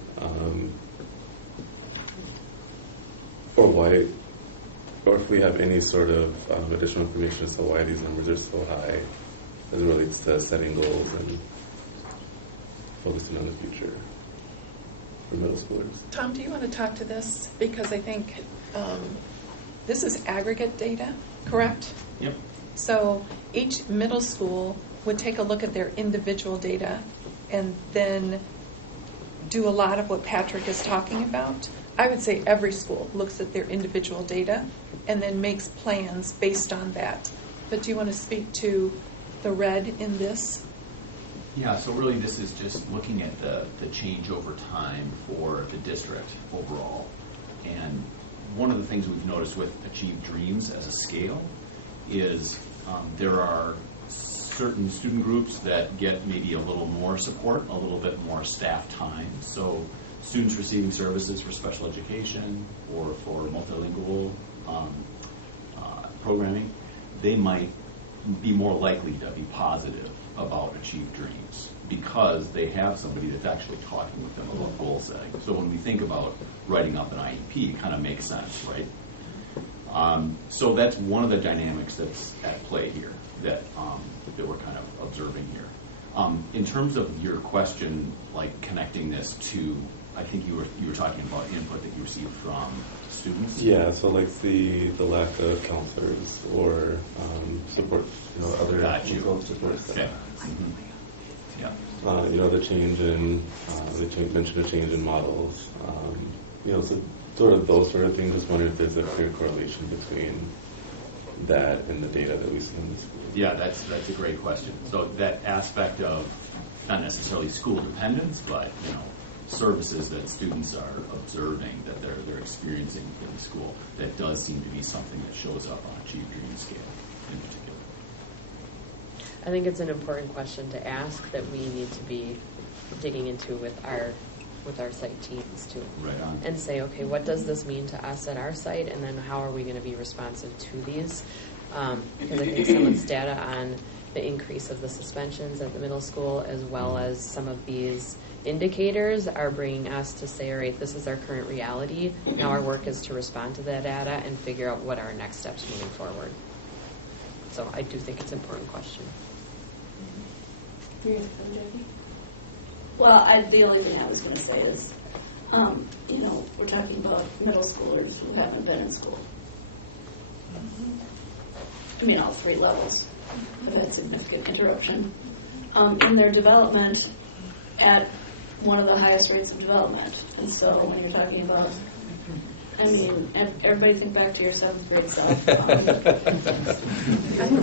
or if we have any sort of additional information as to why these numbers are so high as it relates to setting goals and focusing on the future for middle schoolers. Tom, do you want to talk to this? Because I think this is aggregate data, correct? Yep. So each middle school would take a look at their individual data and then do a lot of what Patrick is talking about. I would say every school looks at their individual data and then makes plans based on that. But do you want to speak to the red in this? Yeah, so really this is just looking at the change over time for the district overall. And one of the things we've noticed with Achieve Dreams as a scale is there are certain student groups that get maybe a little more support, a little bit more staff time. So students receiving services for special education or for multilingual programming, they might be more likely to be positive about Achieve Dreams because they have somebody that's actually talking with them about goal setting. So when we think about writing up an IEP, it kind of makes sense, right? So that's one of the dynamics that's at play here that we're kind of observing here. In terms of your question, like connecting this to, I think you were talking about input that you received from students. Yeah, so like the lack of counselors or support, other mental support staff. Okay. Mm-hmm. Yeah. The change in mentioned a change in models. So sort of those sort of things. Just wondering if there's a clear correlation between that and the data that we see in the school. Yeah, that's a great question. So that aspect of not necessarily school dependence, but services that students are observing that they're experiencing in the school, that does seem to be something that shows up on Achieve Dreams scale in particular. I think it's an important question to ask that we need to be digging into with our site teams too. Right on. And say, okay, what does this mean to us at our site, and then how are we going to be responsive to these? Because I think some of this data on the increase of the suspensions at the middle school, as well as some of these indicators, are bringing us to say, all right, this is our current reality. Now our work is to respond to that data and figure out what are our next steps moving forward. So I do think it's an important question. Well, the only thing I was going to say is, we're talking about middle schoolers who haven't been in school. I mean, all three levels have had significant interruption in their development at one of the highest rates of development. And so when you're talking about, everybody think back to your 7th grade self.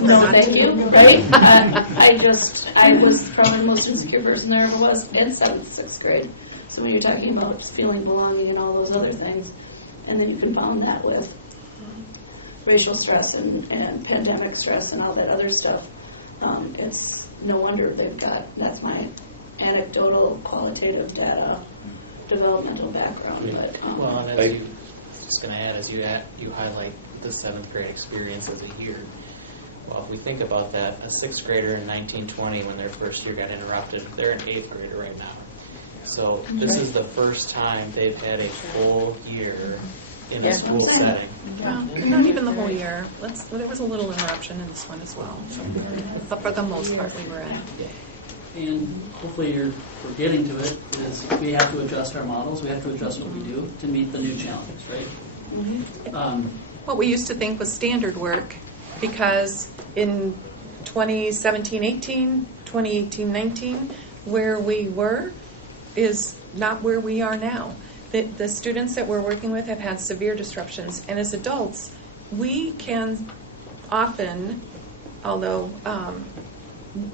No, thank you, right? I was probably the most insecure person there ever was in 7th, 6th grade. So when you're talking about just feeling belonging and all those other things, and then you compound that with racial stress and pandemic stress and all that other stuff, it's no wonder they've got, that's my anecdotal, qualitative data, developmental background. But, well, and as you just going to add, as you highlight the 7th grade experience as a year. Well, if we think about that, a 6th grader in 1920, when their first year got interrupted, they're an 8th grader right now. So this is the first time they've had a full year in a school setting. Well, not even the whole year. There was a little interruption in this one as well. But for the most part, we were in. And hopefully we're getting to it, is we have to adjust our models, we have to adjust what we do to meet the new challenges, right? Mm-hmm. What we used to think was standard work, because in 2017-18, 2018-19, where we were is not where we are now. The students that we're working with have had severe disruptions, and as adults, we can often, although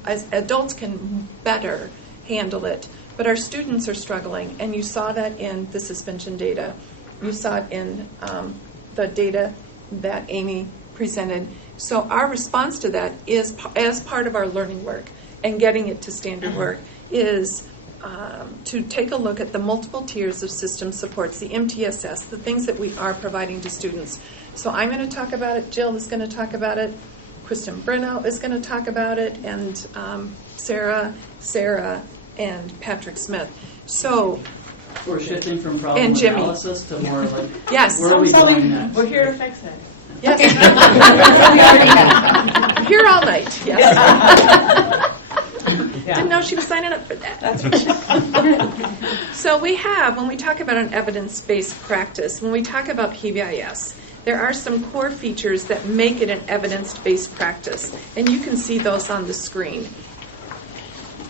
as adults can better handle it, but our students are struggling, and you saw that in the suspension data. You saw it in the data that Amy presented. So our response to that is, as part of our learning work and getting it to standard work, is to take a look at the multiple tiers of system supports, the MTSS, the things that we are providing to students. So I'm going to talk about it. Jill is going to talk about it. Kristen Breno is going to talk about it, and Sarah, and Patrick Smith. So we're shifting from problem and Jimmy. analysis to more like, yes, where are we going next? We're here to fix it. Yes. We already know. Here all night, yes. Didn't know she was signing up for that. That's right. So we have, when we talk about an evidence-based practice, when we talk about PBIS, there are some core features that make it an evidence-based practice, and you can see those on the screen.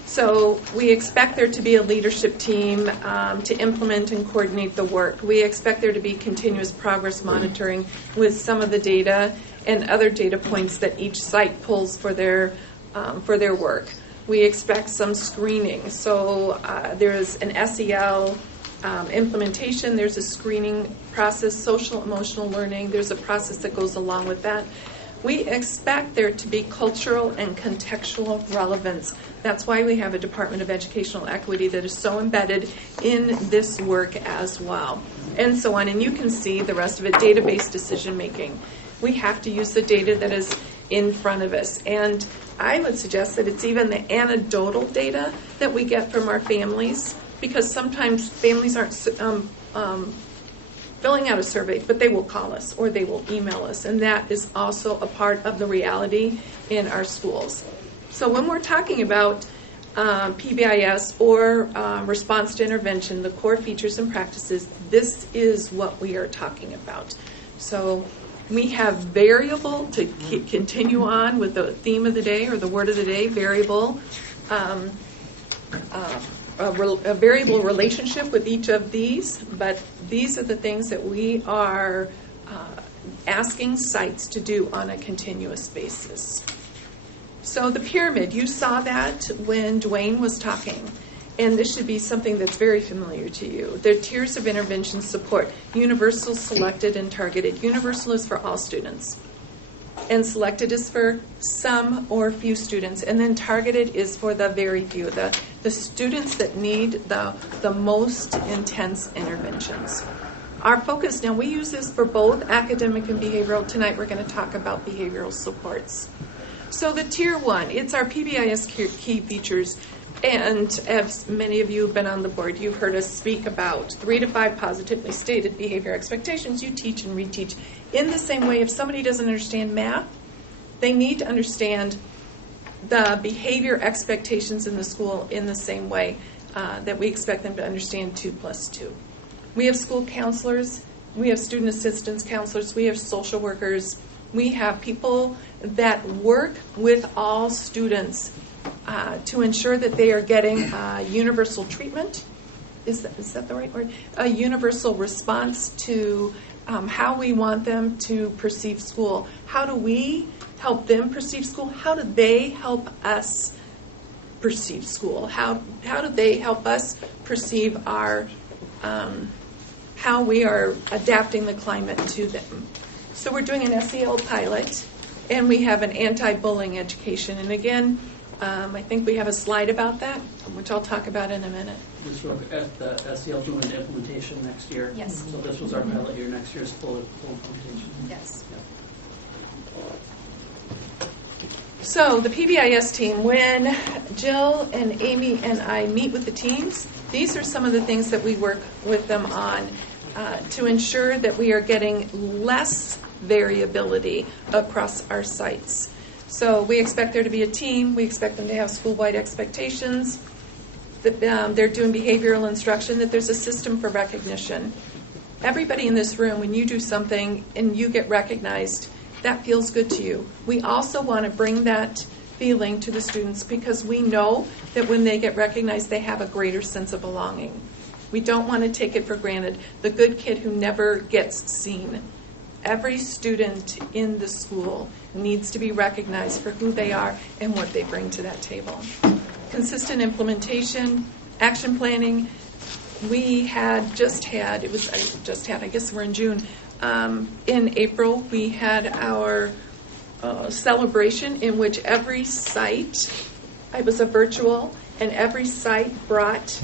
So we expect there to be a leadership team to implement and coordinate the work. We expect there to be continuous progress monitoring with some of the data and other data points that each site pulls for their work. We expect some screening. So there's an SEL implementation. There's a screening process, social emotional learning. There's a process that goes along with that. We expect there to be cultural and contextual relevance. That's why we have a Department of Educational Equity that is so embedded in this work as well, and so on. And you can see the rest of it, database decision making. We have to use the data that is in front of us. And I would suggest that it's even the anecdotal data that we get from our families, because sometimes families aren't filling out a survey, but they will call us or they will email us, and that is also a part of the reality in our schools. So when we're talking about PBIS or response to intervention, the core features and practices, this is what we are talking about. So we have variable, to continue on with the theme of the day or the word of the day, variable, a variable relationship with each of these, but these are the things that we are asking sites to do on a continuous basis. So the pyramid, you saw that when Dwayne was talking, and this should be something that's very familiar to you. The tiers of intervention support: universal, selected, and targeted. Universal is for all students, and selected is for some or few students, and then targeted is for the very few, the students that need the most intense interventions. Our focus, now we use this for both academic and behavioral. Tonight we're going to talk about behavioral supports. So the tier 1, it's our PBIS key features, and as many of you have been on the board, you've heard us speak about 3 to 5 positively stated behavior expectations. You teach and reteach. In the same way, if somebody doesn't understand math, they need to understand the behavior expectations in the school in the same way that we expect them to understand 2 plus 2. We have school counselors, we have student assistance counselors, we have social workers, we have people that work with all students to ensure that they are getting universal treatment. Is that the right word? A universal response to how we want them to perceive school. How do we help them perceive school? How do they help us perceive school? How do they help us perceive our how we are adapting the climate to them? So we're doing an SEL pilot, and we have an anti-bullying education. And again, I think we have a slide about that, which I'll talk about in a minute. This will at the SEL doing the implementation next year. Yes. So this was our pilot year. Next year's full implementation. Yes. So the PBIS team, when Jill and Amy and I meet with the teams, these are some of the things that we work with them on to ensure that we are getting less variability across our sites. So we expect there to be a team. We expect them to have school-wide expectations, that they're doing behavioral instruction, that there's a system for recognition. Everybody in this room, when you do something and you get recognized, that feels good to you. We also want to bring that feeling to the students because we know that when they get recognized, they have a greater sense of belonging. We don't want to take it for granted. The good kid who never gets seen. Every student in the school needs to be recognized for who they are and what they bring to that table. Consistent implementation, action planning. We had I guess we're in June. In April, we had our celebration in which every site, it was a virtual, and every site brought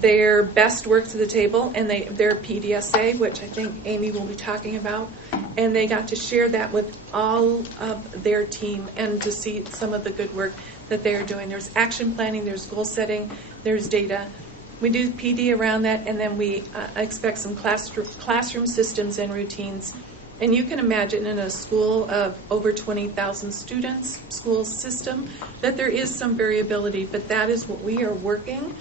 their best work to the table and their PDSA, which I think Amy will be talking about, and they got to share that with all of their team and to see some of the good work that they are doing. There's action planning, there's goal setting, there's data. We do PD around that, and then we expect some classroom systems and routines And you can imagine in a school of over 20,000 students, school system, that there is some variability, but that is what we are working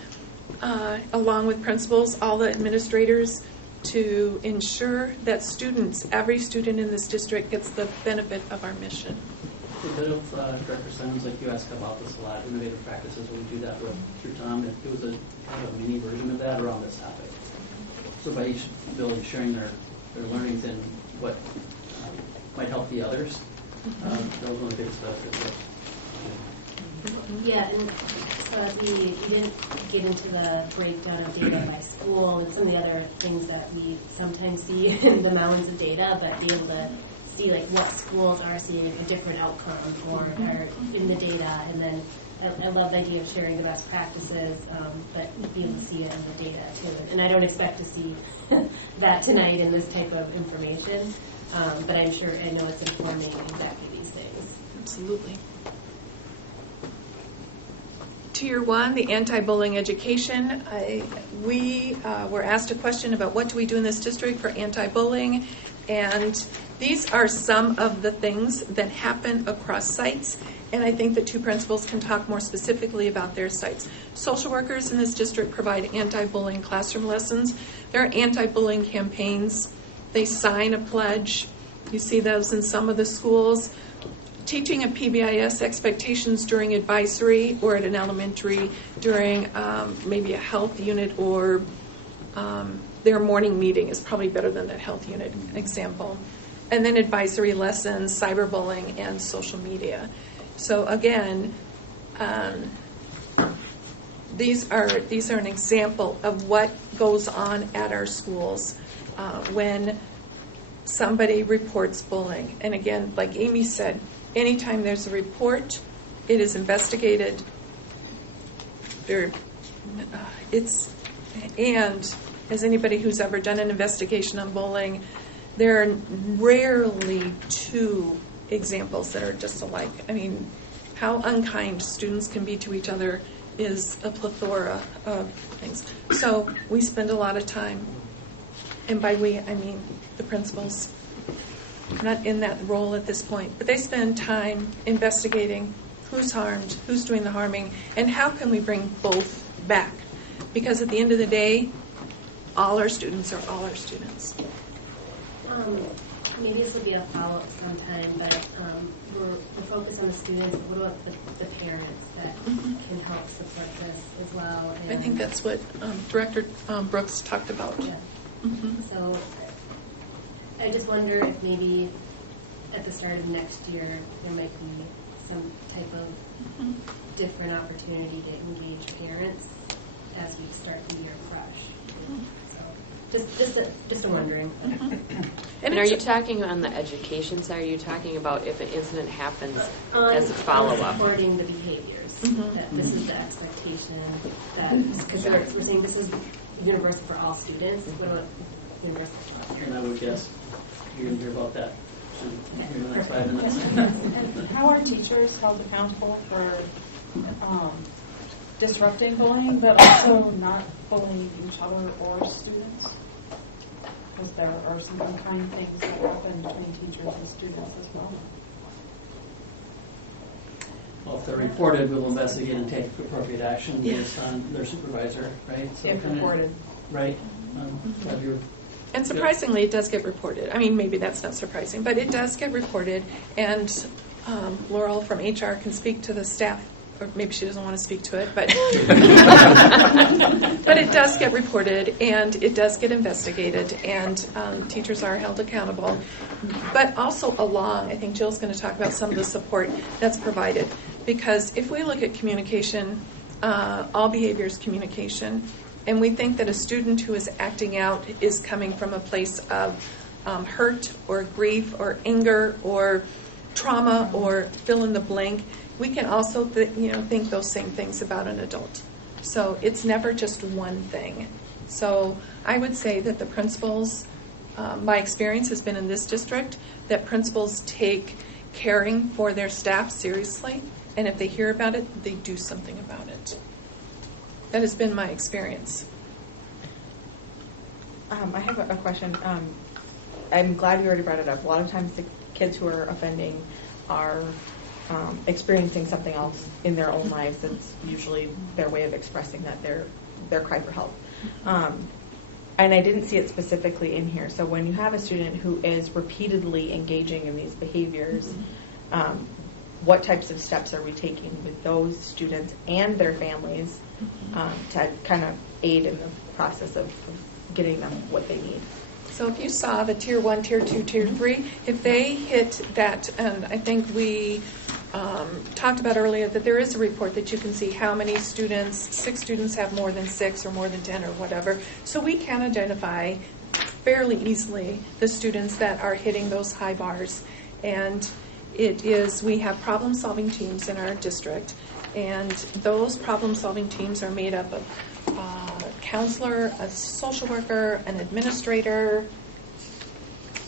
along with principals, all the administrators, to ensure that students, every student in this district, gets the benefit of our mission. A bit of Director Simons, like you ask about this a lot, innovative practices, we do that with through Tom. It was a kind of a mini version of that around this topic. So by each building sharing their learnings and what might help the others, that was one of the biggest benefits. Yeah, and so as we didn't get into the breakdown of data by school and some of the other things that we sometimes see in the mountains of data, but be able to see like what schools are seeing a different outcome or are in the data, and then I love the idea of sharing the best practices, but be able to see it in the data too. And I don't expect to see that tonight in this type of information, but I know it's informing exactly these things. Absolutely. Tier 1, the anti-bullying education. We were asked a question about what do we do in this district for anti-bullying, and these are some of the things that happen across sites, and I think the two principals can talk more specifically about their sites. Social workers in this district provide anti-bullying classroom lessons. There are anti-bullying campaigns. They sign a pledge. You see those in some of the schools. Teaching a Pbis expectations during advisory or at an elementary during maybe a health unit or their morning meeting is probably better than that health unit example. And then advisory lessons, cyberbullying, and social media. So again, these are an example of what goes on at our schools when somebody reports bullying. And again, like Amy said, anytime there's a report, it is investigated. And as anybody who's ever done an investigation on bullying, there are rarely two examples that are just alike. I mean, how unkind students can be to each other is a plethora of things. So we spend a lot of time, and by we, I mean the principals. I'm not in that role at this point, but they spend time investigating who's harmed, who's doing the harming, and how can we bring both back. Because at the end of the day, all our students are all our students. Maybe this will be a follow-up sometime, but we're focused on the students. What about the parents that can help support this as well? I think that's what Director Brooks talked about. Yeah. So I just wonder if maybe at the start of next year there might be some type of different opportunity to engage parents as we start the year fresh. So just a wondering. And are you talking on the education side? Are you talking about if an incident happens as a follow-up? Supporting the behaviors. That this is the expectation. Because we're saying this is universal for all students. What about universal for all? And I would guess you're going to hear about that soon, in the next 5 minutes. And how are teachers held accountable for disrupting bullying, but also not bullying each other or students? Because there are some unkind things that happen between teachers and students as well. Well, if they're reported, we'll investigate and take appropriate action based on their supervisor, right? So If reported. Right. And surprisingly, it does get reported. I mean, maybe that's not surprising, but it does get reported. And Laurel from HR can speak to the staff, or maybe she doesn't want to speak to it, but but it does get reported and it does get investigated, and teachers are held accountable. But also I think Jill's going to talk about some of the support that's provided, because if we look at communication, all behavior is communication. And we think that a student who is acting out is coming from a place of hurt or grief or anger or trauma or fill in the blank. We can also think those same things about an adult. So it's never just one thing. So I would say that the principals, my experience has been in this district, that principals take caring for their staff seriously. And if they hear about it, they do something about it. That has been my experience. I have a question. I'm glad you already brought it up. A lot of times the kids who are offending are experiencing something else in their own lives. It's usually their way of expressing that their cry for help. And I didn't see it specifically in here. So when you have a student who is repeatedly engaging in these behaviors, what types of steps are we taking with those students and their families to kind of aid in the process of getting them what they need? So if you saw the Tier 1, Tier 2, Tier 3, if they hit that, and I think we talked about earlier that there is a report that you can see how many students, 6 students have more than 6 or more than 10 or whatever. So we can identify fairly easily the students that are hitting those high bars. And we have problem-solving teams in our district, and those problem-solving teams are made up of counselor, a social worker, an administrator,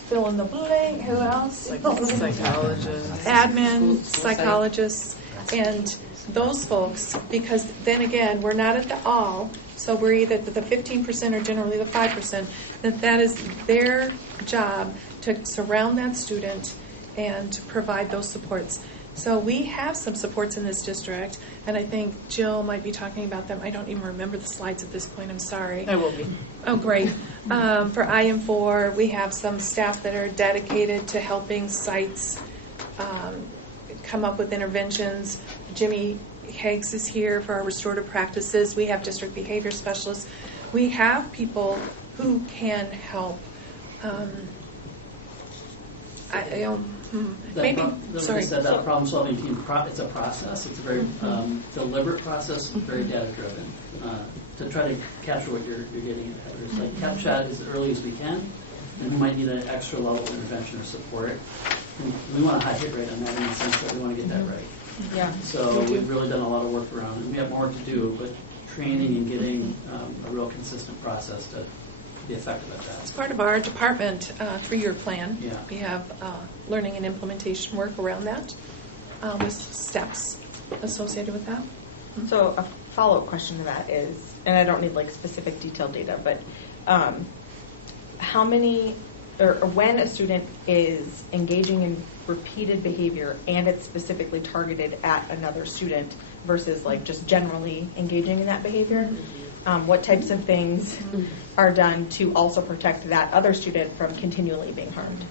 fill in the blank, who else? Psychologist. Admin, psychologists, and those folks, because then again, we're not at the all, so we're either the 15% or generally the 5%, that is their job to surround that student and provide those supports. So we have some supports in this district, and I think Jill might be talking about them. I don't even remember the slides at this point. I'm sorry. I will be. Oh, great. For IM4, we have some staff that are dedicated to helping sites come up with interventions. Jimmy Higgs is here for our restorative practices. We have district behavior specialists. We have people who can help. Sorry. That problem-solving team, it's a process. It's a very deliberate process, very data-driven, to try to capture what you're getting at. It's like capture as early as we can, and we might need an extra level of intervention or support. We want a high hit rate on that in the sense that we want to get that right. Yeah. So we've really done a lot of work around it. We have more to do, but training and getting a real consistent process to be effective at that. It's part of our department 3-year plan. Yeah. We have learning and implementation work around that with steps associated with that. So a follow-up question to that is, and I don't need like specific detailed data, but how many or when a student is engaging in repeated behavior and it's specifically targeted at another student versus like just generally engaging in that behavior, what types of things are done to also protect that other student from continually being harmed?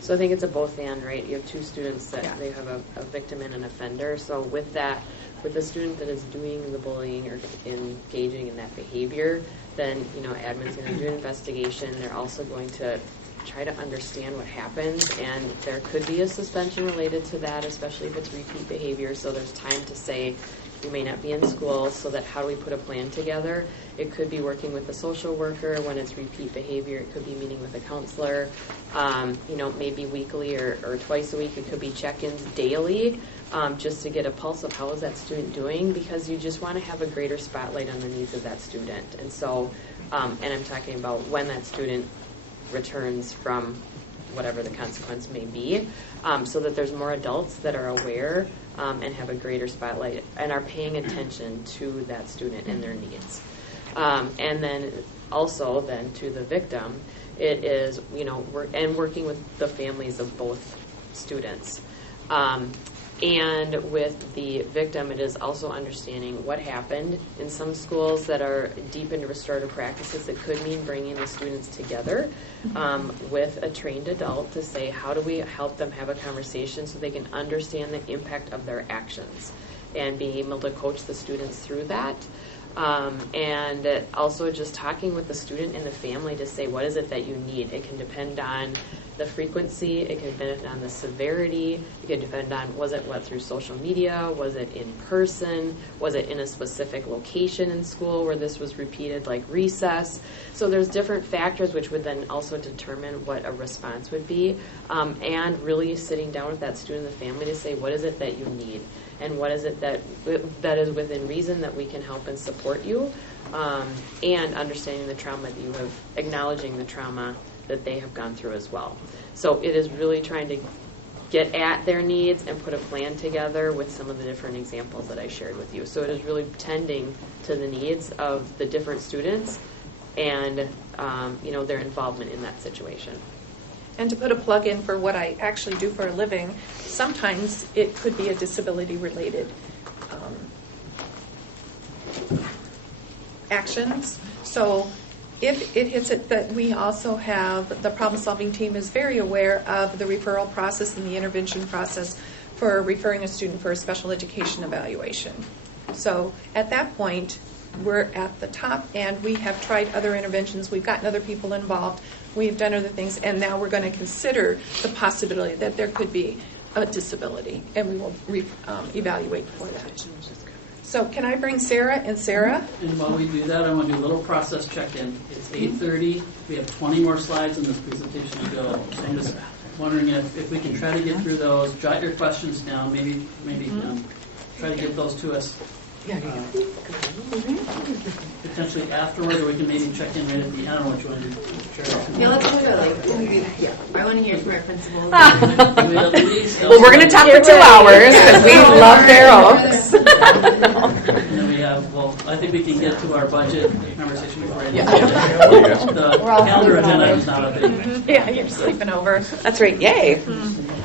So I think it's a both and, right? You have 2 students that they have a victim and an offender. So with that, with the student that is doing the bullying or engaging in that behavior, then, admin's going to do an investigation. They're also going to try to understand what happened, and there could be a suspension related to that, especially if it's repeat behavior. So there's time to say, you may not be in school, so that how do we put a plan together? It could be working with a social worker when it's repeat behavior. It could be meeting with a counselor, maybe weekly or twice a week. It could be check-ins daily, just to get a pulse of how is that student doing, because you just want to have a greater spotlight on the needs of that student. And so, and I'm talking about when that student returns from whatever the consequence may be, so that there's more adults that are aware and have a greater spotlight and are paying attention to that student and their needs. And then also then to the victim, it is, working with the families of both students. And with the victim, it is also understanding what happened. In some schools that are deep into restorative practices, it could mean bringing the students together with a trained adult to say, how do we help them have a conversation so they can understand the impact of their actions, and being able to coach the students through that. And also just talking with the student and the family to say, what is it that you need? It can depend on the frequency, it can depend on the severity, it can depend on, was it through social media, was it in person, was it in a specific location in school where this was repeated, like recess. So there's different factors which would then also determine what a response would be, and really sitting down with that student and the family to say, what is it that you need? And what is it that is within reason that we can help and support you, and understanding the trauma that you have, acknowledging the trauma that they have gone through as well. So it is really trying to get at their needs and put a plan together with some of the different examples that I shared with you. So it is really tending to the needs of the different students and their involvement in that situation. And to put a plug in for what I actually do for a living, sometimes it could be a disability-related actions. So if it hits it, that we also have, the problem-solving team is very aware of the referral process and the intervention process for referring a student for a special education evaluation. So at that point, we're at the top, and we have tried other interventions. We've gotten other people involved. We've done other things, and now we're going to consider the possibility that there could be a disability, and we will evaluate for that. So can I bring Sarah? And Sarah? And while we do that, I want to do a little process check-in. It's 8:30. We have 20 more slides in this presentation to go. So I'm just wondering if we can try to get through those. Jot your questions down. Maybe try to get those to us. Potentially afterward, or we can maybe check in right at the end. I don't know what you want to do. Yeah, let's do it when we do that. Yeah, I want to hear from our principals. Well, we're going to talk for 2 hours because we love Fair Oaks. And then we have, I think we can get to our budget conversation before I the calendar agenda is not a big. Yeah, you're sleeping over. That's right. Yay.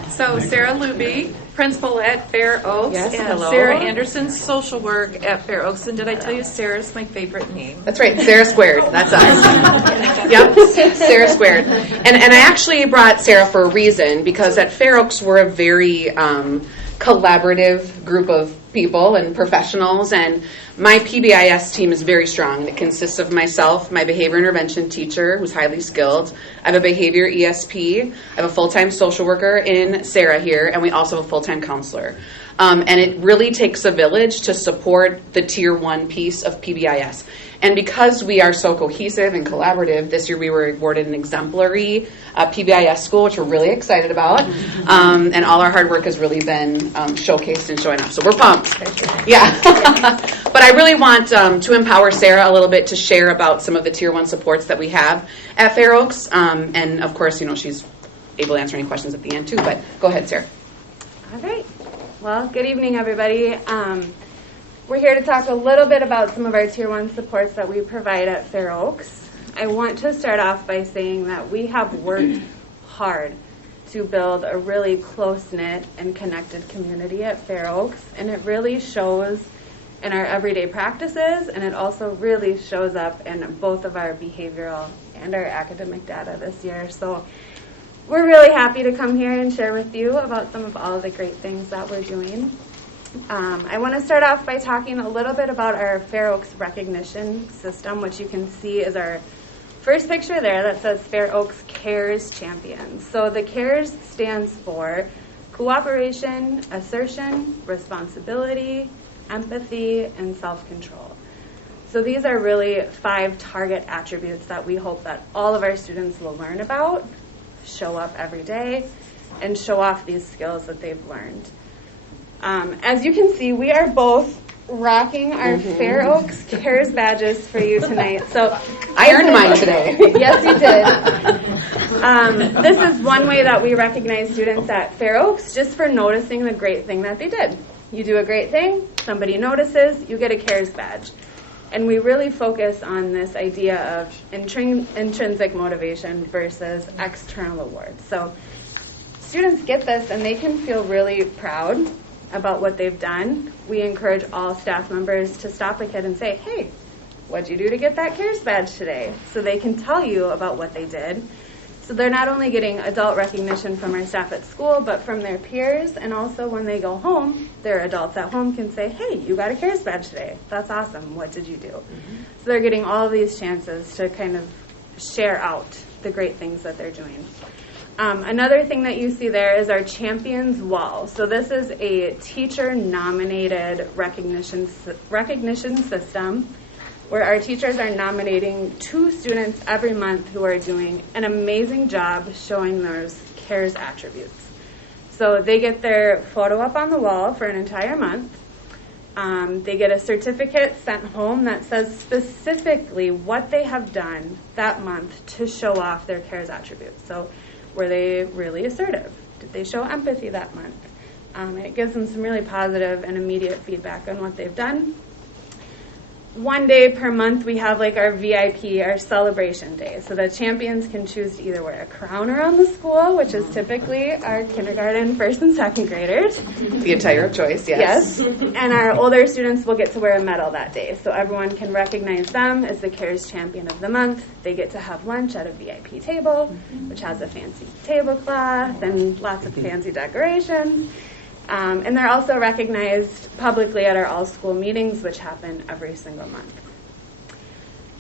So Sarah Luby, principal at Fair Oaks, Yes, and hello. Sarah Anderson, social work at Fair Oaks. And did I tell you Sarah's my favorite name? That's right, Sarah Squared. That's us. Yep, Sarah Squared. And I actually brought Sarah for a reason, because at Fair Oaks we're a very collaborative group of people and professionals, and my Pbis team is very strong. It consists of myself, my behavior intervention teacher, who's highly skilled. I have a behavior ESP. I have a full-time social worker in Sarah here, and we also have a full-time counselor. And it really takes a village to support the Tier 1 piece of Pbis. And because we are so cohesive and collaborative, this year we were awarded an exemplary Pbis school, which we're really excited about. And all our hard work has really been showcased and showing up. So we're pumped. Yeah. But I really want to empower Sarah a little bit to share about some of the Tier 1 supports that we have at Fair Oaks. And of course, she's able to answer any questions at the end too. But go ahead, Sarah. All right. Well, good evening, everybody. We're here to talk a little bit about some of our Tier 1 supports that we provide at Fair Oaks. I want to start off by saying that we have worked hard to build a really close-knit and connected community at Fair Oaks, and it really shows in our everyday practices, and it also really shows up in both of our behavioral and our academic data this year. So we're really happy to come here and share with you about some of all of the great things that we're doing. I want to start off by talking a little bit about our Fair Oaks recognition system, which you can see is our first picture there that says Fair Oaks Cares Champions. So the CARES stands for cooperation, assertion, responsibility, empathy, and self-control. So these are really 5 target attributes that we hope that all of our students will learn about, show up every day, and show off these skills that they've learned. As you can see, we are both rocking our Fair Oaks Cares badges for you tonight. So I earned mine today. Yes, you did. This is one way that we recognize students at Fair Oaks, just for noticing the great thing that they did. You do a great thing, somebody notices, you get a Cares badge. And we really focus on this idea of intrinsic motivation versus external awards. So students get this and they can feel really proud about what they've done. We encourage all staff members to stop a kid and say, hey, what'd you do to get that Cares badge today? So they can tell you about what they did. So they're not only getting adult recognition from our staff at school, but from their peers, and also when they go home, their adults at home can say, hey, you got a Cares badge today. That's awesome. What did you do? So they're getting all of these chances to kind of share out the great things that they're doing. Another thing that you see there is our Champions Wall. So this is a teacher-nominated recognition system where our teachers are nominating 2 students every month who are doing an amazing job showing those CARES attributes. So they get their photo up on the wall for an entire month. They get a certificate sent home that says specifically what they have done that month to show off their CARES attributes. So were they really assertive? Did they show empathy that month? And it gives them some really positive and immediate feedback on what they've done. one day per month we have like our VIP, our celebration day. So the champions can choose to either wear a crown around the school, which is typically our kindergarten, first and second graders. The attire of choice, yes. And our older students will get to wear a medal that day. So everyone can recognize them as the CARES champion of the month. They get to have lunch at a VIP table, which has a fancy tablecloth and lots of fancy decorations. And they're also recognized publicly at our all-school meetings, which happen every single month.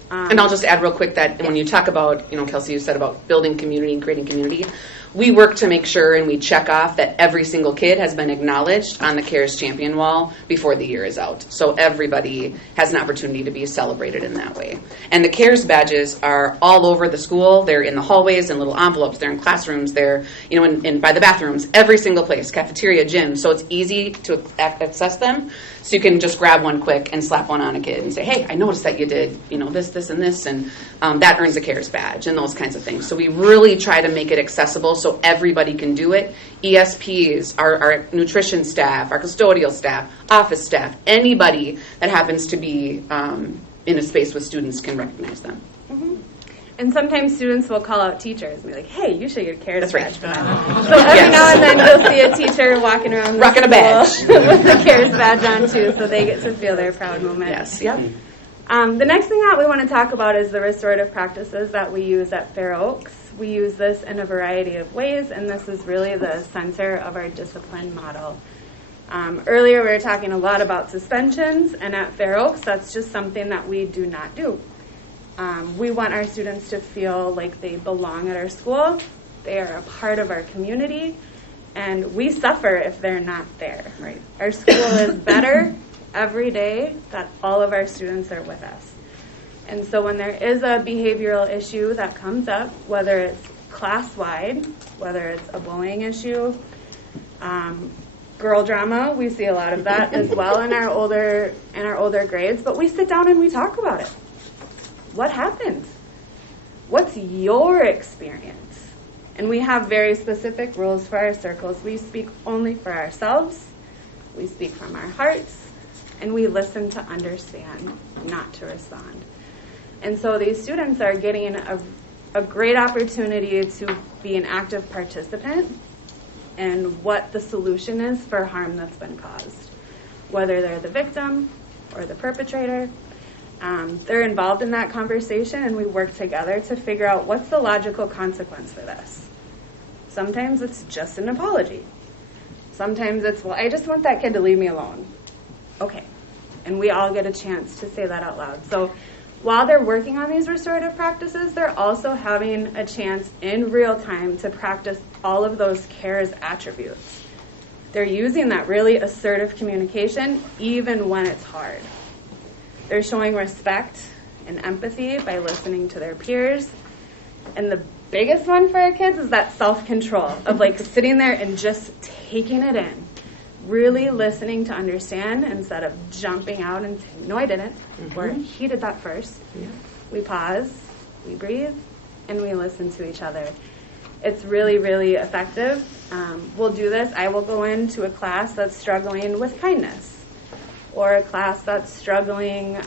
And I'll just add real quick that when you talk about, Kelsey, you said about building community and creating community, we work to make sure and we check off that every single kid has been acknowledged on the CARES champion wall before the year is out. So everybody has an opportunity to be celebrated in that way. And the CARES badges are all over the school. They're in the hallways, in little envelopes. They're in classrooms. They're, in by the bathrooms, every single place, cafeteria, gym. So it's easy to access them. So you can just grab one quick and slap one on a kid and say, hey, I noticed that you did, this, and this, and that earns a CARES badge and those kinds of things. So we really try to make it accessible so everybody can do it. ESPs, our nutrition staff, our custodial staff, office staff, anybody that happens to be in a space with students can recognize them. And sometimes students will call out teachers and be like, hey, you should get a CARES badge for that. So every now and then you'll see a teacher walking around rocking a badge with a CARES badge on too, so they get to feel their proud moment. Yes, yep. The next thing that we want to talk about is the restorative practices that we use at Fair Oaks. We use this in a variety of ways, and this is really the center of our discipline model. Earlier we were talking a lot about suspensions, and at Fair Oaks that's just something that we do not do. We want our students to feel like they belong at our school, they are a part of our community, and we suffer if they're not there. Right? Our school is better every day that all of our students are with us. And so when there is a behavioral issue that comes up, whether it's class-wide, whether it's a bullying issue, girl drama, we see a lot of that as well in our older grades, but we sit down and we talk about it. What happened? What's your experience? And we have very specific rules for our circles. We speak only for ourselves, we speak from our hearts, and we listen to understand, not to respond. And so these students are getting a great opportunity to be an active participant in what the solution is for harm that's been caused, whether they're the victim or the perpetrator. They're involved in that conversation, and we work together to figure out what's the logical consequence for this. Sometimes it's just an apology. Sometimes it's, well, I just want that kid to leave me alone. Okay. And we all get a chance to say that out loud. So while they're working on these restorative practices, they're also having a chance in real time to practice all of those CARES attributes. They're using that really assertive communication even when it's hard. They're showing respect and empathy by listening to their peers. And the biggest one for our kids is that self-control of like sitting there and just taking it in. Really listening to understand instead of jumping out and saying, no, I didn't, or he did that first. Yeah. We pause, we breathe, and we listen to each other. It's really, really effective. We'll do this. I will go into a class that's struggling with kindness, or a class that's struggling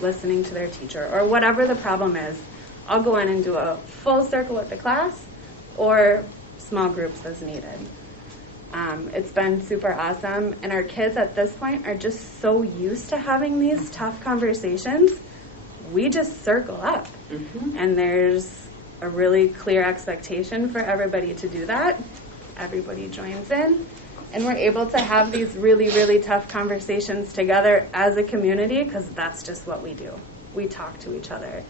listening to their teacher, or whatever the problem is. I'll go in and do a full circle with the class, or small groups as needed. It's been super awesome, and our kids at this point are just so used to having these tough conversations. We just circle up, and there's a really clear expectation for everybody to do that. Everybody joins in, and we're able to have these really, really tough conversations together as a community, because that's just what we do. We talk to each other.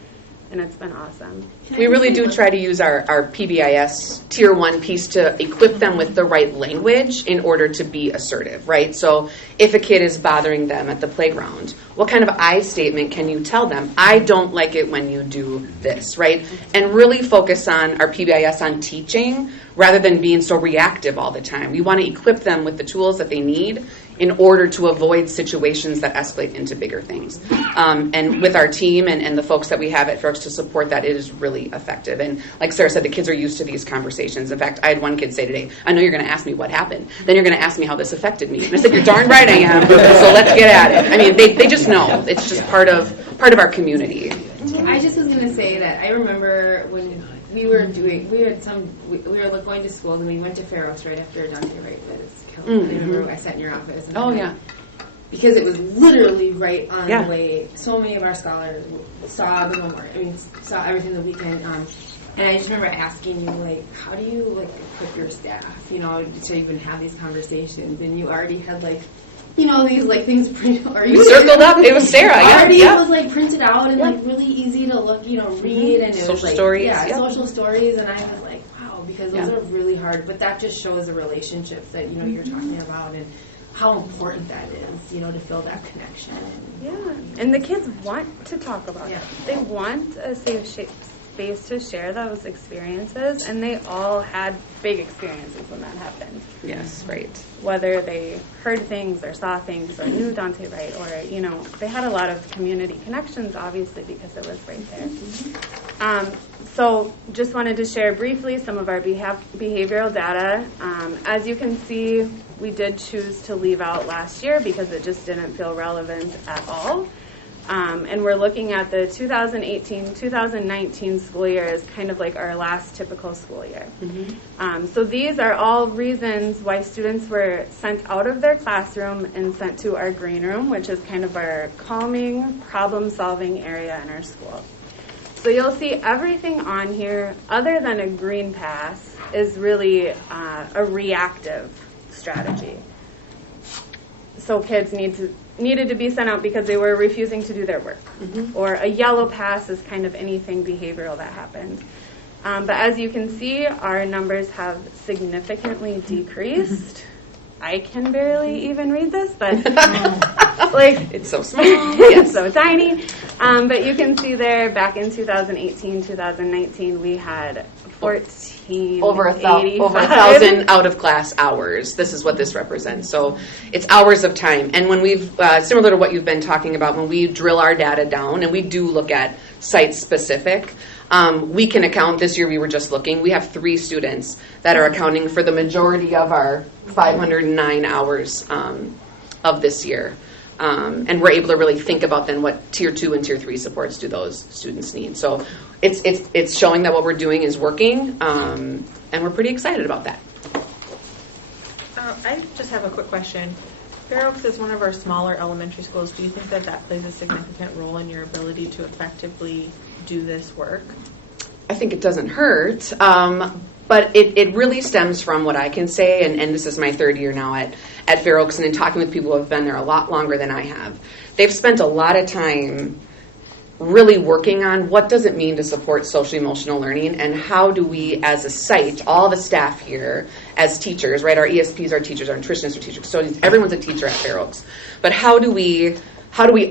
And it's been awesome. We really do try to use our Pbis Tier 1 piece to equip them with the right language in order to be assertive, right? So if a kid is bothering them at the playground, what kind of I statement can you tell them? I don't like it when you do this, right? And really focus on our Pbis on teaching rather than being so reactive all the time. We want to equip them with the tools that they need in order to avoid situations that escalate into bigger things. And with our team and the folks that we have at Fair Oaks to support that, it is really effective. And like Sarah said, the kids are used to these conversations. In fact, I had one kid say today, I know you're going to ask me what happened. Then you're going to ask me how this affected me. And I said, you're darn right I am, so let's get at it. I mean, they just know. It's just part of our community. I just was going to say that I remember when we were going to school, and we went to Fair Oaks right after Dante Wright was killed. Mm-hmm. I remember I sat in your office. And Oh, yeah. Because it was literally right on Yeah. the way. So many of our scholars saw the memorial. I mean, saw everything the weekend. And I just remember asking you, like, how do you, like, equip your staff, you know, to even have these conversations? And you already had, like, you know, these, like, things printed. Or you circled up. It was Sarah, yeah. Already Yeah. it was, like, printed out and, like, really easy to look, you know, read. And it Social was, like, stories, yeah, yeah. social stories. And I was like, wow, because those Yeah. are really hard. But that just shows the relationships that, you know, you're talking about and how important that is, you know, to feel that connection. Yeah, and the kids want to talk about it. They want a safe space to share those experiences, and they all had big experiences when that happened. Yes, right. Whether they heard things or saw things or knew Dante Wright, or, you know, they had a lot of community connections, obviously, because it was right there. So just wanted to share briefly some of our behavioral data. As you can see, we did choose to leave out last year because it just didn't feel relevant at all. And we're looking at the 2018-2019 school year as kind of like our last typical school year. So these are all reasons why students were sent out of their classroom and sent to our green room, which is kind of our calming, problem-solving area in our school. So you'll see everything on here, other than a green pass, is really a reactive strategy. So kids needed to be sent out because they were refusing to do their work. Or a yellow pass is kind of anything behavioral that happened. But as you can see, our numbers have significantly decreased. I can barely even read this, but like it's so small. It's so tiny. But you can see there, back in 2018, 2019, we had 14, over 1,000 out of class hours. This is what this represents. So it's hours of time. And when we've, similar to what you've been talking about, when we drill our data down and we do look at site specific, we can account, this year we were just looking, we have 3 students that are accounting for the majority of our 509 hours of this year. And we're able to really think about then what Tier 2 and Tier 3 supports do those students need. So it's showing that what we're doing is working, and we're pretty excited about that. I just have a quick question. Fair Oaks is one of our smaller elementary schools. Do you think that plays a significant role in your ability to effectively do this work? I think it doesn't hurt, but it really stems from what I can say, and this is my 3rd year now at Fair Oaks, and in talking with people who have been there a lot longer than I have. They've spent a lot of time really working on what does it mean to support social emotional learning, and how do we as a site, all the staff here as teachers, right, our ESPs are teachers, our nutritionists are teachers, so everyone's a teacher at Fair Oaks, but how do we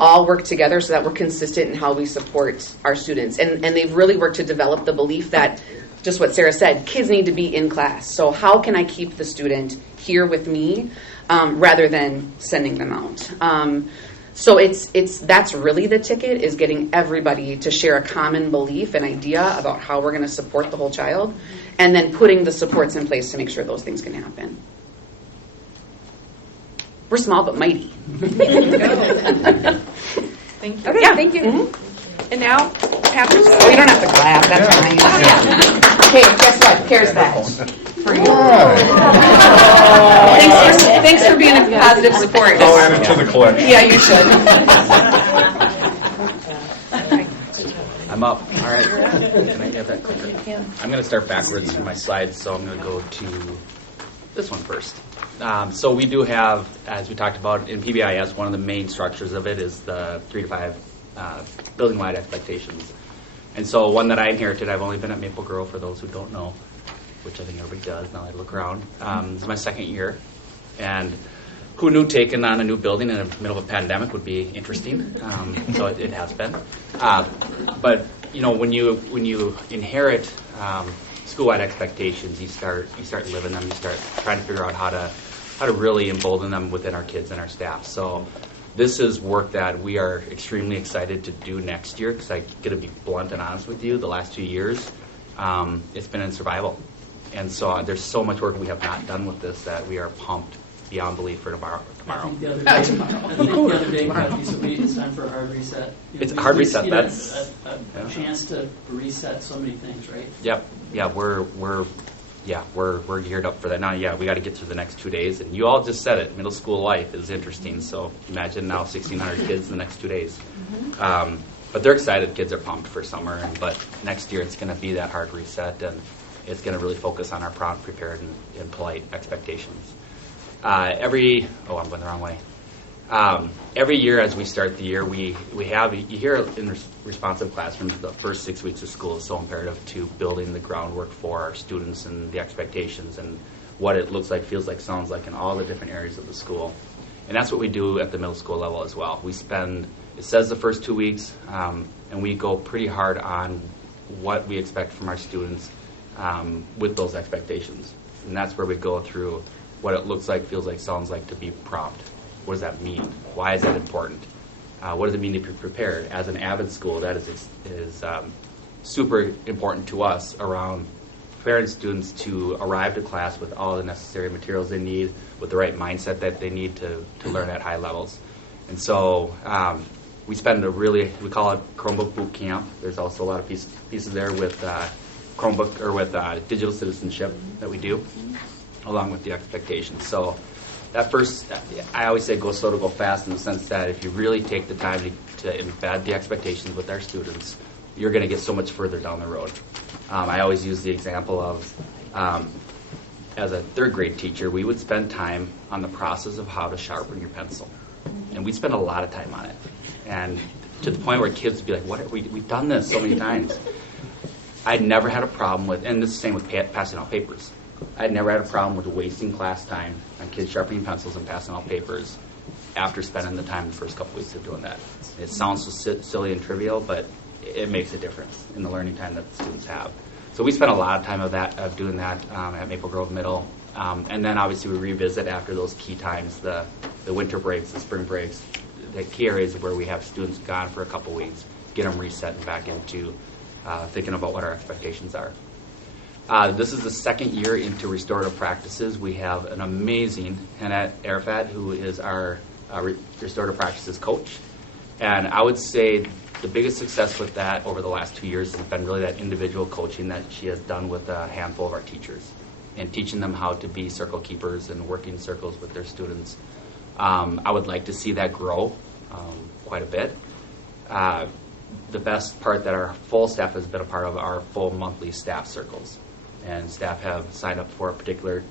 all work together so that we're consistent in how we support our students? And they've really worked to develop the belief that, just what Sarah said, kids need to be in class. So how can I keep the student here with me rather than sending them out? So that's really the ticket, is getting everybody to share a common belief and idea about how we're going to support the whole child, and then putting the supports in place to make sure those things can happen. We're small but mighty. Thank you. Okay, Yeah. thank you. Mm-hmm. And now, Patrick. Oh, you don't have to clap. That's fine. Okay, guess what? Here's that for you. Thanks for being a positive support. I'll add it to the collection. Yeah, you should. I'm up. All right. Can I get that clicker? I'm going to start backwards from my slides, so I'm going to go to this one first. So we do have, as we talked about in PBIS, one of the main structures of it is the 3 to 5 building-wide expectations. And so one that I inherited, I've only been at Maple Grove, for those who don't know, which I think everybody does now that I look around. This is my 2nd year. And who knew taking on a new building in the middle of a pandemic would be interesting? So it has been. But, you know, when you inherit school-wide expectations, you start living them. You start trying to figure out how to really embolden them within our kids and our staff. So this is work that we are extremely excited to do next year, because I'm going to be blunt and honest with you. The last 2 years, it's been in survival. And so there's so much work we have not done with this that we are pumped beyond belief for tomorrow. I think the other day, Kathy, so it's time for a hard reset. It's a hard reset. You know, That's a chance to reset so many things, right? Yep. Yeah, we're geared up for that now. Yeah, we got to get through the next 2 days, and you all just said it. Middle school life is interesting. So imagine now 1,600 kids in the next 2 days. But they're excited. Kids are pumped for summer, but next year it's going to be that hard reset, and it's going to really focus on our prompt, prepared, and polite expectations. I'm going the wrong way. Every year as we start the year, we have, you hear in responsive classrooms, the first 6 weeks of school is so imperative to building the groundwork for our students and the expectations and what it looks like, feels like, sounds like in all the different areas of the school. And that's what we do at the middle school level as well. It says the first 2 weeks, and we go pretty hard on what we expect from our students with those expectations. And that's where we go through what it looks like, feels like, sounds like to be prompt. What does that mean? Why is that important? What does it mean to be prepared? As an AVID school, that is super important to us around preparing students to arrive to class with all the necessary materials they need, with the right mindset that they need to learn at high levels. And so we spend we call it Chromebook Boot Camp. There's also a lot of pieces there with Chromebook or with digital citizenship that we do, along with the expectations. So that first, I always say go slow to go fast, in the sense that if you really take the time to embed the expectations with our students, you're going to get so much further down the road. I always use the example of, as a third grade teacher, we would spend time on the process of how to sharpen your pencil. And we'd spend a lot of time on it. And to the point where kids would be like, we've done this so many times. I'd never had a problem with, and this is the same with passing out papers. I'd never had a problem with wasting class time on kids sharpening pencils and passing out papers after spending the time the first couple weeks of doing that. It sounds so silly and trivial, but it makes a difference in the learning time that the students have. So we spent a lot of time of doing that at Maple Grove Middle. And then obviously we revisit after those key times, the winter breaks, the spring breaks, the key areas where we have students gone for a couple weeks, get them reset and back into thinking about what our expectations are. This is the second year into restorative practices. We have an amazing Hannah Arafat, who is our restorative practices coach. And I would say the biggest success with that over the last 2 years has been really that individual coaching that she has done with a handful of our teachers, and teaching them how to be circle keepers and working circles with their students. I would like to see that grow quite a bit. The best part that our full staff has been a part of are full monthly staff circles. And staff have signed up for a particular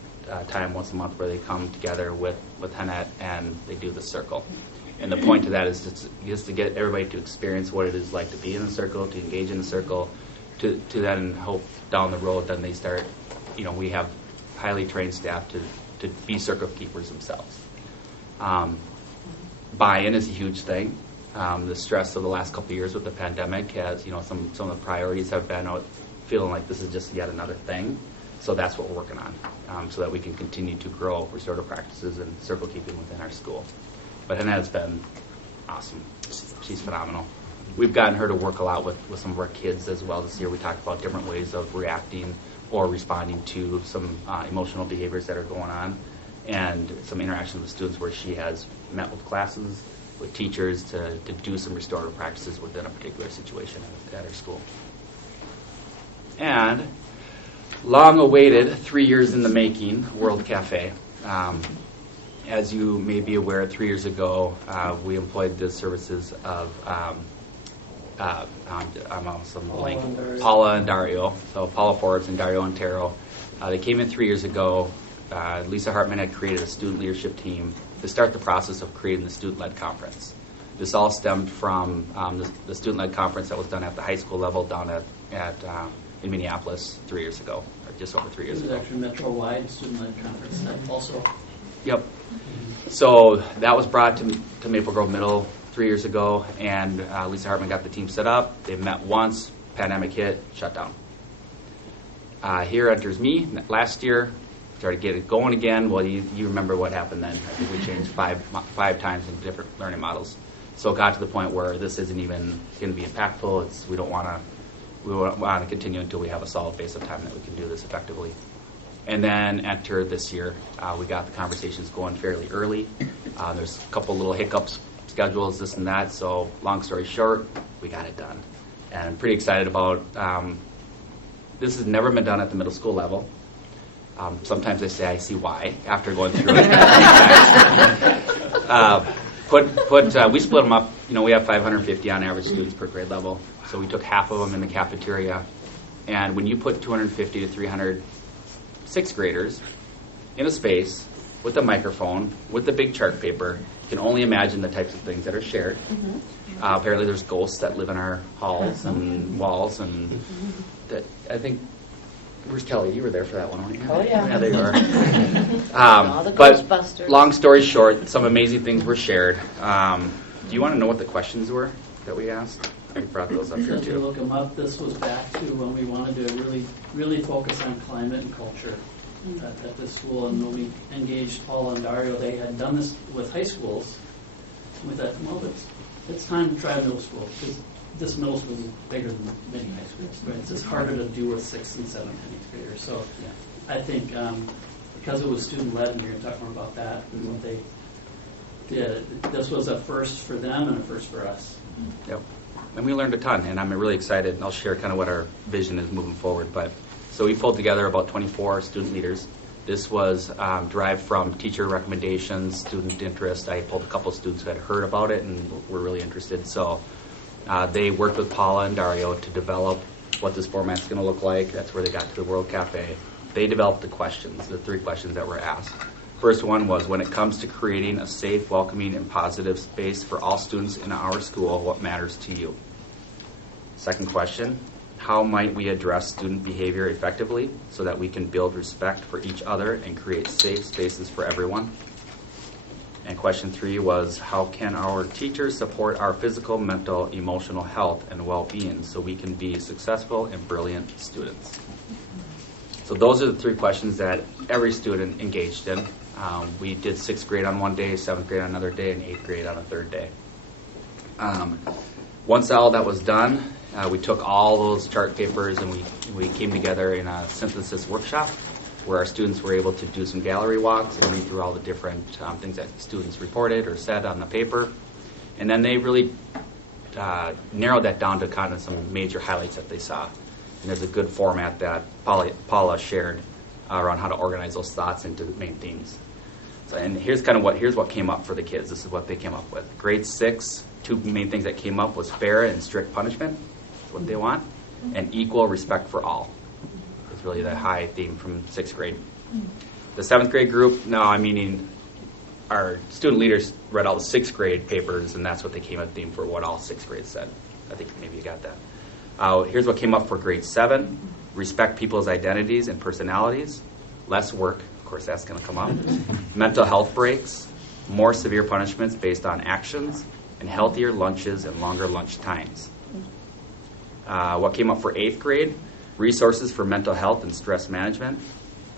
time once a month where they come together with Hannah and they do the circle. And the point to that is just to get everybody to experience what it is like to be in a circle, to engage in a circle, to then hope down the road then they start, we have highly trained staff to be circle keepers themselves. Buy-in is a huge thing. The stress of the last couple of years with the pandemic has, some of the priorities have been feeling like this is just yet another thing. So that's what we're working on, so that we can continue to grow restorative practices and circle keeping within our school. But Hannah has been awesome. She's phenomenal. We've gotten her to work a lot with some of our kids as well this year. We talked about different ways of reacting or responding to some emotional behaviors that are going on, and some interaction with students where she has met with classes, with teachers to do some restorative practices within a particular situation at her school. And long awaited, 3 years in the making, World Cafe. As you may be aware, 3 years ago, we employed the services of Paula and Dario. So Paula Forbes and Dario Antero. They came in 3 years ago. Lisa Hartman had created a student leadership team to start the process of creating the student-led conference. This all stemmed from the student-led conference that was done at the high school level down in Minneapolis 3 years ago, or just over 3 years ago. This is actually metro-wide student-led conference also. Yep. So that was brought to Maple Grove Middle 3 years ago, and Lisa Hartman got the team set up. They met once, pandemic hit, shut down. Here enters me. Last year, started getting it going again. Well, you remember what happened then. I think we changed five times in different learning models. So it got to the point where this isn't even going to be impactful. We want to continue until we have a solid base of time that we can do this effectively. And then enter this year, we got the conversations going fairly early. There's a couple little hiccups, schedules, this and that. So long story short, we got it done. And I'm pretty excited about this has never been done at the middle school level. Sometimes I say I see why after going through it. We split them up. We have 550 on average students per grade level. So we took half of them in the cafeteria. And when you put 250 to 300 sixth graders in a space with a microphone, with a big chart paper, you can only imagine the types of things that are shared. Apparently there's ghosts that live in our halls and walls. And that I think, where's Kelly? You were there for that one, weren't you? Oh, yeah. Yeah, there you are. All the But Ghostbusters. long story short, some amazing things were shared. Do you want to know what the questions were that we asked? I brought those up here As we too. look them up, this was back to when we wanted to really focus on climate and culture at the school. And when we engaged Paul and Dario, they had done this with high schools. And we thought, well, it's time to try middle school, because this middle school is bigger than many high schools. Right? It's just harder to do with 6th and 7th and 8th graders. So I think because it was student-led, and you're going to talk more about that and what they did, this was a first for them and a first for us. Yep. And we learned a ton, and I'm really excited, and I'll share kind of what our vision is moving forward. So we pulled together about 24 student leaders. This was derived from teacher recommendations, student interest. I pulled a couple of students who had heard about it and were really interested. So they worked with Paula and Dario to develop what this format's going to look like. That's where they got to the World Cafe. They developed the questions, the 3 questions that were asked. First one was, when it comes to creating a safe, welcoming, and positive space for all students in our school, what matters to you? Second question, how might we address student behavior effectively so that we can build respect for each other and create safe spaces for everyone? And question 3 was, how can our teachers support our physical, mental, emotional health and well-being so we can be successful and brilliant students? So those are the 3 questions that every student engaged in. We did 6th grade on one day, 7th grade on another day, and 8th grade on a third day. Once all that was done, we took all those chart papers and we came together in a synthesis workshop where our students were able to do some gallery walks and read through all the different things that students reported or said on the paper. And then they really narrowed that down to kind of some major highlights that they saw. And there's a good format that Paula shared around how to organize those thoughts into the main themes. So, and here's what came up for the kids. This is what they came up with. Grade 6, 2 main things that came up was fair and strict punishment. That's what they want. And equal respect for all. It's really the high theme from 6th grade. The 7th grade group, meaning our student leaders read all the 6th grade papers, and that's what they came up theme for what all 6th grade said. I think maybe you got that. Here's what came up for grade 7. Respect people's identities and personalities. Less work. Of course, that's going to come up. Mental health breaks. More severe punishments based on actions. And healthier lunches and longer lunch times. What came up for 8th grade? Resources for mental health and stress management.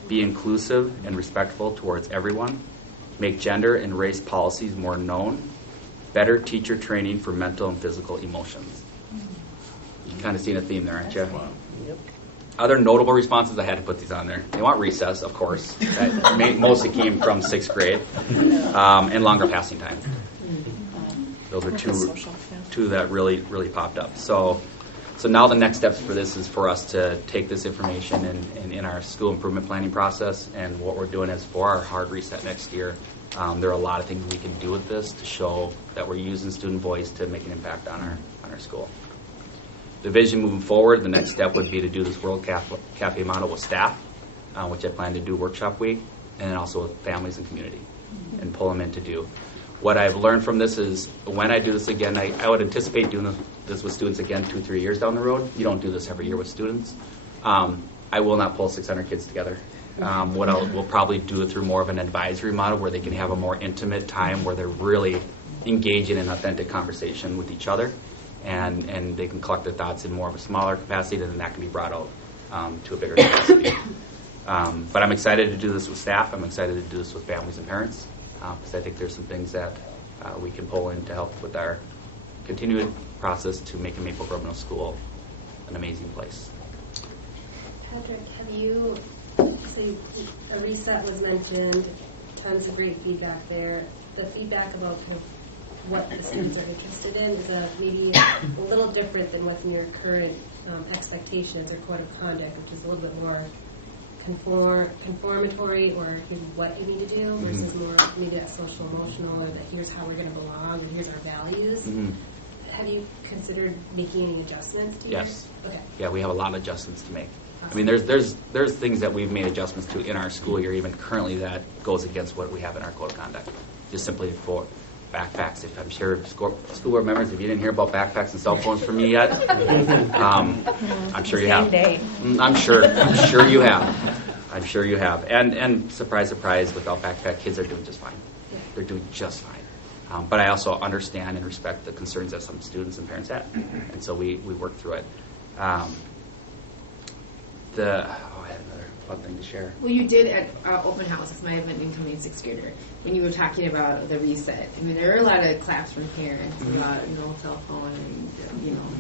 Be inclusive and respectful towards everyone. Make gender and race policies more known. Better teacher training for mental and physical emotions. You kind of seen a theme there, aren't you? Yep. Other notable responses, I had to put these on there. They want recess, of course. That mostly came from 6th grade. And longer passing time. Those are two that really popped up. So now the next steps for this is for us to take this information and in our school improvement planning process, and what we're doing is for our hard reset next year. There are a lot of things we can do with this to show that we're using student voice to make an impact on our school. The vision moving forward, the next step would be to do this World Cafe model with staff, which I plan to do workshop week, and then also with families and community, and pull them in to do. What I've learned from this is when I do this again, I would anticipate doing this with students again 2-3 years down the road. You don't do this every year with students. I will not pull 600 kids together. We'll probably do it through more of an advisory model where they can have a more intimate time where they're really engaging in authentic conversation with each other, and they can collect their thoughts in more of a smaller capacity, and then that can be brought out to a bigger capacity. But I'm excited to do this with staff. I'm excited to do this with families and parents because I think there's some things that we can pull in to help with our continued process to make Maple Grove Middle School an amazing place. Patrick, have you, so a reset was mentioned, tons of great feedback there. The feedback about kind of what the students are interested in is maybe a little different than what's in your current expectations or code of conduct, which is a little bit more conformatory or what you need to do versus more maybe that social emotional or that here's how we're going to belong and here's our values. Have you considered making any adjustments to Yes. yours? Okay. Yeah, we have a lot of adjustments to make. I mean, there's things that we've made adjustments to in our school year, even currently, that goes against what we have in our code of conduct. Just simply for backpacks. If I'm sure school board members, if you didn't hear about backpacks and cell phones from me yet, I'm sure you have. I'm sure you have. I'm sure you have. And surprise, surprise, without backpack, kids are doing just fine. They're doing just fine. But I also understand and respect the concerns that some students and parents have, and so we work through it. I had another fun thing to share. Well, you did at open house, my event incoming 6th grader, when you were talking about the reset. I mean, there were a lot of claps from parents about, cell phone and,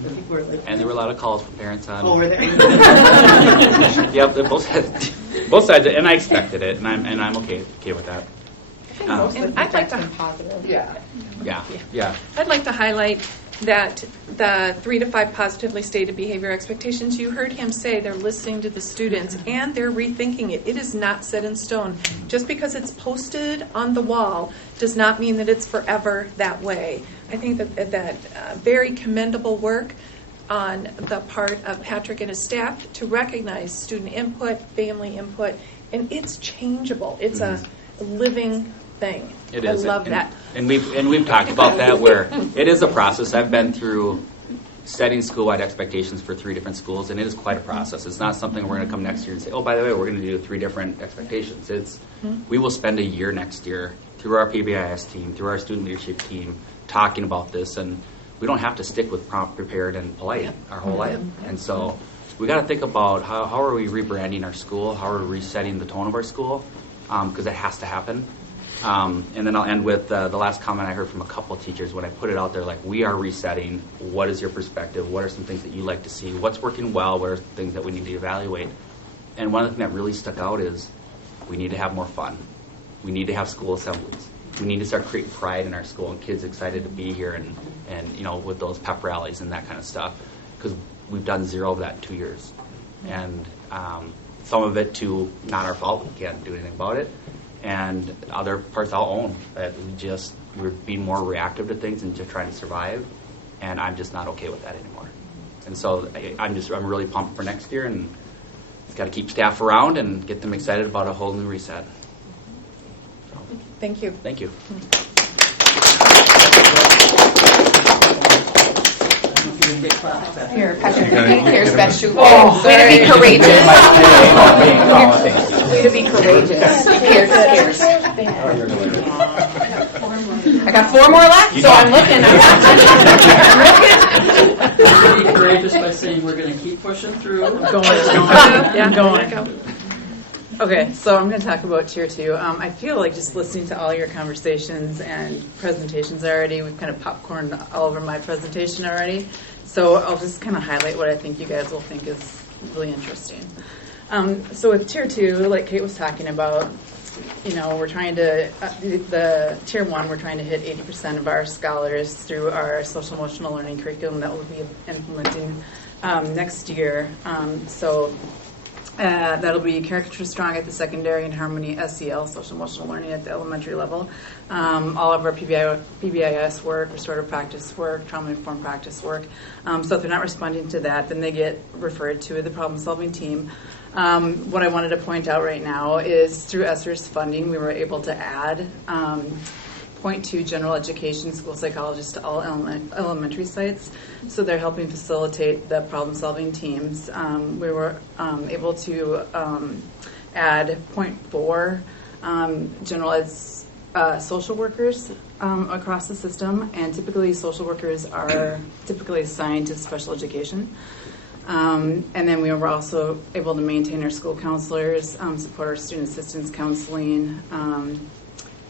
the people were like... And there were a lot of calls from parents on... Oh, were there? Yep, both sides, and I expected it, and I'm okay with that. And I'd like to positive. Yeah. I'd like to highlight that the 3 to 5 positively stated behavior expectations, you heard him say they're listening to the students and they're rethinking it. It is not set in stone. Just because it's posted on the wall does not mean that it's forever that way. I think that very commendable work on the part of Patrick and his staff to recognize student input, family input, and it's changeable. It's a living thing. It is. I love that. And we've talked about that, where it is a process. I've been through setting school-wide expectations for 3 different schools, and it is quite a process. It's not something we're going to come next year and say, oh, by the way, we're going to do 3 different expectations. We will spend a year next year through our Pbis team, through our student leadership team, talking about this, and we don't have to stick with prompt, prepared, and polite our whole life. And so we got to think about how are we rebranding our school, how are we resetting the tone of our school, because it has to happen. And then I'll end with the last comment I heard from a couple of teachers when I put it out there, like, we are resetting. What is your perspective? What are some things that you like to see? What's working well? What are things that we need to evaluate? And one of the things that really stuck out is we need to have more fun. We need to have school assemblies. We need to start creating pride in our school and kids excited to be here and with those pep rallies and that kind of stuff, because we've done 0 of that in 2 years. And some of it too, not our fault. We can't do anything about it. And other parts I'll own that we're being more reactive to things and just trying to survive, and I'm just not okay with that anymore. And so I'm really pumped for next year, and it's got to keep staff around and get them excited about a whole new reset. So, Thank you. Thank you. Here, Patrick, here's best shoe. Oh, way to be courageous. Way to be courageous. Here's. I got 4 more left, so I'm looking. Be courageous by saying we're going to keep pushing through. Going. Okay, so I'm going to talk about Tier 2. I feel like just listening to all your conversations and presentations already, we've kind of popcorned all over my presentation already. So I'll just kind of highlight what I think you guys will think is really interesting. So with Tier 2, like Kate was talking about, we're trying to, the Tier 1, we're trying to hit 80% of our scholars through our social emotional learning curriculum that we'll be implementing next year. That'll be Caricature Strong at the secondary and Harmony SEL, social emotional learning at the elementary level. All of our PBIS work, restorative practice work, trauma-informed practice work. So if they're not responding to that, then they get referred to the problem-solving team. What I wanted to point out right now is through ESSER's funding, we were able to add 0.2 general education school psychologists to all elementary sites. So they're helping facilitate the problem-solving teams. We were able to add 0.4 general ed social workers across the system, and typically social workers are typically assigned to special education. And then we were also able to maintain our school counselors, support our student assistance counseling,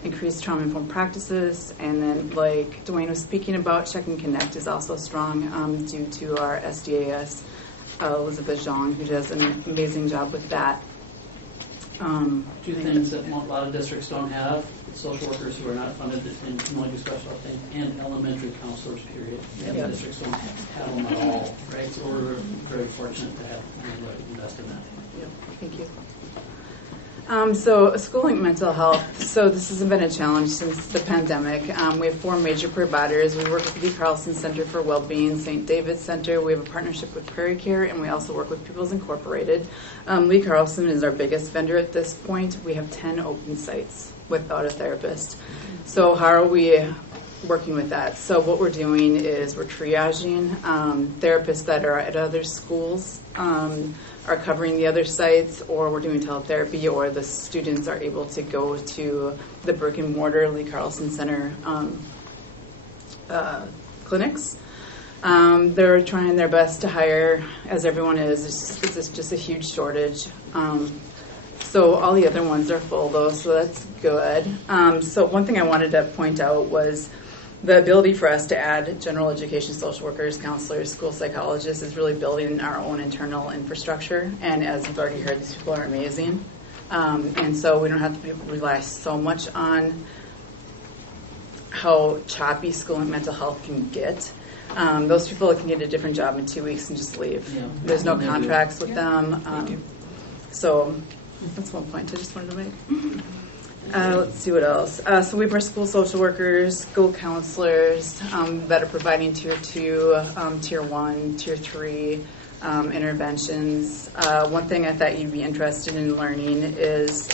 increase trauma-informed practices, and then, like Dwayne was speaking about, Check and Connect is also strong due to our SDAS, Elizabeth Zhang, who does an amazing job with that. Two things that a lot of districts don't have: social workers who are not funded and can only do special things, and elementary counselors, period. Many districts don't have them at all, right? So we're very fortunate to have invest in that. Yep. Thank you. So schooling mental health. So this has been a challenge since the pandemic. We have 4 major providers. We work with the Carlson Center for Wellbeing, St. David's Center. We have a partnership with Prairie Care, and we also work with Pupils Incorporated. Lee Carlson is our biggest vendor at this point. We have 10 open sites without a therapist. So how are we working with that? So what we're doing is we're triaging therapists that are at other schools, are covering the other sites, or we're doing teletherapy, or the students are able to go to the brick and mortar Lee Carlson Center clinics. They're trying their best to hire, as everyone is. It's just a huge shortage. So all the other ones are full, though, so that's good. So one thing I wanted to point out was the ability for us to add general education social workers, counselors, school psychologists is really building our own internal infrastructure. And as you've already heard, these people are amazing. And so we don't have to rely so much on how choppy school and mental health can get. Those people can get a different job in 2 weeks and just leave. Yeah. There's no contracts with them. So that's one point I just wanted to make. Let's see what else. So we have our school social workers, school counselors that are providing tier 2, tier 1, tier 3 interventions. One thing I thought you'd be interested in learning is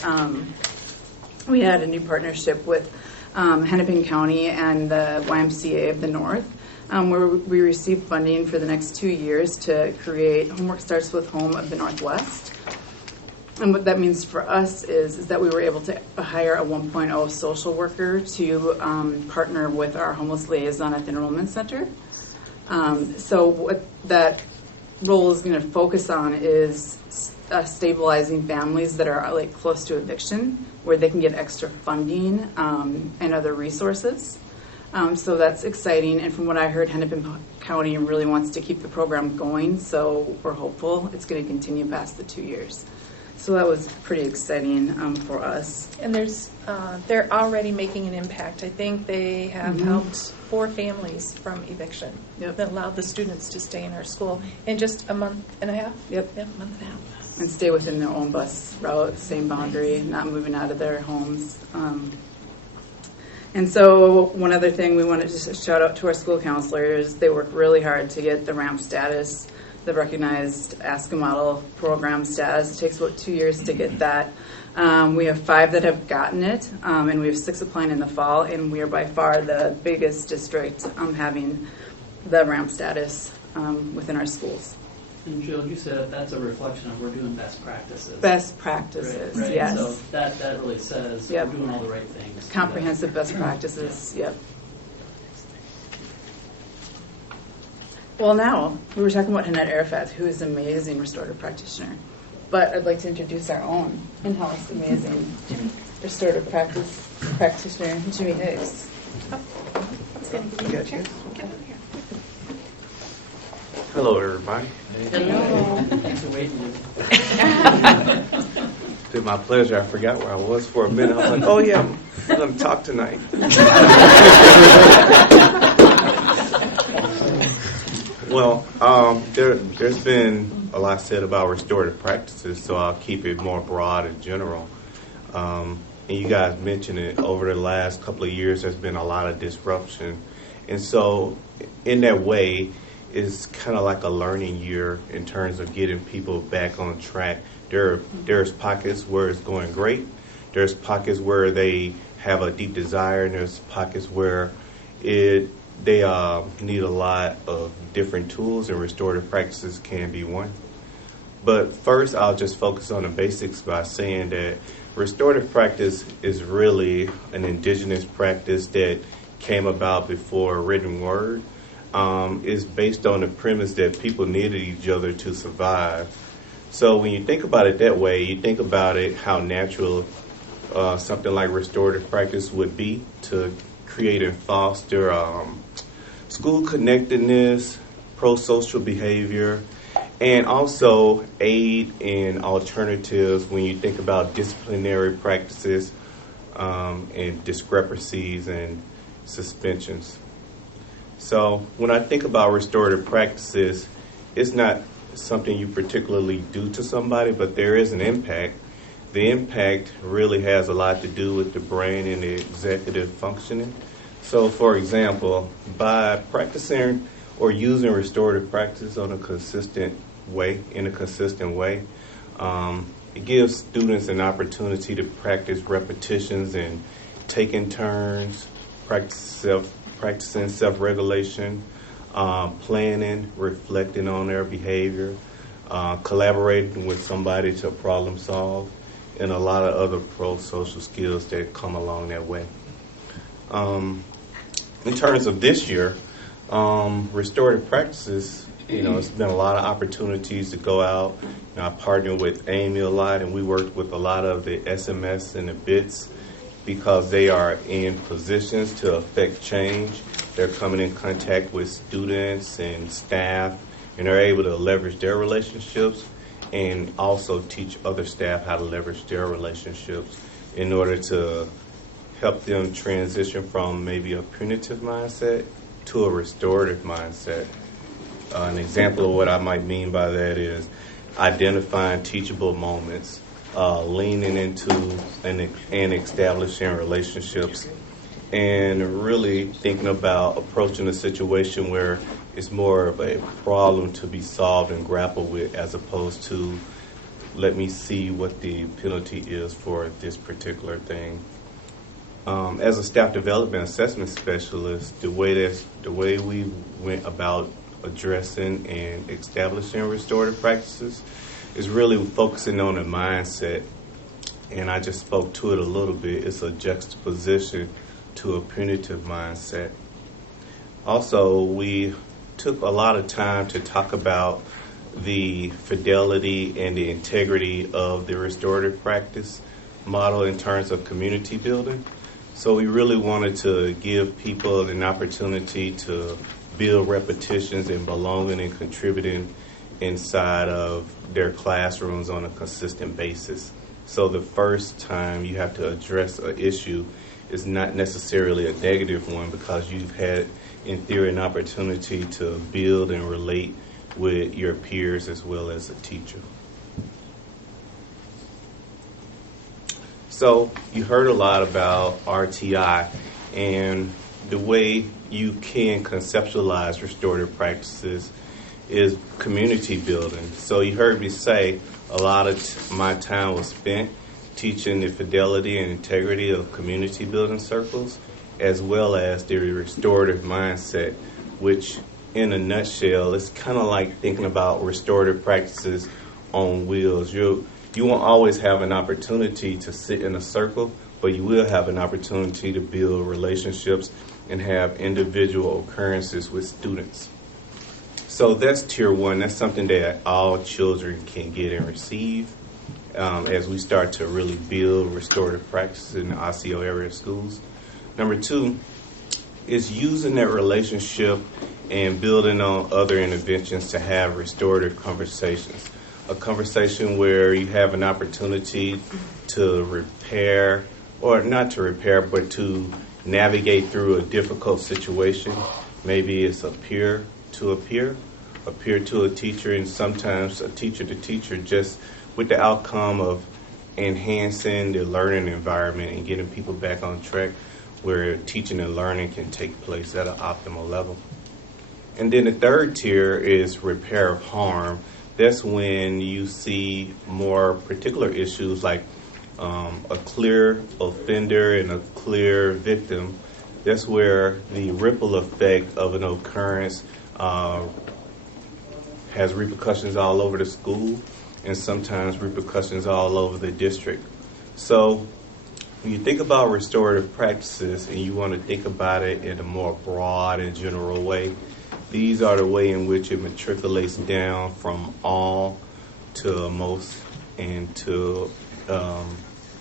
we had a new partnership with Hennepin County and the YMCA of the North, where we received funding for the next 2 years to create Homework Starts with Home of the Northwest. And what that means for us is that we were able to hire a 1.0 social worker to partner with our homeless liaison at the enrollment center. So what that role is going to focus on is stabilizing families that are like close to eviction, where they can get extra funding and other resources. So that's exciting. And from what I heard, Hennepin County really wants to keep the program going. So we're hopeful it's going to continue past the 2 years. So that was pretty exciting for us. And they're already making an impact. I think they have helped 4 families from eviction that allowed the students to stay in our school in just a month and a half. Yep, month and a half. And stay within their own bus route, same boundary, not moving out of their homes. And so one other thing we wanted to shout out to our school counselors. They work really hard to get the RAMP status, the recognized ASCA model program status. It takes about 2 years to get that. We have 5 that have gotten it, and we have 6 applying in the fall, and we are by far the biggest district having the RAMP status within our schools. And Jill, you said that's a reflection of we're doing best practices. Best practices, right? yes. So that really says we're doing all the right things. Comprehensive best practices, yep. Well, now, we were talking about Hannette Arafat, who is an amazing restorative practitioner. But I'd like to introduce our own in-house amazing restorative practitioner, Jimmy Higgs. Hello, everybody. Hello. Thanks for waiting. It's my pleasure. I forgot where I was for a minute. I was like, oh, yeah, I'm going to talk tonight. Well, there's been a lot said about restorative practices, so I'll keep it more broad and general. And you guys mentioned it, over the last couple of years, there's been a lot of disruption. And so in that way, it's kind of like a learning year in terms of getting people back on track. There's pockets where it's going great. There's pockets where they have a deep desire, and there's pockets where they need a lot of different tools, and restorative practices can be one. But first, I'll just focus on the basics by saying that restorative practice is really an indigenous practice that came about before written word. is based on the premise that people needed each other to survive. So when you think about it that way, you think about it how natural something like restorative practice would be to create and foster school connectedness, pro-social behavior, and also aid in alternatives when you think about disciplinary practices and discrepancies and suspensions. So when I think about restorative practices, it's not something you particularly do to somebody, but there is an impact. The impact really has a lot to do with the brain and the executive functioning. So, for example, by practicing or using restorative practice in a consistent way, it gives students an opportunity to practice repetitions and taking turns, practicing self-regulation, planning, reflecting on their behavior, collaborating with somebody to problem solve, and a lot of other pro-social skills that come along that way. In terms of this year, restorative practices, it's been a lot of opportunities to go out. I partnered with Amy a lot, and we worked with a lot of the SMS and the Pbis because they are in positions to affect change. They're coming in contact with students and staff, and they're able to leverage their relationships and also teach other staff how to leverage their relationships in order to help them transition from maybe a punitive mindset to a restorative mindset. An example of what I might mean by that is identifying teachable moments, leaning into and establishing relationships, and really thinking about approaching a situation where it's more of a problem to be solved and grappled with as opposed to let me see what the penalty is for this particular thing. As a staff development assessment specialist, the way we went about addressing and establishing restorative practices is really focusing on the mindset. And I just spoke to it a little bit. It's a juxtaposition to a punitive mindset. Also, we took a lot of time to talk about the fidelity and the integrity of the restorative practice model in terms of community building. So we really wanted to give people an opportunity to build repetitions and belonging and contributing inside of their classrooms on a consistent basis. So the first time you have to address an issue is not necessarily a negative one because you've had, in theory, an opportunity to build and relate with your peers as well as a teacher. So you heard a lot about RTI and the way you can conceptualize restorative practices is community building. So you heard me say a lot of my time was spent teaching the fidelity and integrity of community building circles as well as the restorative mindset, which in a nutshell is kind of like thinking about restorative practices on wheels. You won't always have an opportunity to sit in a circle, but you will have an opportunity to build relationships and have individual occurrences with students. So that's tier one. That's something that all children can get and receive as we start to really build restorative practices in the Osseo area schools. Number two is using that relationship and building on other interventions to have restorative conversations. A conversation where you have an opportunity to repair, or not to repair, but to navigate through a difficult situation. Maybe it's a peer to a peer to a teacher, and sometimes a teacher to teacher, just with the outcome of enhancing the learning environment and getting people back on track where teaching and learning can take place at an optimal level. And then the third tier is repair of harm. That's when you see more particular issues like a clear offender and a clear victim. That's where the ripple effect of an occurrence has repercussions all over the school and sometimes repercussions all over the district. So when you think about restorative practices and you want to think about it in a more broad and general way, these are the way in which it matriculates down from all to most and to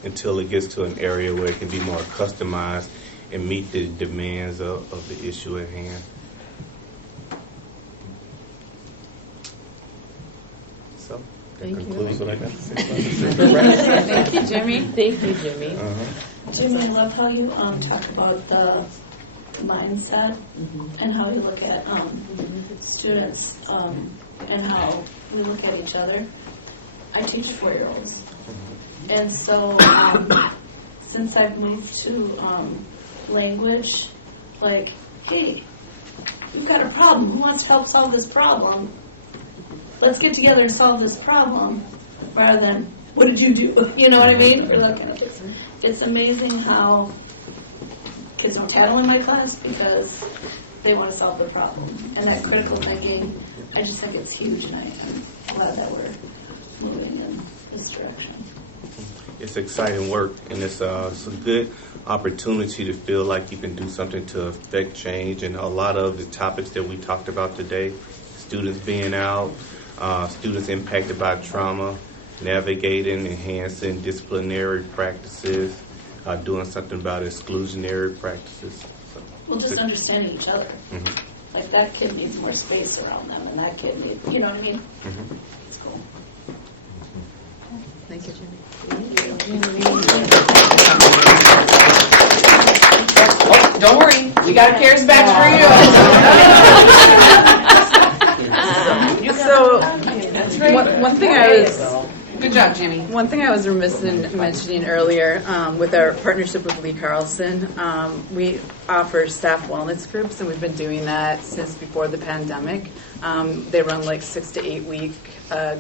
until it gets to an area where it can be more customized and meet the demands of the issue at hand. So that concludes what I got to say about this. Thank you, Jimmy. Thank you, Jimmy. Jimmy, I love how you talk about the mindset and how you look at students and how we look at each other. I teach 4-year-olds. And so since I've moved to language, like, hey, you've got a problem. Who wants to help solve this problem? Let's get together and solve this problem, rather than, what did you do? You know what I mean? Or that kind of thing. It's amazing how kids don't tattle in my class because they want to solve the problem. And that critical thinking, I just think it's huge, and I'm glad that we're moving in this direction. It's exciting work, and it's a good opportunity to feel like you can do something to affect change. And a lot of the topics that we talked about today, students being out, students impacted by trauma, navigating, enhancing disciplinary practices, doing something about exclusionary practices. So, Well, just understanding each other. Like, that kid needs more space around them, and that kid needs, you know what I mean? It's cool. Thank you, Jimmy. Oh, don't worry, we got a CARES badge for you. So, one thing I was Good job, Jimmy. One thing I was remiss in mentioning earlier, with our partnership with Lee Carlson, we offer staff wellness groups, and we've been doing that since before the pandemic. They run like 6 to 8 week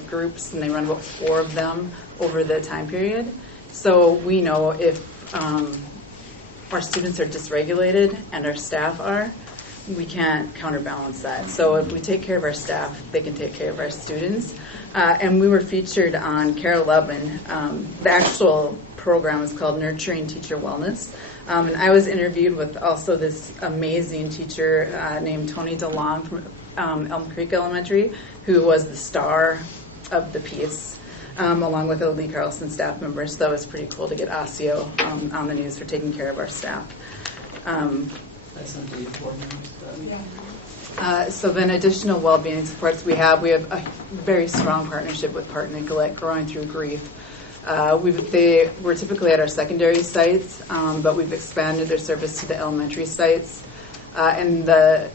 groups, and they run about 4 of them over the time period. So we know if our students are dysregulated and our staff are, we can't counterbalance that. So if we take care of our staff, they can take care of our students. And we were featured on Care 11. The actual program is called Nurturing Teacher Wellness. And I was interviewed with also this amazing teacher named Tony DeLong from Elm Creek Elementary, who was the star of the piece, along with a Lee Carlson staff member. So that was pretty cool to get Osseo on the news for taking care of our staff. That's not the important. So then additional well-being supports we have a very strong partnership with Park Nicollet, Growing Through Grief. We're typically at our secondary sites, but we've expanded their service to the elementary sites. And the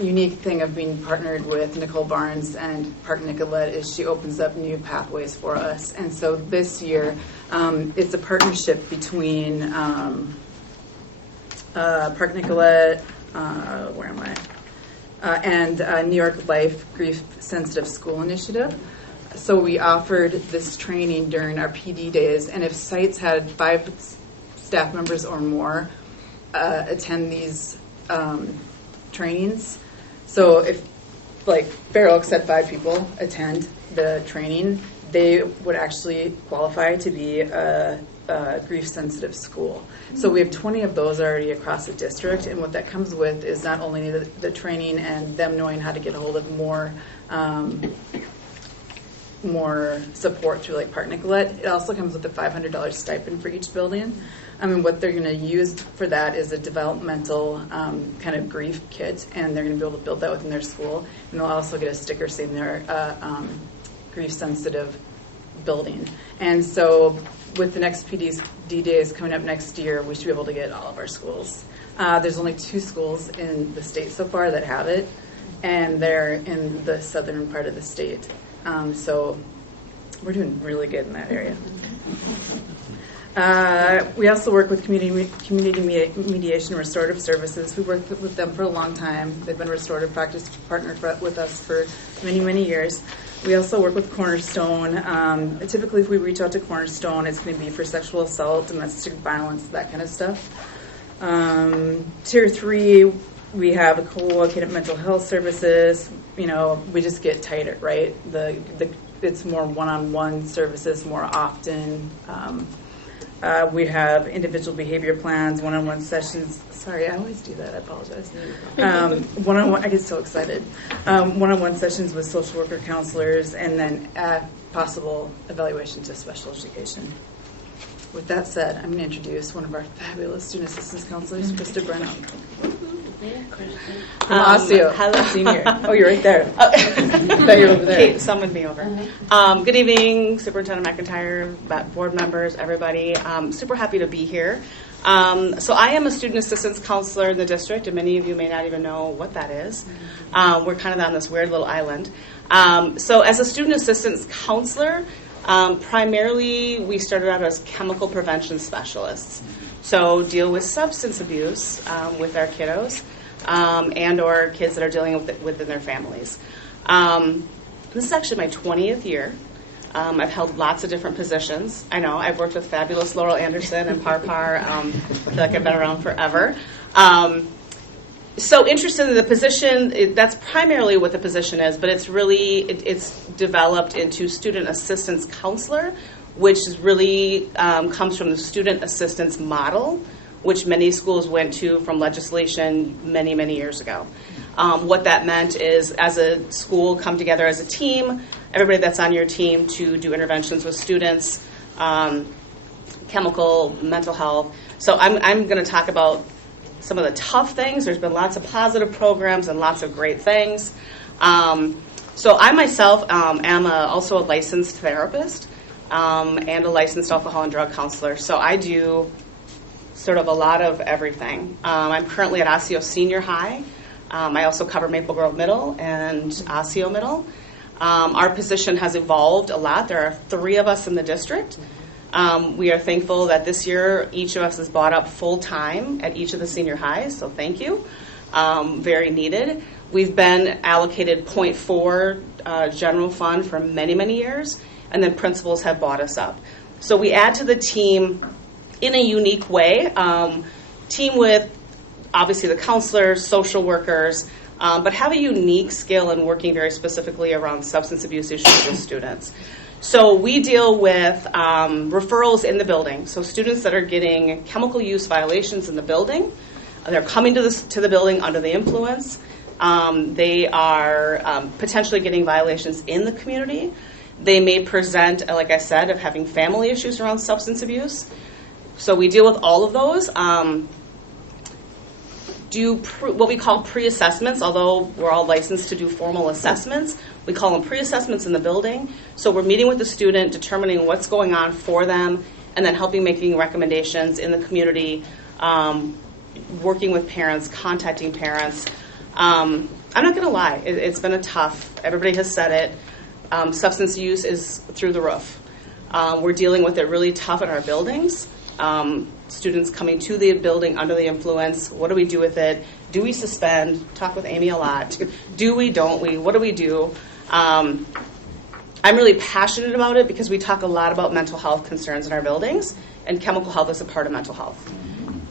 unique thing of being partnered with Nicole Barnes and Park Nicollet is she opens up new pathways for us. And so this year, it's a partnership between Park Nicollet, and New York Life Grief Sensitive School Initiative. So we offered this training during our PD days, and if sites had 5 staff members or more attend these trainings, so if like Fair Oaks had 5 people attend the training, they would actually qualify to be a grief-sensitive school. So we have 20 of those already across the district, and what that comes with is not only the training and them knowing how to get a hold of more support through like Park Nicollet, it also comes with a $500 stipend for each building. I mean, what they're going to use for that is a developmental kind of grief kit, and they're going to be able to build that within their school, and they'll also get a sticker saying they're grief-sensitive building. And so with the next PD days coming up next year, we should be able to get all of our schools. There's only 2 schools in the state so far that have it, and they're in the southern part of the state. So we're doing really good in that area. We also work with community mediation restorative services. We've worked with them for a long time. They've been a restorative practice partner with us for many, many years. We also work with Cornerstone. Typically, if we reach out to Cornerstone, it's going to be for sexual assault, domestic violence, that kind of stuff. Tier 3, we have a co-located mental health services. You know, we just get tighter, right? It's more one-on-one services more often. We have individual behavior plans, one-on-one sessions. Sorry, I always do that. I apologize. One-on-one. I get so excited. One-on-one sessions with social worker counselors, and then possible evaluation to special education. With that said, I'm going to introduce one of our fabulous student assistance counselors, Krista Brennan. From Osseo, Hello. Senior. Oh, you're right there. I thought you were over there. Kate summoned me over. Good evening, Superintendent McIntyre, board members, everybody. Super happy to be here. So I am a student assistance counselor in the district, and many of you may not even know what that is. We're kind of on this weird little island. So as a student assistance counselor, primarily we started out as chemical prevention specialists. So deal with substance abuse with our kiddos and or kids that are dealing with it within their families. This is actually my 20th year. I've held lots of different positions. I know, I've worked with fabulous Laurel Anderson and Par. I feel like I've been around forever. So interested in the position, that's primarily what the position is, but it's really, it's developed into student assistance counselor, which is really comes from the student assistance model, which many schools went to from legislation many, many years ago. What that meant is, as a school, come together as a team, everybody that's on your team to do interventions with students, chemical, mental health. So I'm going to talk about some of the tough things. There's been lots of positive programs and lots of great things. So I myself am also a licensed therapist and a licensed alcohol and drug counselor. So I do sort of a lot of everything. I'm currently at Osseo Senior High. I also cover Maple Grove Middle and Osseo Middle. Our position has evolved a lot. There are 3 of us in the district. We are thankful that this year each of us is brought up full-time at each of the senior highs, so thank you. Very needed. We've been allocated 0.4 general fund for many, many years, and then principals have brought us up. So we add to the team in a unique way, team with obviously the counselors, social workers, but have a unique skill in working very specifically around substance abuse issues with students. So we deal with referrals in the building. So students that are getting chemical use violations in the building, they're coming to the building under the influence. They are potentially getting violations in the community. They may present, like I said, of having family issues around substance abuse. So we deal with all of those. Do what we call pre-assessments, although we're all licensed to do formal assessments. We call them pre-assessments in the building. So we're meeting with the student, determining what's going on for them, and then helping making recommendations in the community, working with parents, contacting parents. I'm not going to lie, it's been a tough, everybody has said it, substance use is through the roof. We're dealing with it really tough in our buildings. Students coming to the building under the influence. What do we do with it? Do we suspend? Talk with Amy a lot. Do we, don't we? What do we do? I'm really passionate about it because we talk a lot about mental health concerns in our buildings, and chemical health is a part of mental health.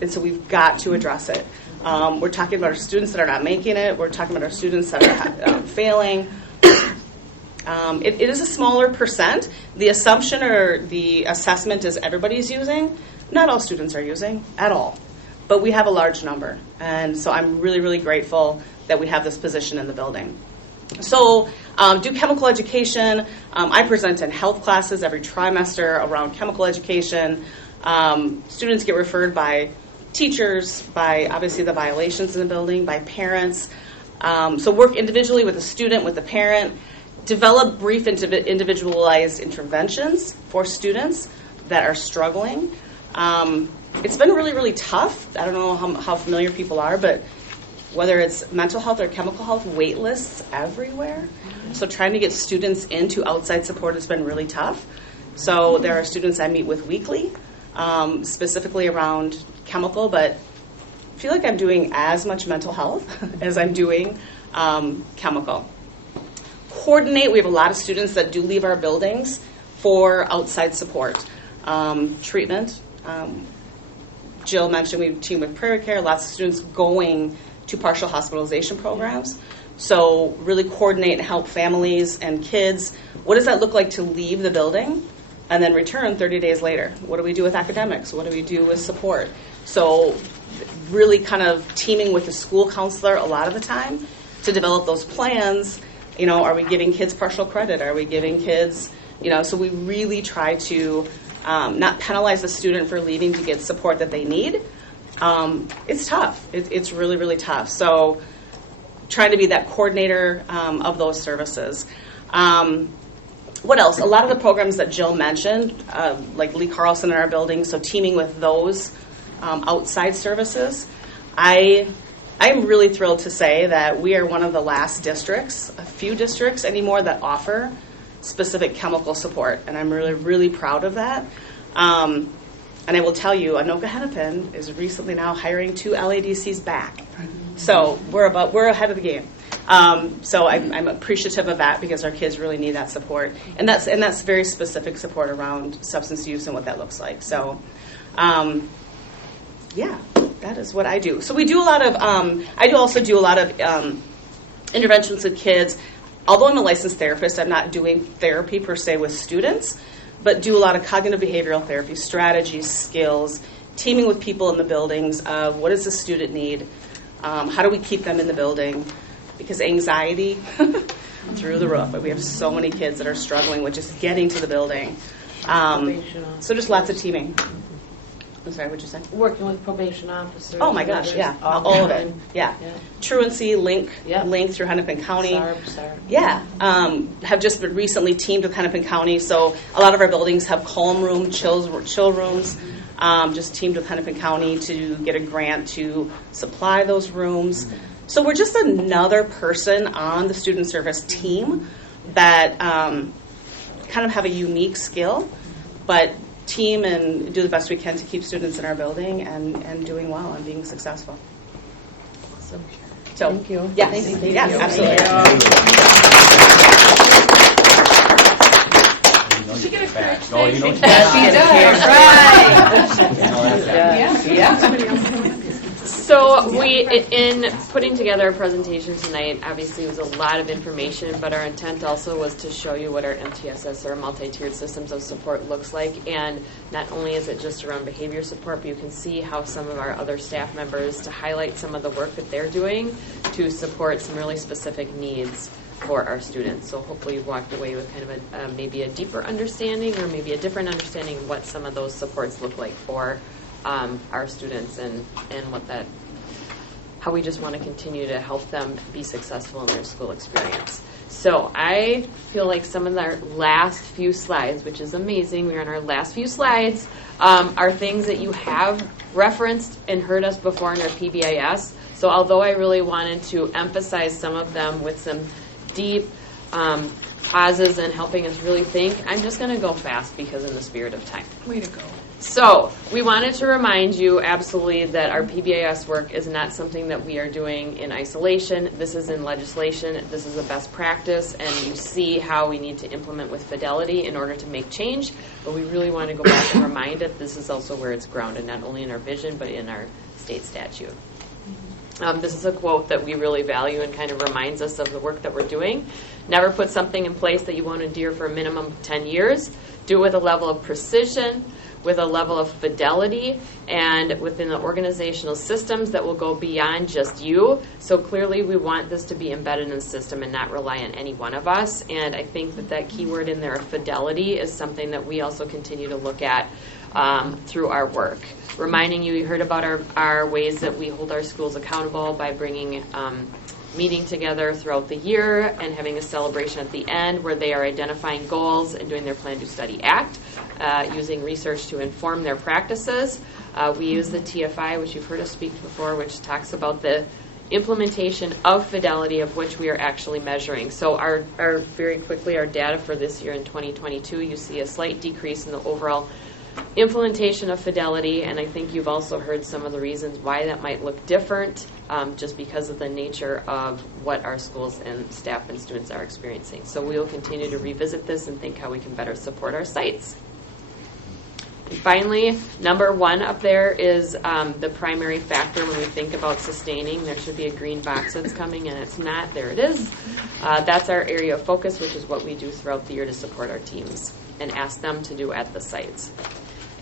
And so we've got to address it. We're talking about our students that are not making it. We're talking about our students that are failing. It is a smaller percent. The assumption or the assessment is everybody's using. Not all students are using at all, but we have a large number. And so I'm really, really grateful that we have this position in the building. So do chemical education. I present in health classes every trimester around chemical education. Students get referred by teachers, by obviously the violations in the building, by parents. So work individually with the student, with the parent. Develop brief individualized interventions for students that are struggling. It's been really, really tough. I don't know how familiar people are, but whether it's mental health or chemical health, wait lists everywhere. So trying to get students into outside support has been really tough. So there are students I meet with weekly, specifically around chemical, but I feel like I'm doing as much mental health as I'm doing chemical. Coordinate. We have a lot of students that do leave our buildings for outside support. Treatment. Jill mentioned we team with Prairie Care. Lots of students going to partial hospitalization programs. So really coordinate and help families and kids. What does that look like to leave the building and then return 30 days later. What do we do with academics? What do we do with support? So really kind of teaming with the school counselor a lot of the time to develop those plans. Are we giving kids partial credit? Are we giving kids, so we really try to not penalize the student for leaving to get support that they need. It's tough. It's really, really tough. So trying to be that coordinator of those services. What else? A lot of the programs that Jill mentioned, like Lee Carlson in our building, so teaming with those outside services. I'm really thrilled to say that we are one of the last districts, a few districts anymore, that offer specific chemical support, and I'm really, really proud of that. And I will tell you, Anoka Hennepin is recently now hiring 2 LADCs back. So we're ahead of the game. So I'm appreciative of that because our kids really need that support, and that's very specific support around substance use and what that looks like. So, yeah, that is what I do. So we do a lot of. I do also do a lot of interventions with kids. Although I'm a licensed therapist, I'm not doing therapy per se with students, but do a lot of cognitive behavioral therapy, strategies, skills, teaming with people in the buildings of what does the student need, how do we keep them in the building, because anxiety through the roof. We have so many kids that are struggling with just getting to the building. So just lots of teaming. I'm sorry, what'd you say? Working with probation officers. Oh my gosh, yeah, all of it. Yeah. Truancy, link through Hennepin County. SARB. Yeah, have just been recently teamed with Hennepin County. So a lot of our buildings have calm room, chill rooms. Just teamed with Hennepin County to get a grant to supply those rooms. So we're just another person on the student service team that kind of have a unique skill, but team and do the best we can to keep students in our building and doing well and being successful. Awesome. So, thank you. Yes, Thank you. yes, absolutely. She get a correct Oh, you know she does. Right. Yeah. So in putting together a presentation tonight, obviously it was a lot of information, but our intent also was to show you what our MTSS, or multi-tiered systems of support, looks like. And not only is it just around behavior support, but you can see how some of our other staff members, to highlight some of the work that they're doing to support some really specific needs for our students. So hopefully you've walked away with kind of maybe a deeper understanding, or maybe a different understanding of what some of those supports look like for our students, and how we just want to continue to help them be successful in their school experience. So I feel like some of our last few slides, which is amazing, we're on our last few slides, are things that you have referenced and heard us before in our PBIS. So although I really wanted to emphasize some of them with some deep pauses and helping us really think, I'm just going to go fast because in the spirit of time. Way to go. So we wanted to remind you absolutely that our PBIS work is not something that we are doing in isolation. This is in legislation. This is a best practice, and you see how we need to implement with fidelity in order to make change. But we really want to go back and remind that this is also where it's grounded, not only in our vision, but in our state statute. This is a quote that we really value and kind of reminds us of the work that we're doing. Never put something in place that you won't adhere for a minimum of 10 years. Do it with a level of precision, with a level of fidelity, and within the organizational systems that will go beyond just you. So clearly we want this to be embedded in the system and not rely on any one of us. And I think that keyword in there, fidelity, is something that we also continue to look at through our work. Reminding you heard about our ways that we hold our schools accountable by bringing meeting together throughout the year and having a celebration at the end where they are identifying goals and doing their Plan to Study Act, using research to inform their practices. We use the TFI, which you've heard us speak before, which talks about the implementation of fidelity, of which we are actually measuring. So our very quickly, our data for this year in 2022, you see a slight decrease in the overall implementation of fidelity, and I think you've also heard some of the reasons why that might look different, just because of the nature of what our schools and staff and students are experiencing. So we will continue to revisit this and think how we can better support our sites. And finally, number 1 up there is the primary factor when we think about sustaining. There should be a green box that's coming, and it's not. There it is. That's our area of focus, which is what we do throughout the year to support our teams. and ask them to do at the sites.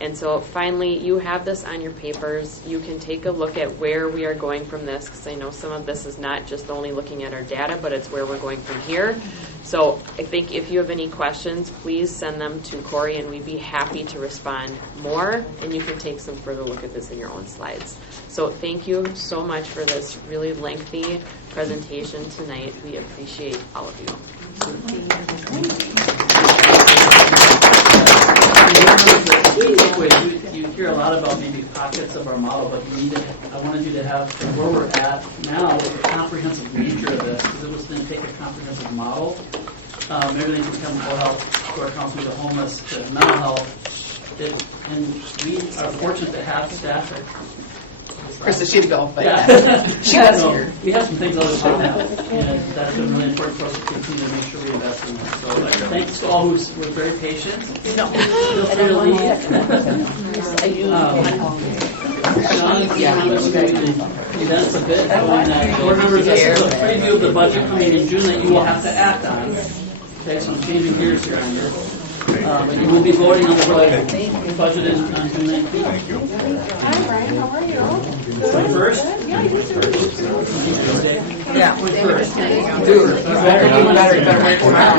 And so finally, you have this on your papers. You can take a look at where we are going from this, because I know some of this is not just only looking at our data, but it's where we're going from here. So I think if you have any questions, please send them to Corey, and we'd be happy to respond more, and you can take some further look at this in your own slides. So thank you so much for this really lengthy presentation tonight. We appreciate all of you. You hear a lot about maybe pockets of our model, but I wanted you to have where we're at now with the comprehensive nature of this, because it was going to take a comprehensive model. Everything from chemical health to our counseling to homeless to mental health. And we are fortunate to have staff that Krista, she'd go, but yeah. she was here. We have some things others don't have, and that's been really important for us to continue to make sure we invest in this. So thanks to all who were very patient. No. Feel free to leave. Sean, that's a bit. Board members, this is a preview of the budget coming in June that you will have to act on. Okay, so I'm changing gears here on you. But you will be voting on the budget on June 19th. Thank you. Hi, Brian. How are you? First? Yeah, you first. Yeah. First. Dude, you better wait tomorrow.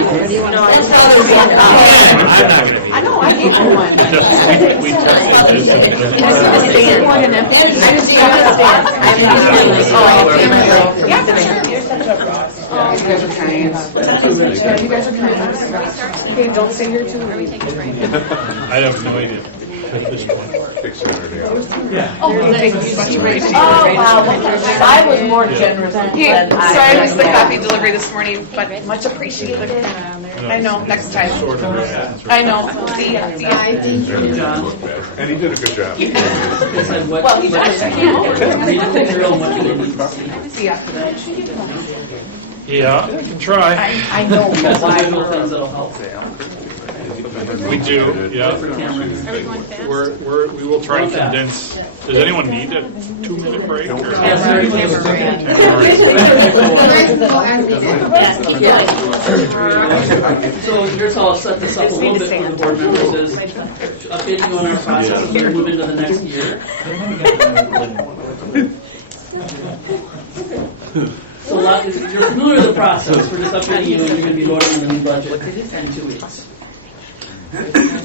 I know, I gave him one. We tested this. You guys are kind. You guys are kind. Okay, don't stay here too long. I have no idea at this point. Wow. I was more generous than I. Sorry I missed the coffee delivery this morning, but much appreciated. I know, next time. I know. See ya. And he did a good job. Well, he's see ya. Yeah, I can try. I know. We do, yeah. We will try and condense. Does anyone need a 2-minute break? Or? So here's how I'll set this up a little bit for the board members is updating you on our process as we move into the next year. So you're familiar with the process. We're just updating you and you're going to be voting on the new budget in 2 weeks.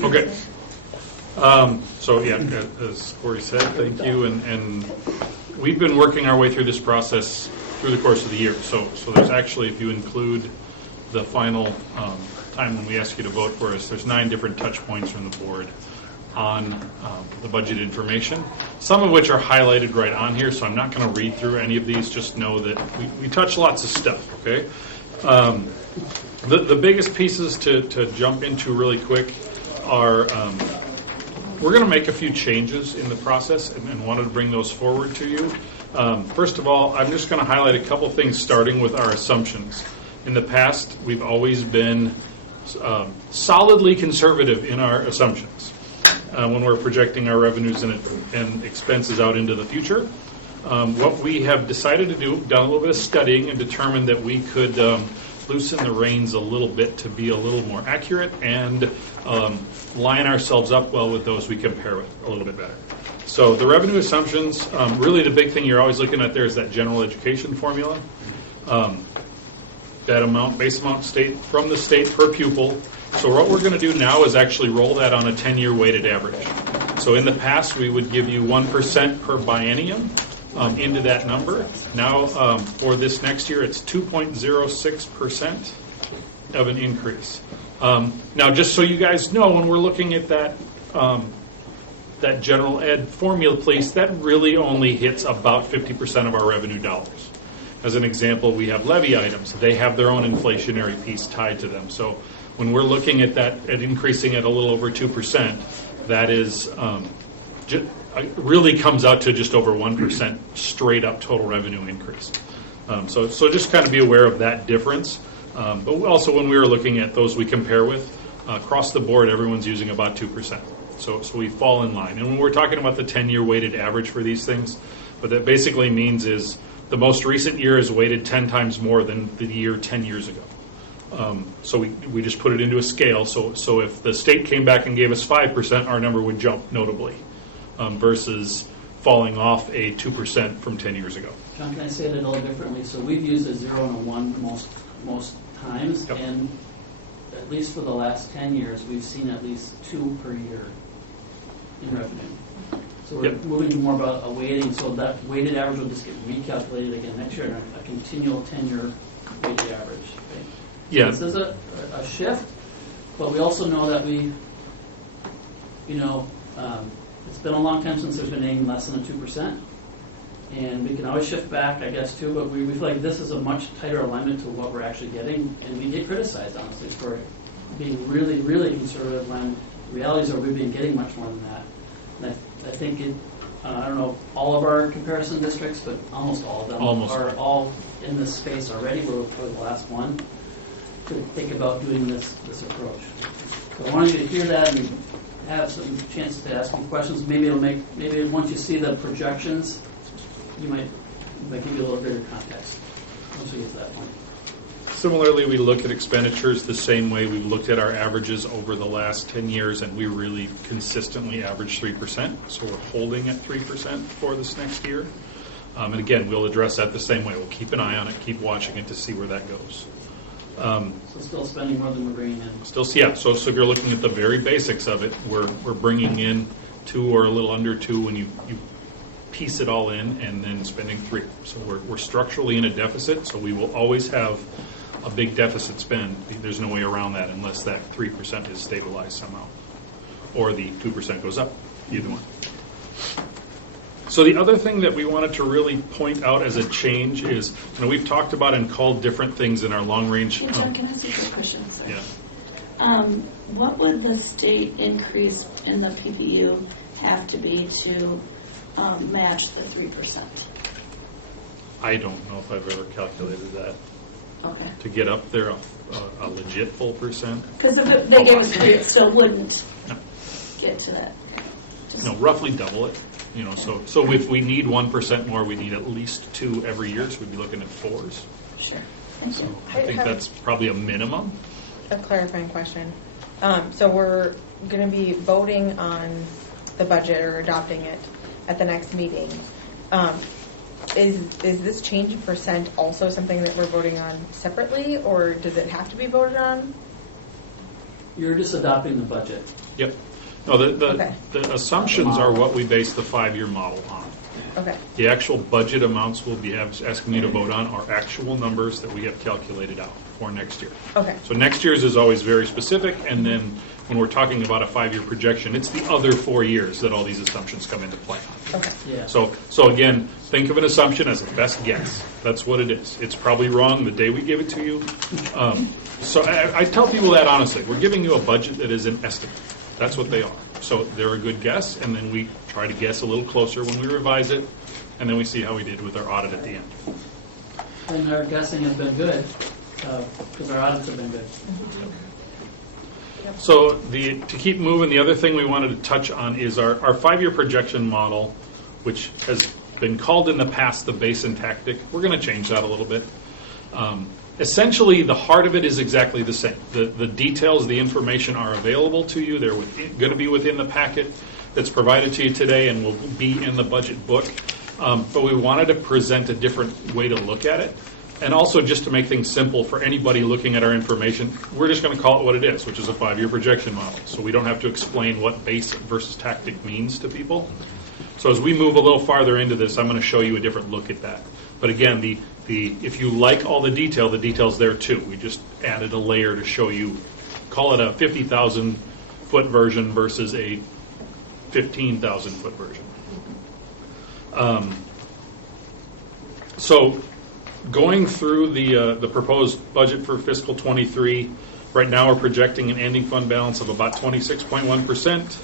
Okay. So yeah, as Corey said, thank you, and we've been working our way through this process through the course of the year. So there's actually, if you include the final time when we ask you to vote for us, there's 9 different touch points from the board on the budget information, some of which are highlighted right on here, so I'm not going to read through any of these. Just know that we touch lots of stuff, okay? The biggest pieces to jump into really quick are we're going to make a few changes in the process and wanted to bring those forward to you. First of all, I'm just going to highlight a couple things starting with our assumptions. In the past, we've always been solidly conservative in our assumptions when we're projecting our revenues and expenses out into the future. What we have decided to do, done a little bit of studying and determined that we could loosen the reins a little bit to be a little more accurate and line ourselves up well with those we compare with a little bit better. So the revenue assumptions, really the big thing you're always looking at there is that general education formula. That amount, base amount from the state per pupil. So what we're going to do now is actually roll that on a 10-year weighted average. So in the past, we would give you 1% per biennium into that number. Now, for this next year, it's 2.06% of an increase. Now, just so you guys know, when we're looking at that that general ed formula piece, that really only hits about 50% of our revenue dollars. As an example, we have levy items. They have their own inflationary piece tied to them. So when we're looking at that, at increasing at a little over 2%, that is really comes out to just over 1% straight up total revenue increase. So just kind of be aware of that difference. But also when we were looking at those we compare with, across the board, everyone's using about 2%. So we fall in line. And when we're talking about the 10-year weighted average for these things, what that basically means is the most recent year is weighted 10 times more than the year 10 years ago. So we just put it into a scale. So if the state came back and gave us 5%, our number would jump notably, versus falling off a 2% from 10 years ago. John, can I say it a little differently? So we've used a 0 and a 1 most times, Yep. and at least for the last 10 years, we've seen at least 2 per year in revenue. So we're Yep. moving to more about a weighting, so that weighted average will just get recalculated again next year, a continual 10-year weighted average. Okay? Yeah. This is a shift, but we also know that it's been a long time since there's been anything less than a 2%. And we can always shift back, I guess, too, but we feel like this is a much tighter alignment to what we're actually getting. And we get criticized, honestly, for being really, really conservative when realities are we've been getting much more than that. And I think I don't know all of our comparison districts, but almost all of them are all in this space already. We're the last one to think about doing this approach. So I wanted you to hear that and have some chances to ask some questions. Maybe once you see the projections, you might give you a little bit of context once we get to that point. Similarly, we look at expenditures the same way we've looked at our averages over the last 10 years, and we really consistently average 3%. So we're holding at 3% for this next year. And again, we'll address that the same way. We'll keep an eye on it, keep watching it to see where that goes. So still spending more than we're bringing in. So if you're looking at the very basics of it, we're bringing in 2 or a little under 2 when you piece it all in, and then spending 3. So we're structurally in a deficit, so we will always have a big deficit spend. There's no way around that unless that 3% is stabilized somehow, or the 2% goes up, either one. So the other thing that we wanted to really point out as a change is, we've talked about and called different things in our long range. Hey, John, can I ask you a question? Sorry. Yeah. What would the state increase in the PPU have to be to match the 3%? I don't know if I've ever calculated that. Okay. To get up there a legit full percent. Because if they gave us 3, it still wouldn't get to that. No, roughly double it. So if we need 1% more, we need at least 2 every year. So we'd be looking at 4s. Sure. Thank you. I think that's probably a minimum. A clarifying question. So we're going to be voting on the budget or adopting it at the next meeting. Is this change in percent also something that we're voting on separately, or does it have to be voted on? You're just adopting the budget. Yep. No, the assumptions are what we base the 5-year model on. Okay. The actual budget amounts we'll be asking you to vote on are actual numbers that we have calculated out for next year. Okay. So next year's is always very specific, and then when we're talking about a 5-year projection, it's the other 4 years that all these assumptions come into play. Okay. Yeah. So again, think of an assumption as a best guess. That's what it is. It's probably wrong the day we give it to you. So I tell people that honestly. We're giving you a budget that is an estimate. That's what they are. So they're a good guess, and then we try to guess a little closer when we revise it, and then we see how we did with our audit at the end. And our guessing has been good, because our audits have been good. So to keep moving, the other thing we wanted to touch on is our 5-year projection model, which has been called in the past the Basin tactic. We're going to change that a little bit. Essentially, the heart of it is exactly the same. The details, the information are available to you. They're going to be within the packet that's provided to you today and will be in the budget book. But we wanted to present a different way to look at it. And also, just to make things simple for anybody looking at our information, we're just going to call it what it is, which is a 5-year projection model. So we don't have to explain what base versus tactic means to people. So as we move a little farther into this, I'm going to show you a different look at that. But again, if you like all the detail's there too. We just added a layer to show you, call it a 50,000 foot version versus a 15,000 foot version. So going through the proposed budget for fiscal 23, right now we're projecting an ending fund balance of about 26.1%,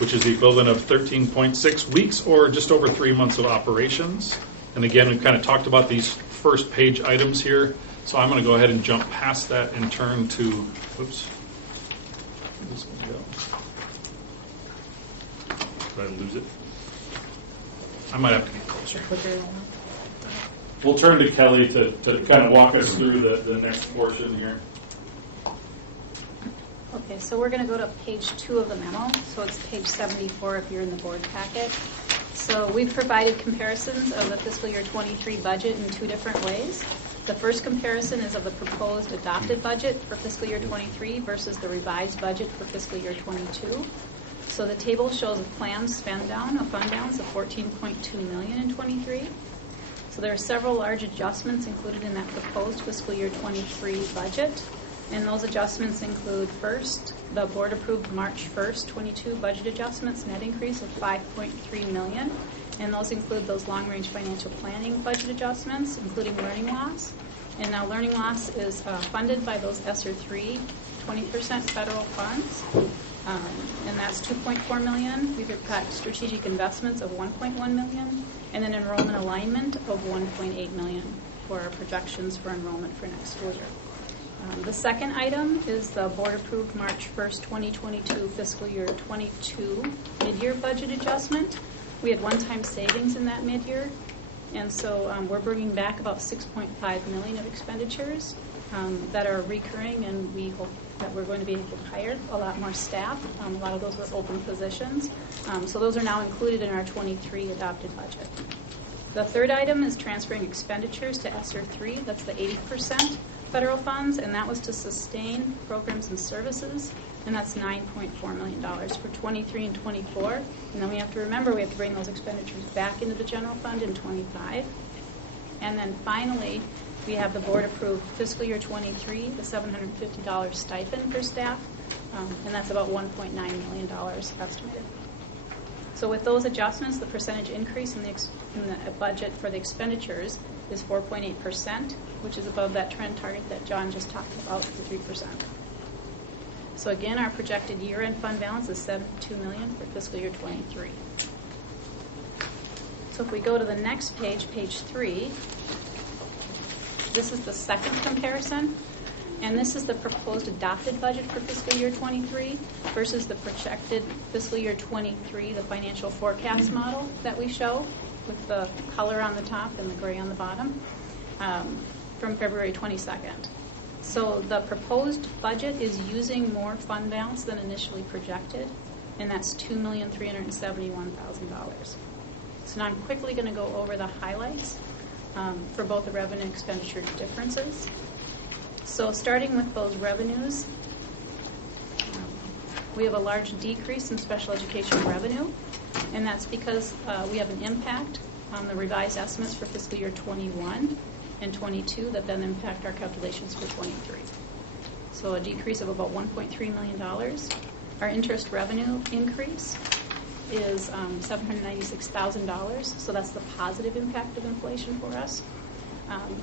which is the equivalent of 13.6 weeks or just over 3 months of operations. And again, we've kind of talked about these first page items here. So I'm going to go ahead and jump past that and turn to, oops. Where'd this one go? Did I lose it? I might have to get closer. We'll turn to Kelly to kind of walk us through the next portion here. Okay, so we're going to go to page 2 of the memo. So it's page 74 if you're in the board packet. So we've provided comparisons of the fiscal year 23 budget in 2 different ways. The first comparison is of the proposed adopted budget for fiscal year 23 versus the revised budget for fiscal year 22. So the table shows a planned spend down of fund downs of $14.2 million in 23. So there are several large adjustments included in that proposed fiscal year 23 budget. And those adjustments include, first, the board-approved March 1st, 22 budget adjustments, net increase of $5.3 million. And those include those long-range financial planning budget adjustments, including learning loss. And now learning loss is funded by those ESSER 3 20% federal funds. And that's $2.4 million. We've got strategic investments of $1.1 million. And then enrollment alignment of $1.8 million for our projections for enrollment for next school year. The second item is the board-approved March 1st, 2022 fiscal year 22 mid-year budget adjustment. We had one-time savings in that mid-year, and so we're bringing back about $6.5 million of expenditures that are recurring, and we hope that we're going to be able to hire a lot more staff. A lot of those were open positions, so those are now included in our 23 adopted budget. The third item is transferring expenditures to ESSER 3. That's the 80% federal funds, and that was to sustain programs and services, and that's $9.4 million for 23 and 24. And then we have to remember we have to bring those expenditures back into the general fund in 25. And then finally, we have the board-approved fiscal year 23, the $750 stipend for staff, and that's about $1.9 million estimated. So with those adjustments, the percentage increase in the budget for the expenditures is 4.8%, which is above that trend target that John just talked about, the 3%. So again, our projected year-end fund balance is $72 million for fiscal year 23. So if we go to the next page, page 3, this is the second comparison, and this is the proposed adopted budget for fiscal year 23 versus the projected fiscal year 23, the financial forecast model that we show with the color on the top and the gray on the bottom from February 22nd. So the proposed budget is using more fund balance than initially projected, and that's $2,371,000. So now I'm quickly going to go over the highlights for both the revenue and expenditure differences. So starting with those revenues, we have a large decrease in special education revenue, and that's because we have an impact on the revised estimates for fiscal year 21 and 22 that then impact our calculations for 23. So a decrease of about $1.3 million. Our interest revenue increase is $796,000, so that's the positive impact of inflation for us.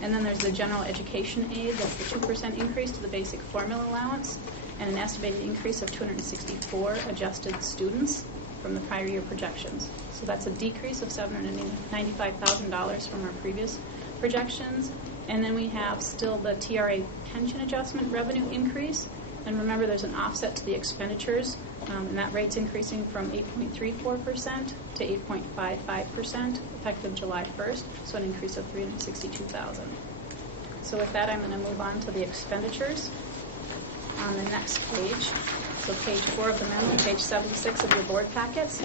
And then there's the general education aid, that's the 2% increase to the basic formula allowance, and an estimated increase of 264 adjusted students from the prior year projections. So that's a decrease of $795,000 from our previous projections. And then we have still the TRA pension adjustment revenue increase. And remember, there's an offset to the expenditures, and that rate's increasing from 8.34% to 8.55% effective July 1st, so an increase of $362,000. So with that, I'm going to move on to the expenditures on the next page. So page 4 of the memo, page 76 of your board packets.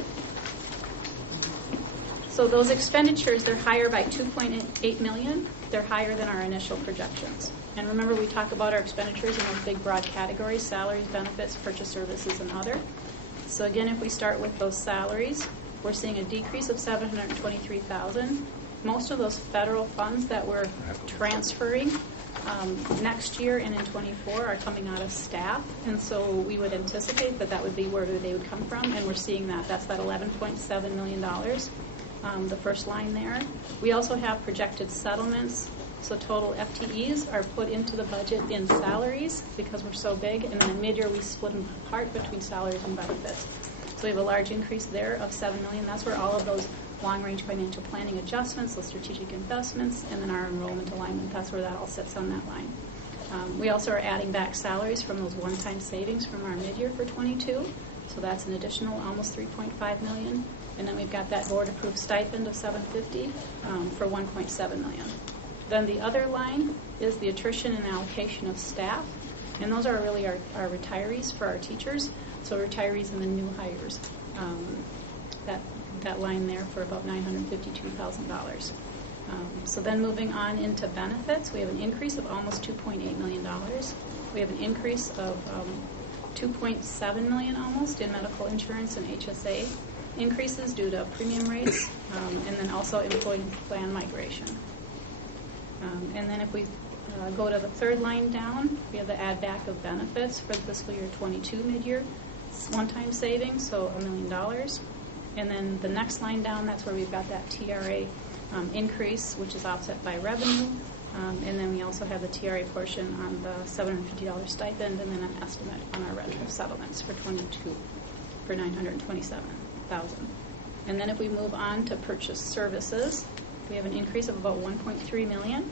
So those expenditures, they're higher by $2.8 million. They're higher than our initial projections. And remember, we talk about our expenditures in those big broad categories: salaries, benefits, purchase services, and other. So again, if we start with those salaries, we're seeing a decrease of $723,000. Most of those federal funds that we're transferring next year and in 24 are coming out of staff, and so we would anticipate that that would be where they would come from, and we're seeing that. That's that $11.7 million, the first line there. We also have projected settlements. So total FTEs are put into the budget in salaries because we're so big, and then in mid-year we split them apart between salaries and benefits. So we have a large increase there of $7 million. That's where all of those long-range financial planning adjustments, those strategic investments, and then our enrollment alignment, that's where that all sits on that line. We also are adding back salaries from those one-time savings from our mid-year for 22. So that's an additional almost $3.5 million. And then we've got that board-approved stipend of $750 for $1.7 million. Then the other line is the attrition and allocation of staff. And those are really our retirees for our teachers, so retirees and the new hires. That line there for about $952,000. So then moving on into benefits, we have an increase of almost $2.8 million. We have an increase of $2.7 million almost in medical insurance and HSA increases due to premium rates, and then also employee plan migration. And then if we go to the third line down, we have the add back of benefits for the fiscal year 22 mid-year one-time savings, so $1 million. And then the next line down, that's where we've got that TRA increase, which is offset by revenue. And then we also have the TRA portion on the $750 stipend, and then an estimate on our retro settlements for 22 for $927,000. And then if we move on to purchase services, we have an increase of about $1.3 million.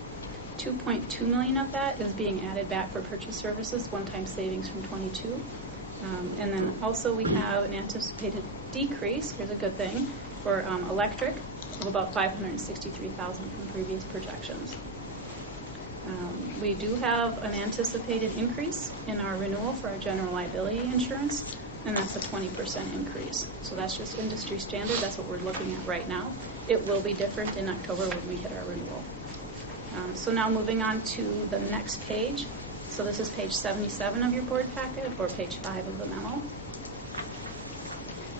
$2.2 million of that is being added back for purchase services, one-time savings from 22. And then also we have an anticipated decrease, here's a good thing, for electric of about $563,000 from previous projections. We do have an anticipated increase in our renewal for our general liability insurance, and that's a 20% increase. So that's just industry standard. That's what we're looking at right now. It will be different in October when we hit our renewal. So now moving on to the next page. So this is page 77 of your board packet, or page 5 of the memo.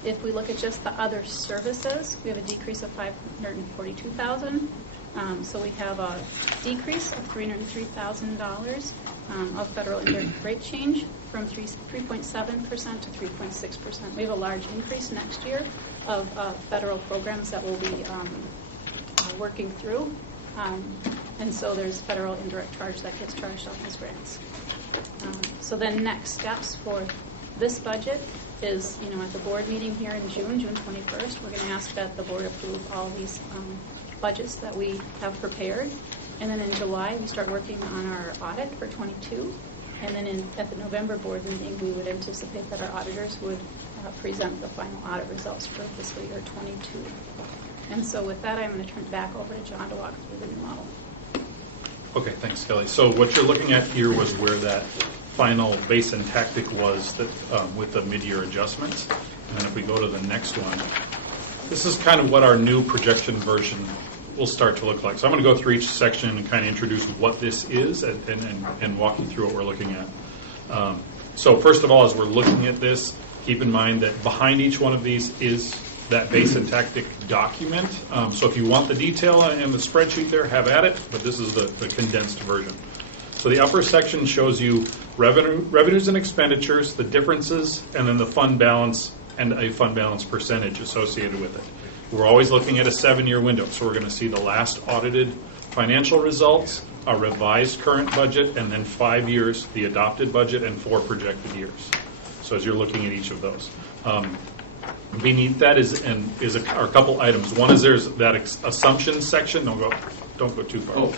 If we look at just the other services, we have a decrease of $542,000. So we have a decrease of $303,000 of federal indirect rate change from 3.7% to 3.6%. We have a large increase next year of federal programs that we'll be working through. And so there's federal indirect charge that gets charged on these grants. So then next steps for this budget is, at the board meeting here in June 21st, we're going to ask that the board approve all these budgets that we have prepared. And then in July, we start working on our audit for 22. And then at the November board meeting, we would anticipate that our auditors would present the final audit results for fiscal year 22. And so with that, I'm going to turn it back over to John to walk through the new model. Okay, thanks, Kelly. So what you're looking at here was where that final base and tactic was that with the mid-year adjustments. And then if we go to the next one, this is kind of what our new projection version will start to look like. So I'm going to go through each section and kind of introduce what this is and walk you through what we're looking at. So first of all, as we're looking at this, keep in mind that behind each one of these is that base and tactic document. So if you want the detail in the spreadsheet there, have at it, but this is the condensed version. So the upper section shows you revenues and expenditures, the differences, and then the fund balance and a fund balance percentage associated with it. We're always looking at a 7-year window, so we're going to see the last audited financial results, a revised current budget, and then 5 years, the adopted budget, and 4 projected years. So as you're looking at each of those. Beneath that are a couple items. One is there's that assumptions section. Don't go too far. Oh,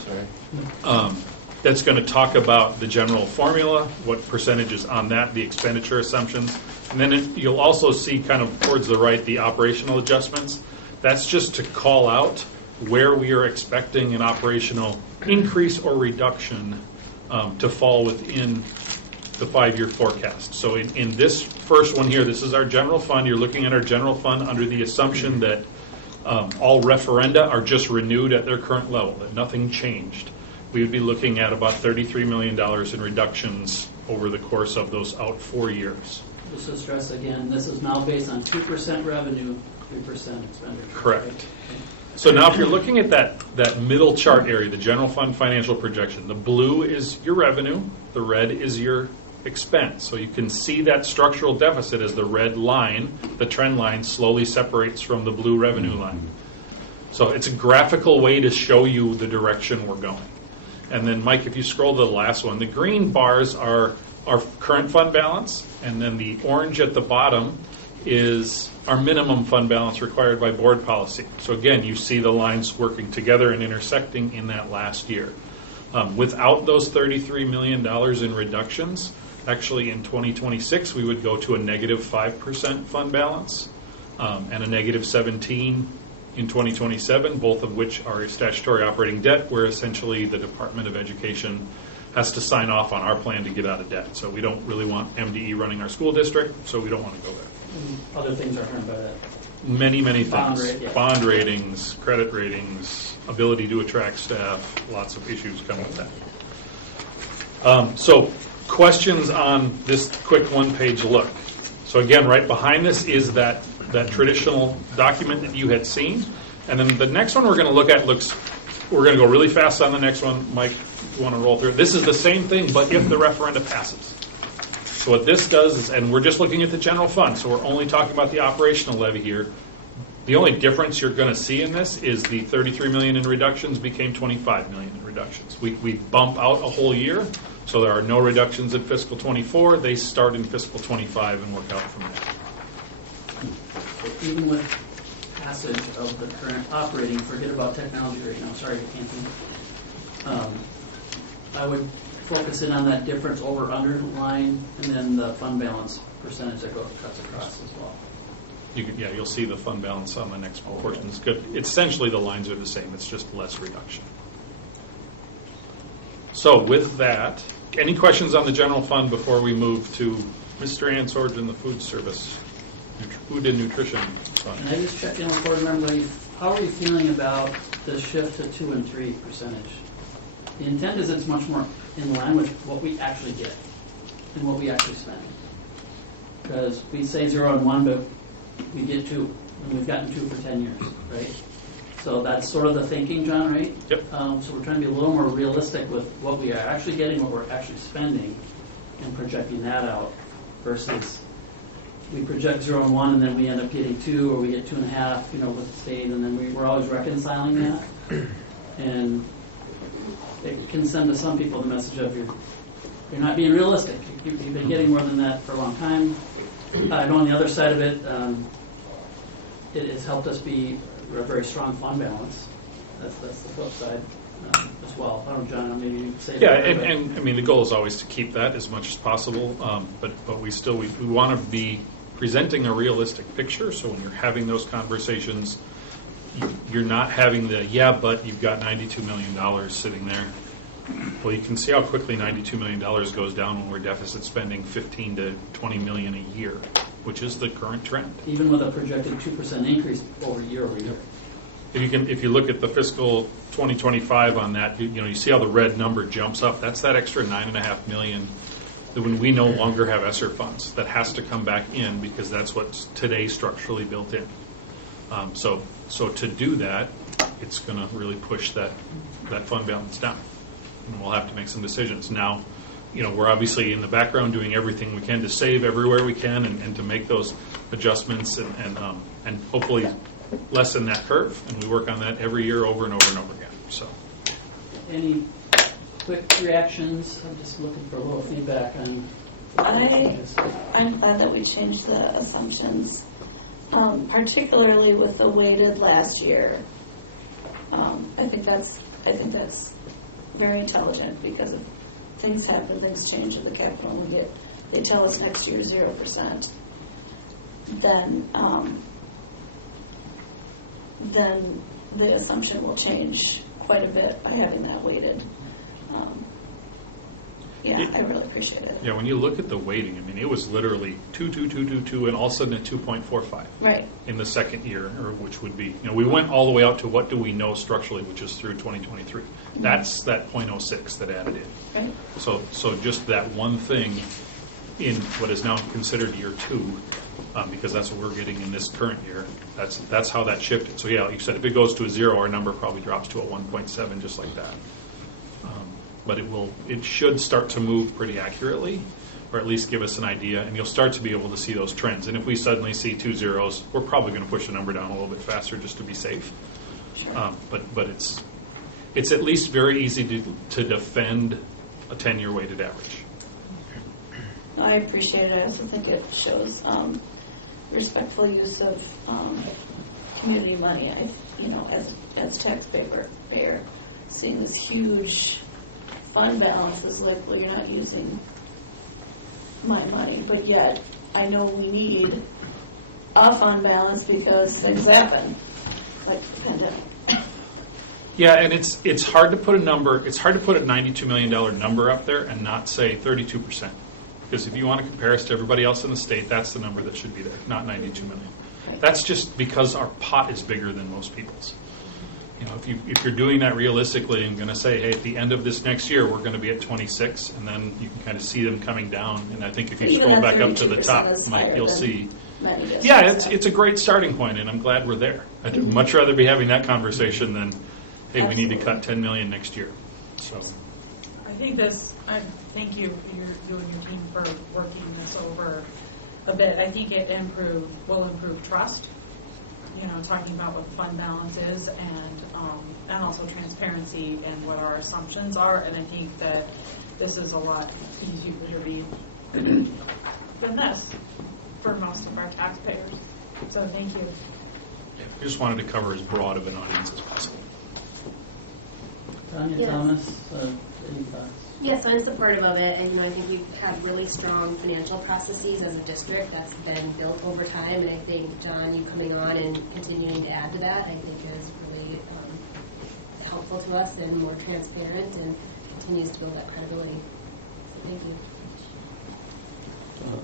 sorry. That's going to talk about the general formula, what percentages on that, the expenditure assumptions. And then you'll also see kind of towards the right the operational adjustments. That's just to call out where we are expecting an operational increase or reduction to fall within the 5-year forecast. So in this first one here, this is our general fund. You're looking at our general fund under the assumption that all referenda are just renewed at their current level, that nothing changed. We would be looking at about $33 million in reductions over the course of those out 4 years. Just to stress again, this is now based on 2% revenue, 3% expenditure. Correct. Right? So now if you're looking at that middle chart area, the general fund financial projection, the blue is your revenue, the red is your expense. So you can see that structural deficit as the red line, the trend line, slowly separates from the blue revenue line. So it's a graphical way to show you the direction we're going. And then, Mike, if you scroll to the last one, the green bars are our current fund balance, and then the orange at the bottom is our minimum fund balance required by board policy. So again, you see the lines working together and intersecting in that last year. Without those $33 million in reductions, actually in 2026 we would go to a negative 5% fund balance and a negative 17 in 2027, both of which are statutory operating debt, where essentially the Department of Education has to sign off on our plan to get out of debt. So we don't really want MDE running our school district, so we don't want to go there. Other things are harmed by that. Many Bond things. rate, yeah. Bond ratings, credit ratings, ability to attract staff, lots of issues come with that. So questions on this quick one-page look. So again, right behind this is that traditional document that you had seen. And then the next one we're going to look at we're going to go really fast on the next one. Mike, you want to roll through? This is the same thing, but if the referenda passes. So what this does is, and we're just looking at the general fund, so we're only talking about the operational levy here. The only difference you're going to see in this is the $33 million in reductions became $25 million in reductions. We bump out a whole year, so there are no reductions in fiscal 24. They start in fiscal 25 and work out from there. Even with passage of the current operating, forget about technology right now, sorry, Anthony. I would focus in on that difference over underline and then the fund balance percentage that cuts across as well. You'll see the fund balance on the next portion. It's good. Essentially, the lines are the same. It's just less reduction. So with that, any questions on the general fund before we move to Mr. Ansord and the food service, food and nutrition fund? And I just checked in with board member, how are you feeling about the shift to 2 and 3%? The intent is it's much more in line with what we actually get and what we actually spend. Because we say 0 and 1, but we get 2, and we've gotten 2 for 10 years, right? So that's sort of the thinking, John, right? Yep. So we're trying to be a little more realistic with what we are actually getting, what we're actually spending, and projecting that out versus we project 0 and 1, and then we end up getting 2, or we get 2.5, with the state, and then we're always reconciling that. And it can send to some people the message of you're not being realistic. You've been getting more than that for a long time. I know on the other side of it, it has helped us be a very strong fund balance. That's the flip side as well. I don't know, John, maybe you say Yeah, and I mean the goal is always to keep that as much as possible, but we want to be presenting a realistic picture. So when you're having those conversations, you're not having but you've got $92 million sitting there. Well, you can see how quickly $92 million goes down when we're deficit spending $15 to $20 million a year, which is the current trend. Even with a projected 2% increase year over year. If you look at the fiscal 2025 on that, you see how the red number jumps up. That's that extra $9.5 million that when we no longer have ESSER funds, that has to come back in because that's what's today structurally built in. So to do that, it's going to really push that fund balance down. And we'll have to make some decisions. Now, we're obviously in the background doing everything we can to save everywhere we can and to make those adjustments and hopefully lessen that curve. And we work on that every year over and over and over again. So, any quick reactions? I'm just looking for a little feedback on. I'm glad that we changed the assumptions, particularly with the weighted last year. I think that's very intelligent because if things happen, things change in the capital. They tell us next year 0%. Then the assumption will change quite a bit by having that weighted. I really appreciate it. Yeah, when you look at the weighting, I mean, it was literally 2, 2, 2, 2, 2, and all of a sudden at 2.45. Right. In the second year, or which would be, we went all the way out to what do we know structurally, which is through 2023. Mm-hmm. That's that 0.06 that added in. Right. So just that one thing in what is now considered year 2, because that's what we're getting in this current year. That's how that shifted. So yeah, like you said, if it goes to a 0, our number probably drops to a 1.7, just like that. But it should start to move pretty accurately, or at least give us an idea, and you'll start to be able to see those trends. And if we suddenly see 2 zeros, we're probably going to push the number down a little bit faster just to be safe. Sure. But it's at least very easy to defend a 10-year weighted average. I appreciate it. I also think it shows respectful use of community money. As taxpayer, seeing this huge fund balance is like, well, you're not using my money, but yet I know we need a fund balance because things happen, like the pandemic. Yeah, and it's hard to put a number. It's hard to put a $92 million number up there and not say 32%. Because if you want to compare us to everybody else in the state, that's the number that should be there, not 92 million. That's just because our pot is bigger than most people's. You know, if you're doing that realistically and going to say, hey, at the end of this next year, we're going to be at 26, and then you can kind of see them coming down. And I think if you scroll back up to the top, you'll see. Yeah, it's a great starting point, and I'm glad we're there. I'd much rather be having that conversation than, hey, we need to cut 10 million next year. So, I think thank you and your team for working this over a bit. I think it will improve trust. You know, talking about what the fund balance is and also transparency and what our assumptions are. And I think that this is a lot easier to read than this for most of our taxpayers. So thank you. I just wanted to cover as broad of an audience as possible. Tanya, Yes. Thomas, any thoughts? Yes, I'm supportive of it, and I think we've had really strong financial processes as a district that's been built over time, and I think, John, you coming on and continuing to add to that, I think is really helpful to us and more transparent and continues to build that credibility. So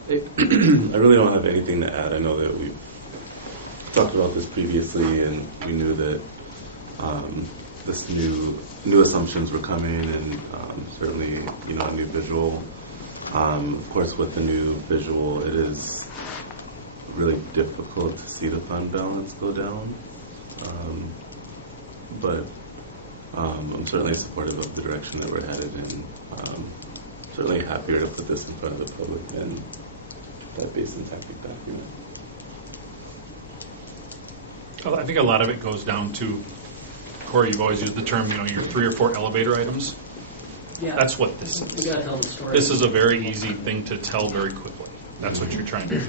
thank you. I really don't have anything to add. I know that we've talked about this previously, and we knew that this new assumptions were coming, and certainly, a new visual. Of course, with the new visual, it is really difficult to see the fund balance go down. But I'm certainly supportive of the direction that we're headed, and certainly happier to put this in front of the public than that basic tactic document. I think a lot of it goes down to, Corey, you've always used the term, your 3 or 4 elevator items. Yeah. That's what this is. We got to tell the story. This is a very easy thing to tell very quickly. That's what you're trying to do.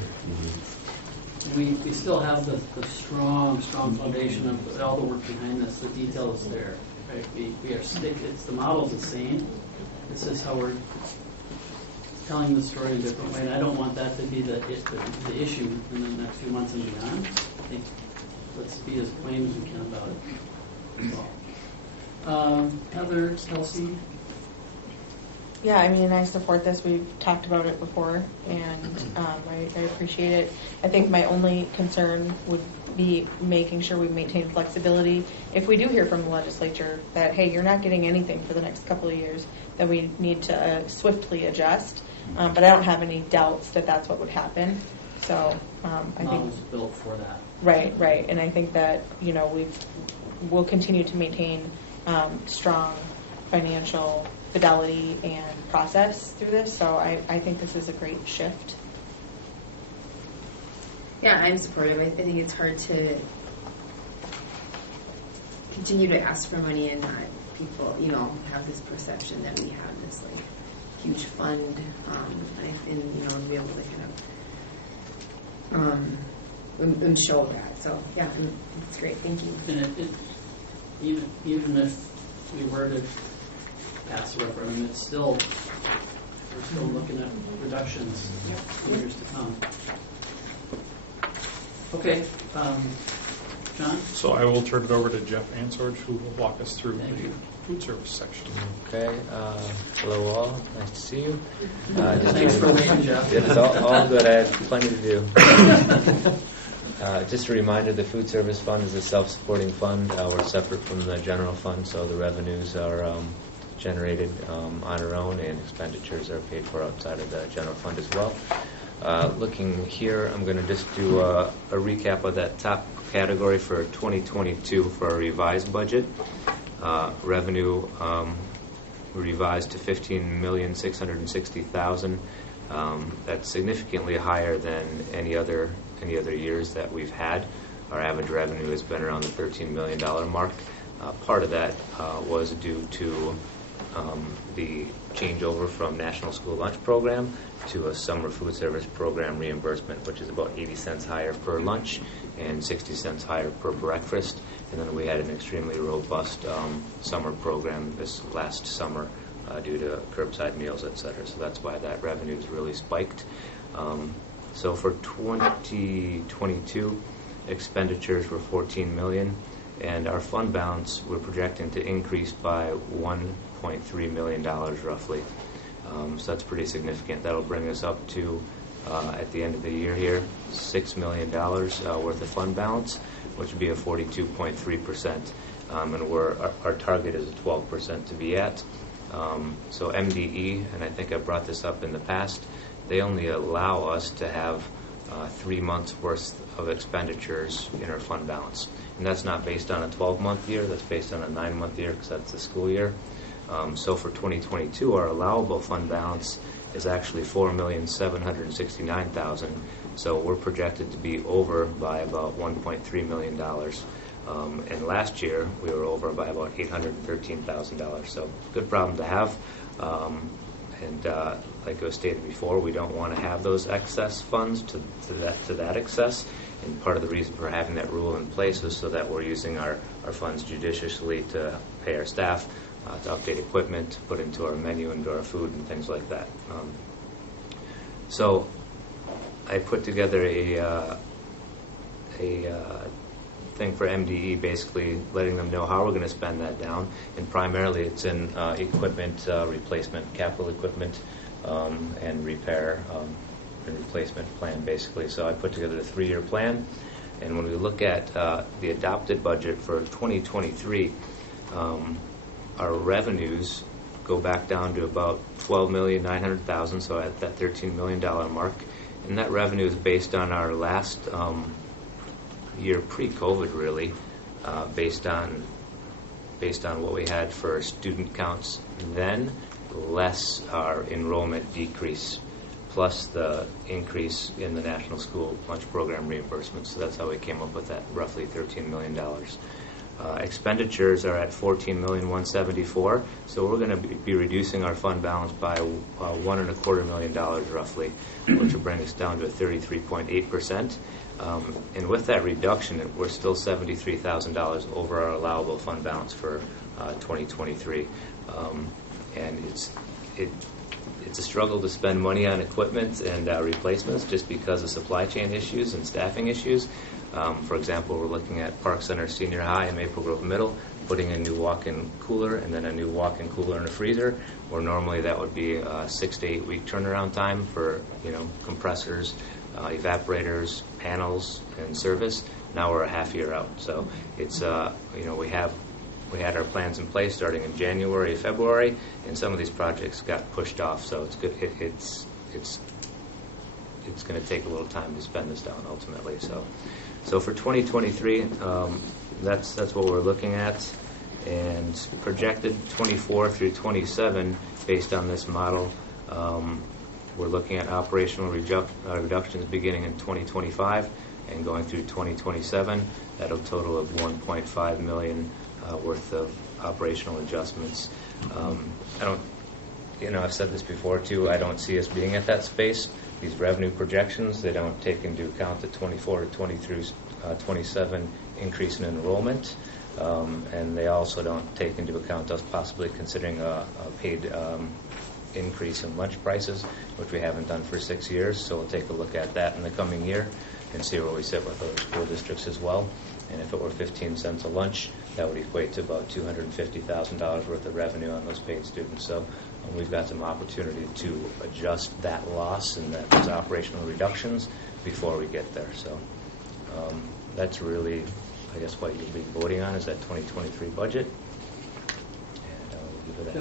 We still have the strong foundation of all the work behind this. The detail is there. Right? We are the model's the same. It's just how we're telling the story in a different way. And I don't want that to be the issue in the next few months and beyond. I think let's be as plain as we can about it. Heather, Kelsey? Yeah, I support this. We've talked about it before, and I appreciate it. I think my only concern would be making sure we maintain flexibility. If we do hear from the legislature that, hey, you're not getting anything for the next couple of years, then we need to swiftly adjust. But I don't have any doubts that that's what would happen. So I think Model's built for that. Right, and I think that we'll continue to maintain strong financial fidelity and process through this. So I think this is a great shift. Yeah, I'm supportive. I think it's hard to continue to ask for money and not people, have this perception that we have this huge fund, and be able to kind of and show that. So yeah, it's great. Thank you. And even if we were to pass the referendum, we're still looking at reductions in years to come. Okay, John? So I will turn it over to Jeff Ansorge, who will walk us through the food service section. Okay. Hello all. Nice to see you. Thanks for waiting, Jeff. It's all good. I had plenty to do. Just a reminder, the food service fund is a self-supporting fund. We're separate from the general fund, so the revenues are generated on our own, and expenditures are paid for outside of the general fund as well. Looking here, I'm going to just do a recap of that top category for 2022 for our revised budget. Revenue revised to $15,660,000. That's significantly higher than any other years that we've had. Our average revenue has been around the $13 million mark. Part of that was due to the changeover from National School Lunch Program to a summer food service program reimbursement, which is about 80 cents higher per lunch and 60 cents higher per breakfast. And then we had an extremely robust summer program this last summer due to curbside meals, et cetera. So that's why that revenue has really spiked. So for 2022, expenditures were $14 million, and our fund balance we're projecting to increase by $1.3 million roughly. So that's pretty significant. That'll bring us up to, at the end of the year here, $6 million worth of fund balance, which would be a 42.3%. And our target is a 12% to be at. So MDE, and I think I brought this up in the past, they only allow us to have 3 months worth of expenditures in our fund balance. And that's not based on a 12-month year, that's based on a 9-month year because that's the school year. So for 2022, our allowable fund balance is actually $4,769,000. So we're projected to be over by about $1.3 million. And last year, we were over by about $813,000. So good problem to have. And like it was stated before, we don't want to have those excess funds to that excess. And part of the reason for having that rule in place is so that we're using our funds judiciously to pay our staff, to update equipment, to put into our menu, into our food, and things like that. So I put together a thing for MDE, basically letting them know how we're going to spend that down, and primarily it's in equipment replacement, capital equipment, and repair and replacement plan, basically. So I put together a 3-year plan, and when we look at the adopted budget for 2023, our revenues go back down to about $12,900,000, so at that $13 million mark, and that revenue is based on our last year pre-COVID, really, based on what we had for student counts then, less our enrollment decrease, plus the increase in the National School Lunch Program reimbursements. So that's how we came up with that roughly $13 million. Expenditures are at $14,174,000, so we're going to be reducing our fund balance by $1.25 million roughly, which will bring us down to a 33.8%. And with that reduction, we're still $73,000 over our allowable fund balance for 2023. And it's a struggle to spend money on equipment and replacements just because of supply chain issues and staffing issues. For example, we're looking at Park Center Senior High and Maple Grove Middle, putting a new walk-in cooler and then a new walk-in cooler and a freezer, where normally that would be a 6 to 8 week turnaround time for compressors, evaporators, panels, and service. Now we're a half year out. So it's we had our plans in place starting in January, February, and some of these projects got pushed off. So it's good. It's going to take a little time to spend this down ultimately. So for 2023, that's what we're looking at, and projected 24 through 27 based on this model. We're looking at operational reductions beginning in 2025 and going through 2027 at a total of $1.5 million worth of operational adjustments. I've said this before too, I don't see us being at that space. These revenue projections, they don't take into account the 24 to 20 through 27 increase in enrollment, and they also don't take into account us possibly considering a paid increase in lunch prices, which we haven't done for 6 years. So we'll take a look at that in the coming year and see where we sit with those school districts as well. And if it were 15 cents a lunch, that would equate to about $250,000 worth of revenue on those paid students. So we've got some opportunity to adjust that loss and those operational reductions before we get there. So that's really, I guess, what you'll be voting on is that 2023 budget.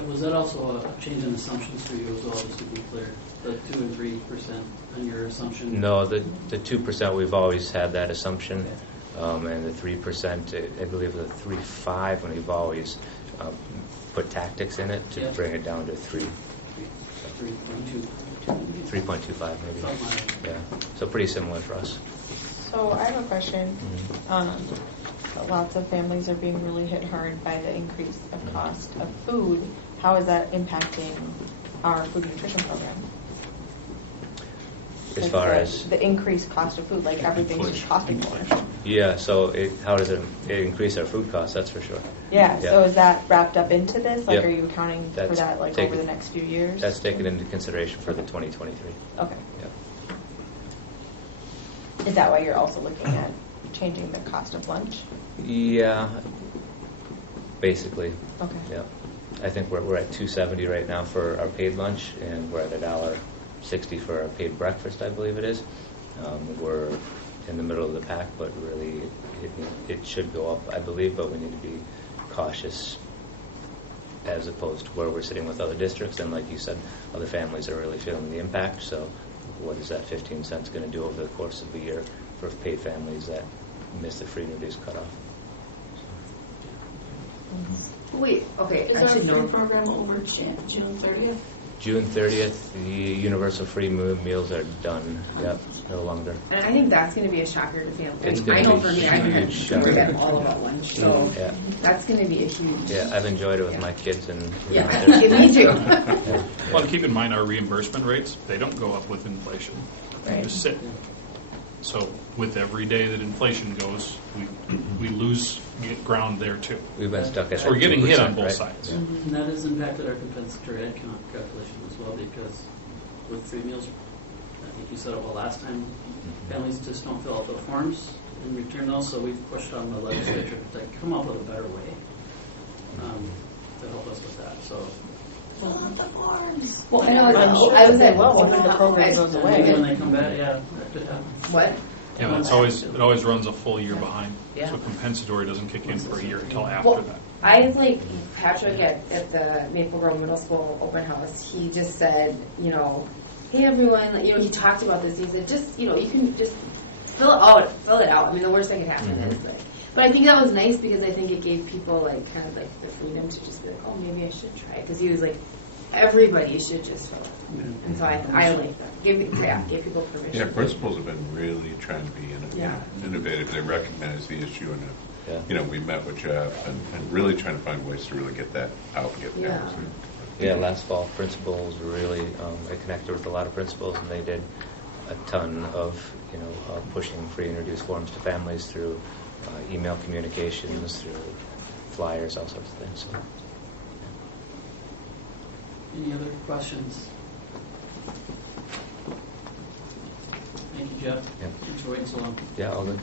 Was that also a change in assumptions for you as well, just to be clear? The 2 and 3% on your assumption? No, the 2% we've always had that assumption, and the 3%, I believe the 3.5 when we've always put tactics in it to bring it down to 3.25 maybe. Yeah, so pretty similar for us. So I have a question. Lots of families are being really hit hard by the increase of cost of food. How is that impacting our food nutrition program? As far as the increased cost of food, like everything's just costing more. Yeah, so how does it increase our food costs? That's for sure. Yeah, so is that wrapped up into this? Like, are you accounting for that over the next few years? That's taken into consideration for the 2023. Okay. Yep. Is that why you're also looking at changing the cost of lunch? Yeah, basically. Okay. Yeah. I think we're at $2.70 right now for our paid lunch, and we're at $1.60 for our paid breakfast, I believe it is. We're in the middle of the pack, but really it should go up, I believe, but we need to be cautious as opposed to where we're sitting with other districts. And like you said, other families are really feeling the impact. So what is that 15 cents going to do over the course of the year for paid families that miss the free and reduced cutoff? Wait, okay, Is I our should free know. program over June 30th? June 30th, the universal free meals are done. Yep, no longer. And I think that's going to be a shocker to families. It's gonna I know be for me, I huge haven't shocker. forget all about lunch, so Yeah. that's going to be a huge. Yeah, I've enjoyed it with my kids and Yeah. they're- Me too. Yeah. Well, and keep in mind our reimbursement rates, they don't go up with inflation. They Right. just sit. So with every day that inflation goes, we lose ground there too. We've been stuck at So we're getting hit on 2%, both right? sides. And that has impacted our compensatory head count calculation as well, because with free meals, I think you said it well last time, families just don't fill out the forms and return those, so we've pushed on the legislature to come up with a better way to help us with that, so. Fill out the forms. Well, I know. I was like, well, what if the program goes And away? maybe when they come back, yeah, that could happen. What? Yeah, but it always runs a full year behind. Yeah. So compensatory doesn't kick in for a year until after Well, that. I like Patrick at the Maple Grove Middle School open house. He just said, hey everyone, he talked about this. He said, just, you can just fill it out. I mean, the worst that could happen is but I think that was nice because I think it gave people kind of the freedom to just be like, oh, maybe I should try it. Because he was like, everybody should just fill it. And so I like that. Give people permission. Yeah, principals have been really trying to be innovative. They recognize the issue, and we met with Jeff and really trying to find ways to really get that out and get parents. Yeah, last fall, principals really, I connected with a lot of principals, and they did a ton of, pushing free and reduced forms to families through email communications, through flyers, all sorts of things. So. Any other questions? Thank you, Jeff. Yeah. Thanks for waiting so long. Yeah, all good.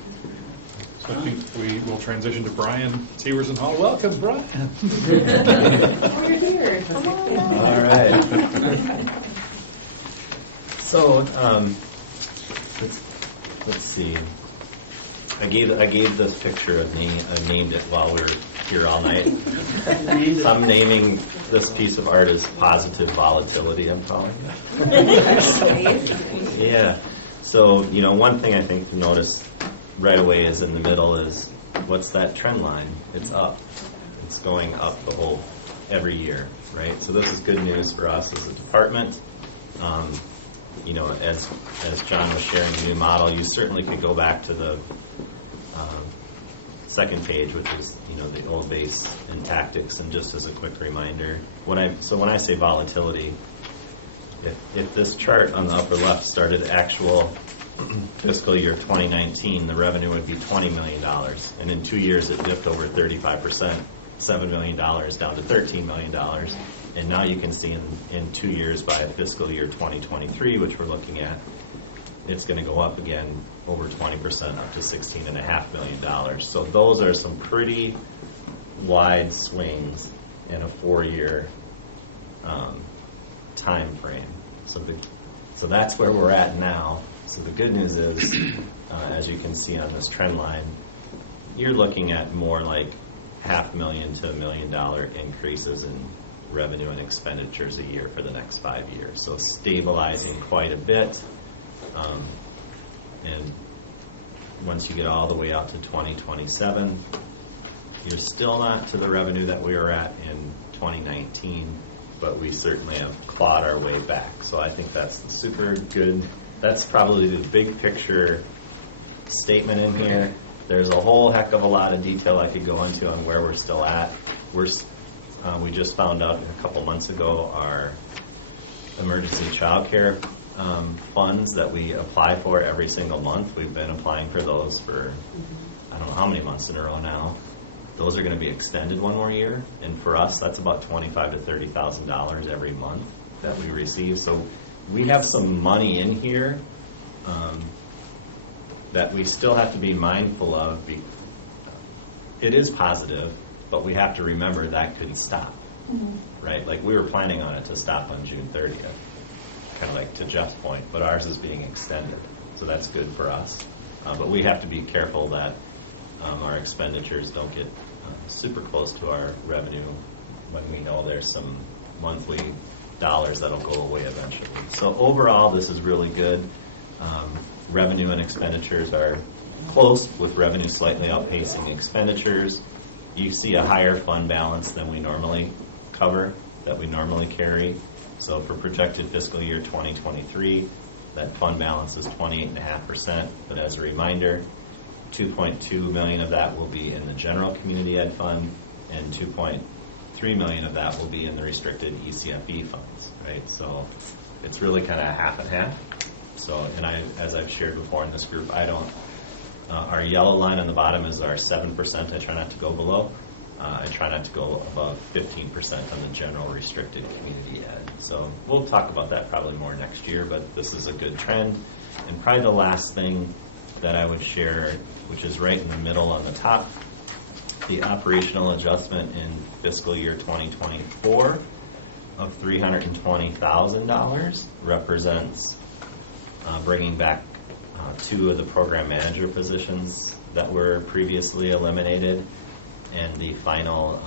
So I think we will transition to Brian Severson Hall. Welcome, Brian. Oh, you're here. Come on. All right. So, let's see. I gave this picture of name. I named it while we were here all night. So I'm naming this piece of art as positive volatility. I'm calling it. Yeah. So one thing I think to notice right away is in the middle is what's that trend line? It's up. It's going up every year, right? So this is good news for us as a department. As John was sharing the new model, you certainly could go back to the second page, which is the old base and tactics, and just as a quick reminder, when I say volatility, if this chart on the upper left started actual fiscal year 2019, the revenue would be $20 million, and in 2 years it dipped over 35%, $7 million down to $13 million. And now you can see in 2 years by fiscal year 2023, which we're looking at, it's going to go up again over 20%, up to $16.5 million. So those are some pretty wide swings in a 4-year time frame. So that's where we're at now. So the good news is, as you can see on this trend line, you're looking at more like $500,000 to $1 million increases in revenue and expenditures a year for the next 5 years. So stabilizing quite a bit. And once you get all the way out to 2027, you're still not to the revenue that we were at in 2019, but we certainly have clawed our way back. So I think that's super good. That's probably the big picture statement in here. There's a whole heck of a lot of detail I could go into on where we're still at. We just found out a couple months ago our emergency child care funds that we apply for every single month. We've been applying for those for I don't know how many months in a row now. Those are going to be extended one more year, and for us that's about $25,000 to $30,000 every month that we receive. So we have some money in here. that we still have to be mindful of. It is positive, but we have to remember that could stop, right? Like we were planning on it to stop on June 30th, kind of like to Jeff's point, but ours is being extended, so that's good for us. But we have to be careful that our expenditures don't get super close to our revenue when we know there's some monthly dollars that'll go away eventually. So overall, this is really good. Revenue and expenditures are close, with revenue slightly outpacing expenditures. You see a higher fund balance than we normally cover, that we normally carry. So for projected fiscal year 2023, that fund balance is 28.5%. But as a reminder, 2.2 million of that will be in the general community ed fund, and 2.3 million of that will be in the restricted ECFE funds, right? So it's really kind of half and half. So, and as I've shared before in this group, our yellow line on the bottom is our 7%. I try not to go below. I try not to go above 15% on the general restricted community ed. So we'll talk about that probably more next year, but this is a good trend. And probably the last thing that I would share, which is right in the middle on the top, the operational adjustment in fiscal year 2024 of $320,000 represents bringing back 2 of the program manager positions that were previously eliminated, and the final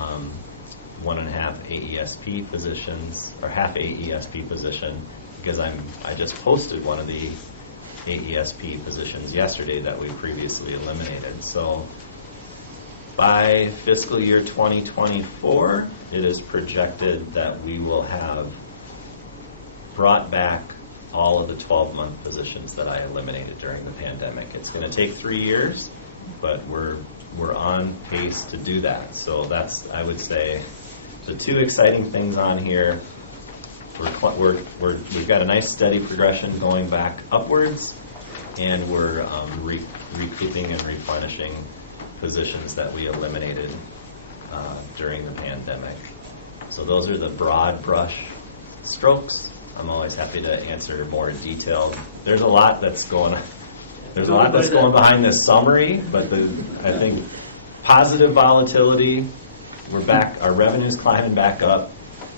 1.5 AESP positions, or half AESP position, because I just posted one of the AESP positions yesterday that we previously eliminated. So by fiscal year 2024, it is projected that we will have brought back all of the 12-month positions that I eliminated during the pandemic. It's going to take 3 years, but we're on pace to do that. So that's, I would say, the 2 exciting things on here. We've got a nice steady progression going back upwards, and we're recouping and replenishing positions that we eliminated during the pandemic. So those are the broad brush strokes. I'm always happy to answer more detailed. There's a lot that's going on. There's a lot that's going behind this summary, but I think positive volatility, we're back, our revenue's climbing back up,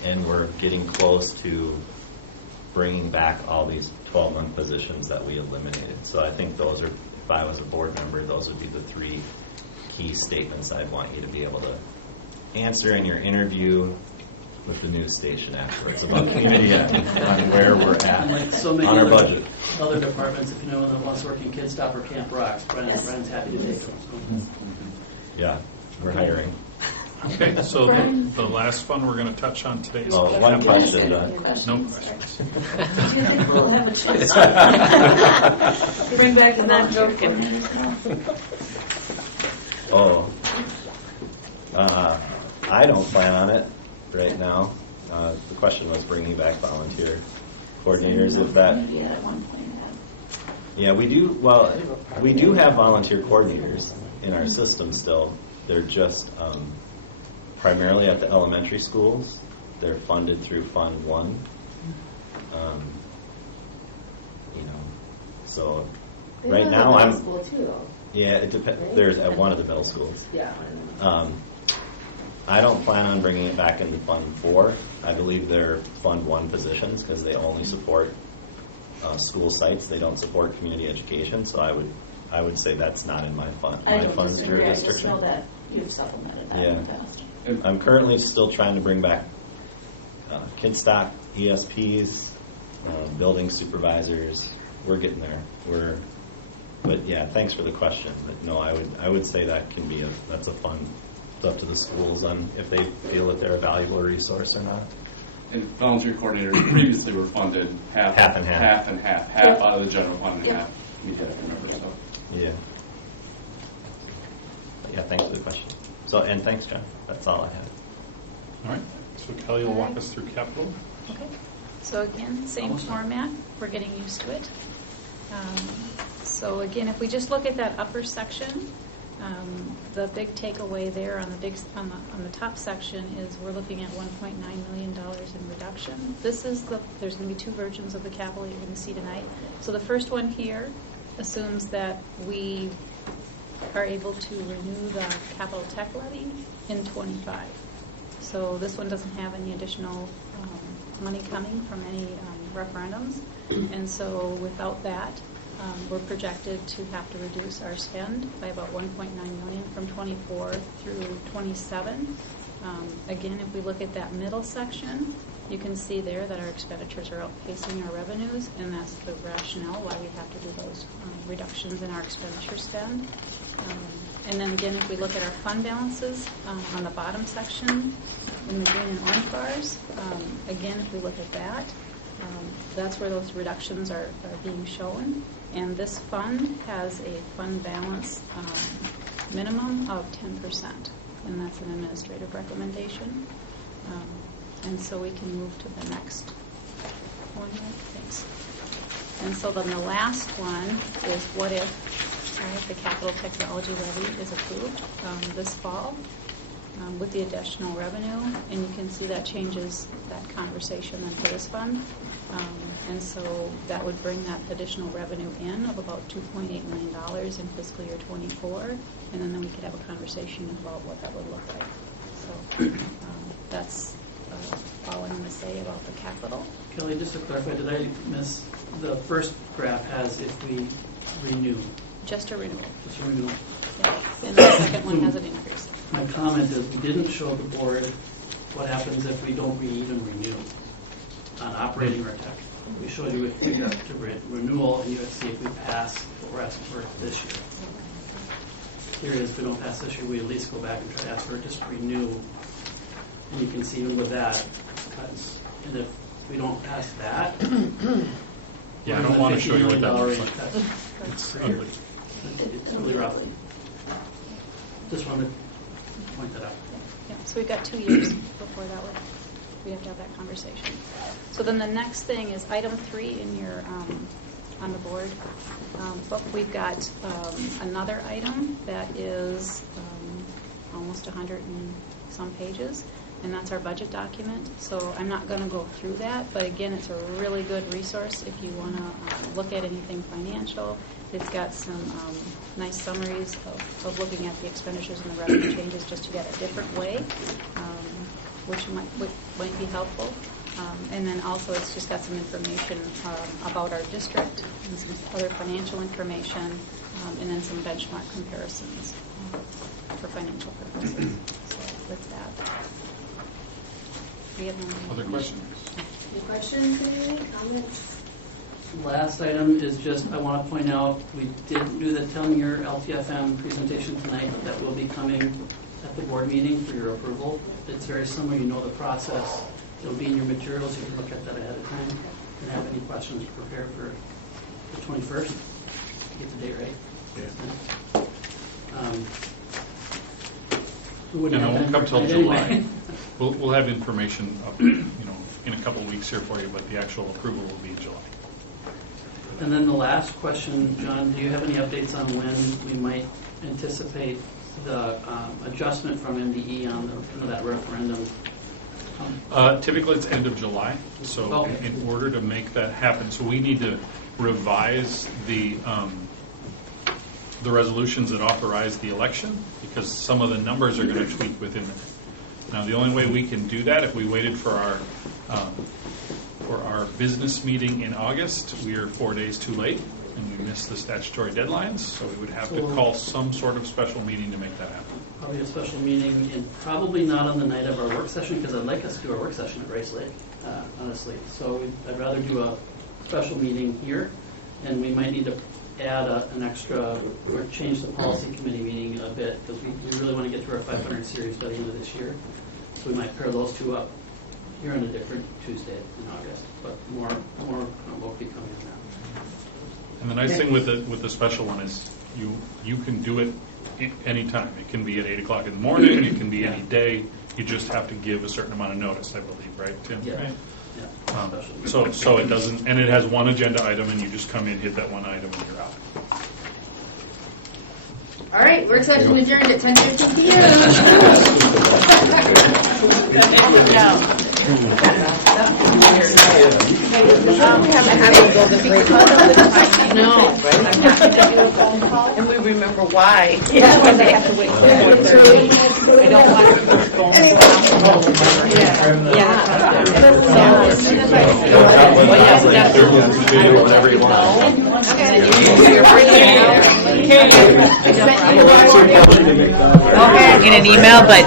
and we're getting close to bringing back all these 12-month positions that we eliminated. So I think those are, if I was a board member, those would be the 3 key statements I'd want you to be able to answer in your interview with the news station afterwards about community ed on where we're at like so many on our budget. Other departments, if you know, that wants to work in Kid Stop or Camp Rocks, Brian's happy to take them. So. Yeah, we're hiring. Okay, so the last one we're going to touch on today is one question. No questions. We'll have a chance. Bring back the not joking. I don't plan on it right now. The question was bringing back volunteer coordinators. If that, yeah, we do. Well, we do have volunteer coordinators in our system still. They're just primarily at the elementary schools. They're funded through Fund 1. So right now I'm. School too, though. Yeah, it depends. There's at one of the middle schools. Yeah. I don't plan on bringing it back into Fund 4. I believe they're Fund 1 positions because they only support school sites. They don't support community education. So I would say that's not in my fund. I My don't fund's disagree. I just jurisdiction. know that you've supplemented that in the past. I'm currently still trying to bring back kid stock, ESPs, building supervisors. We're getting there. But yeah, thanks for the question. But no, I would say that can be that's a fund. It's up to the schools on if they feel that they're a valuable resource or not. And volunteer coordinators previously were funded half and half out of the general fund and half media, I remember. So yeah. But yeah, thanks for the question. So, and thanks, John. That's all I had. All right. So Kelly will walk us through capital. Okay. So again, same format. We're getting used to it. So again, if we just look at that upper section, the big takeaway there on the top section is we're looking at $1.9 million in reduction. There's going to be 2 versions of the capital you're going to see tonight. So the first one here, assumes that we are able to renew the capital tech levy in '25. So this one doesn't have any additional money coming from any referendums. And so without that, we're projected to have to reduce our spend by about $1.9 million from '24 through '27. Again, if we look at that middle section, you can see there that our expenditures are outpacing our revenues, and that's the rationale why we have to do those reductions in our expenditure spend. And then again, if we look at our fund balances on the bottom section in the green and orange bars, again, if we look at that, that's where those reductions are being shown. And this fund has a fund balance minimum of 10%, and that's an administrative recommendation. And so we can move to the next one. Thanks. And so then the last one is what if the capital technology levy is approved this fall with the additional revenue, and you can see that changes that conversation then for this fund. And so that would bring that additional revenue in of about $2.8 million in fiscal year '24, and then we could have a conversation about what that would look like. So that's all I'm going to say about the capital. Kelly, just to clarify, did I miss the first graph has if we renew? Just a renewal. Just a renewal. Yeah. And the second one has an increase. My comment is we didn't show the board what happens if we don't even renew on operating our tech. We showed you if we got to renewal, and you would see if we pass what we're asking for this year. Here is, if we don't pass this year, we at least go back and try to ask for just renew. And you can see even with that, and if we don't pass that, yeah, I don't want to show you what that looks like. It's ugly. It's really rough. Just wanted to point that out. Yeah, so we've got 2 years before that would, we have to have that conversation. So then the next thing is item 3 in your on the board. But we've got another item that is almost 100 and some pages, and that's our budget document. So I'm not going to go through that, but again, it's a really good resource if you want to look at anything financial. It's got some nice summaries of looking at the expenditures and the revenue changes just to get a different way, which might be helpful. And then also it's just got some information about our district and some other financial information, and then some benchmark comparisons for financial purposes. So with that, we have no other questions? Any questions, any comments? Last item is just, I want to point out, we didn't do the 10-year LTFM presentation tonight, but that will be coming at the board meeting for your approval. It's very similar, you know the process. It'll be in your materials, you can look at that ahead of time and have any questions prepared for the 21st. Get the date right. Yeah. And it won't come till July. We'll have information up, in a couple of weeks here for you, but the actual approval will be in July. And then the last question, John, do you have any updates on when we might anticipate the adjustment from MDE on that referendum? Typically, it's end of July. So in order to make that happen, so we need to revise the resolutions that authorize the election, because some of the numbers are going to tweak within it. Now, the only way we can do that, if we waited for our business meeting in August, we are 4 days too late, and we missed the statutory deadlines, so we would have to call some sort of special meeting to make that happen. Probably a special meeting, and probably not on the night of our work session, because I'd like us to do our work session at Rice Lake, honestly. So I'd rather do a special meeting here, and we might need to add an extra, or change the policy committee meeting a bit, because we really want to get to our 500 series by the end of this year. So we might pair those two up here on a different Tuesday in August, but more will be coming on that. And the nice thing with the special one is you can do it anytime. It can be at 8 o'clock in the morning. It can be any day. You just have to give a certain amount of notice, I believe, right, Tim? Yeah. Right? Yeah. So it doesn't, and it has one agenda item, and you just come in, hit that one item, and you're out. All right, work session adjourned at 10:15 p.m. No, right? And we remember why. Because they have to wait till 4:30. I don't want to postpone. Yeah. So as soon as I see whatever you want. You're bringing it out. In an email, but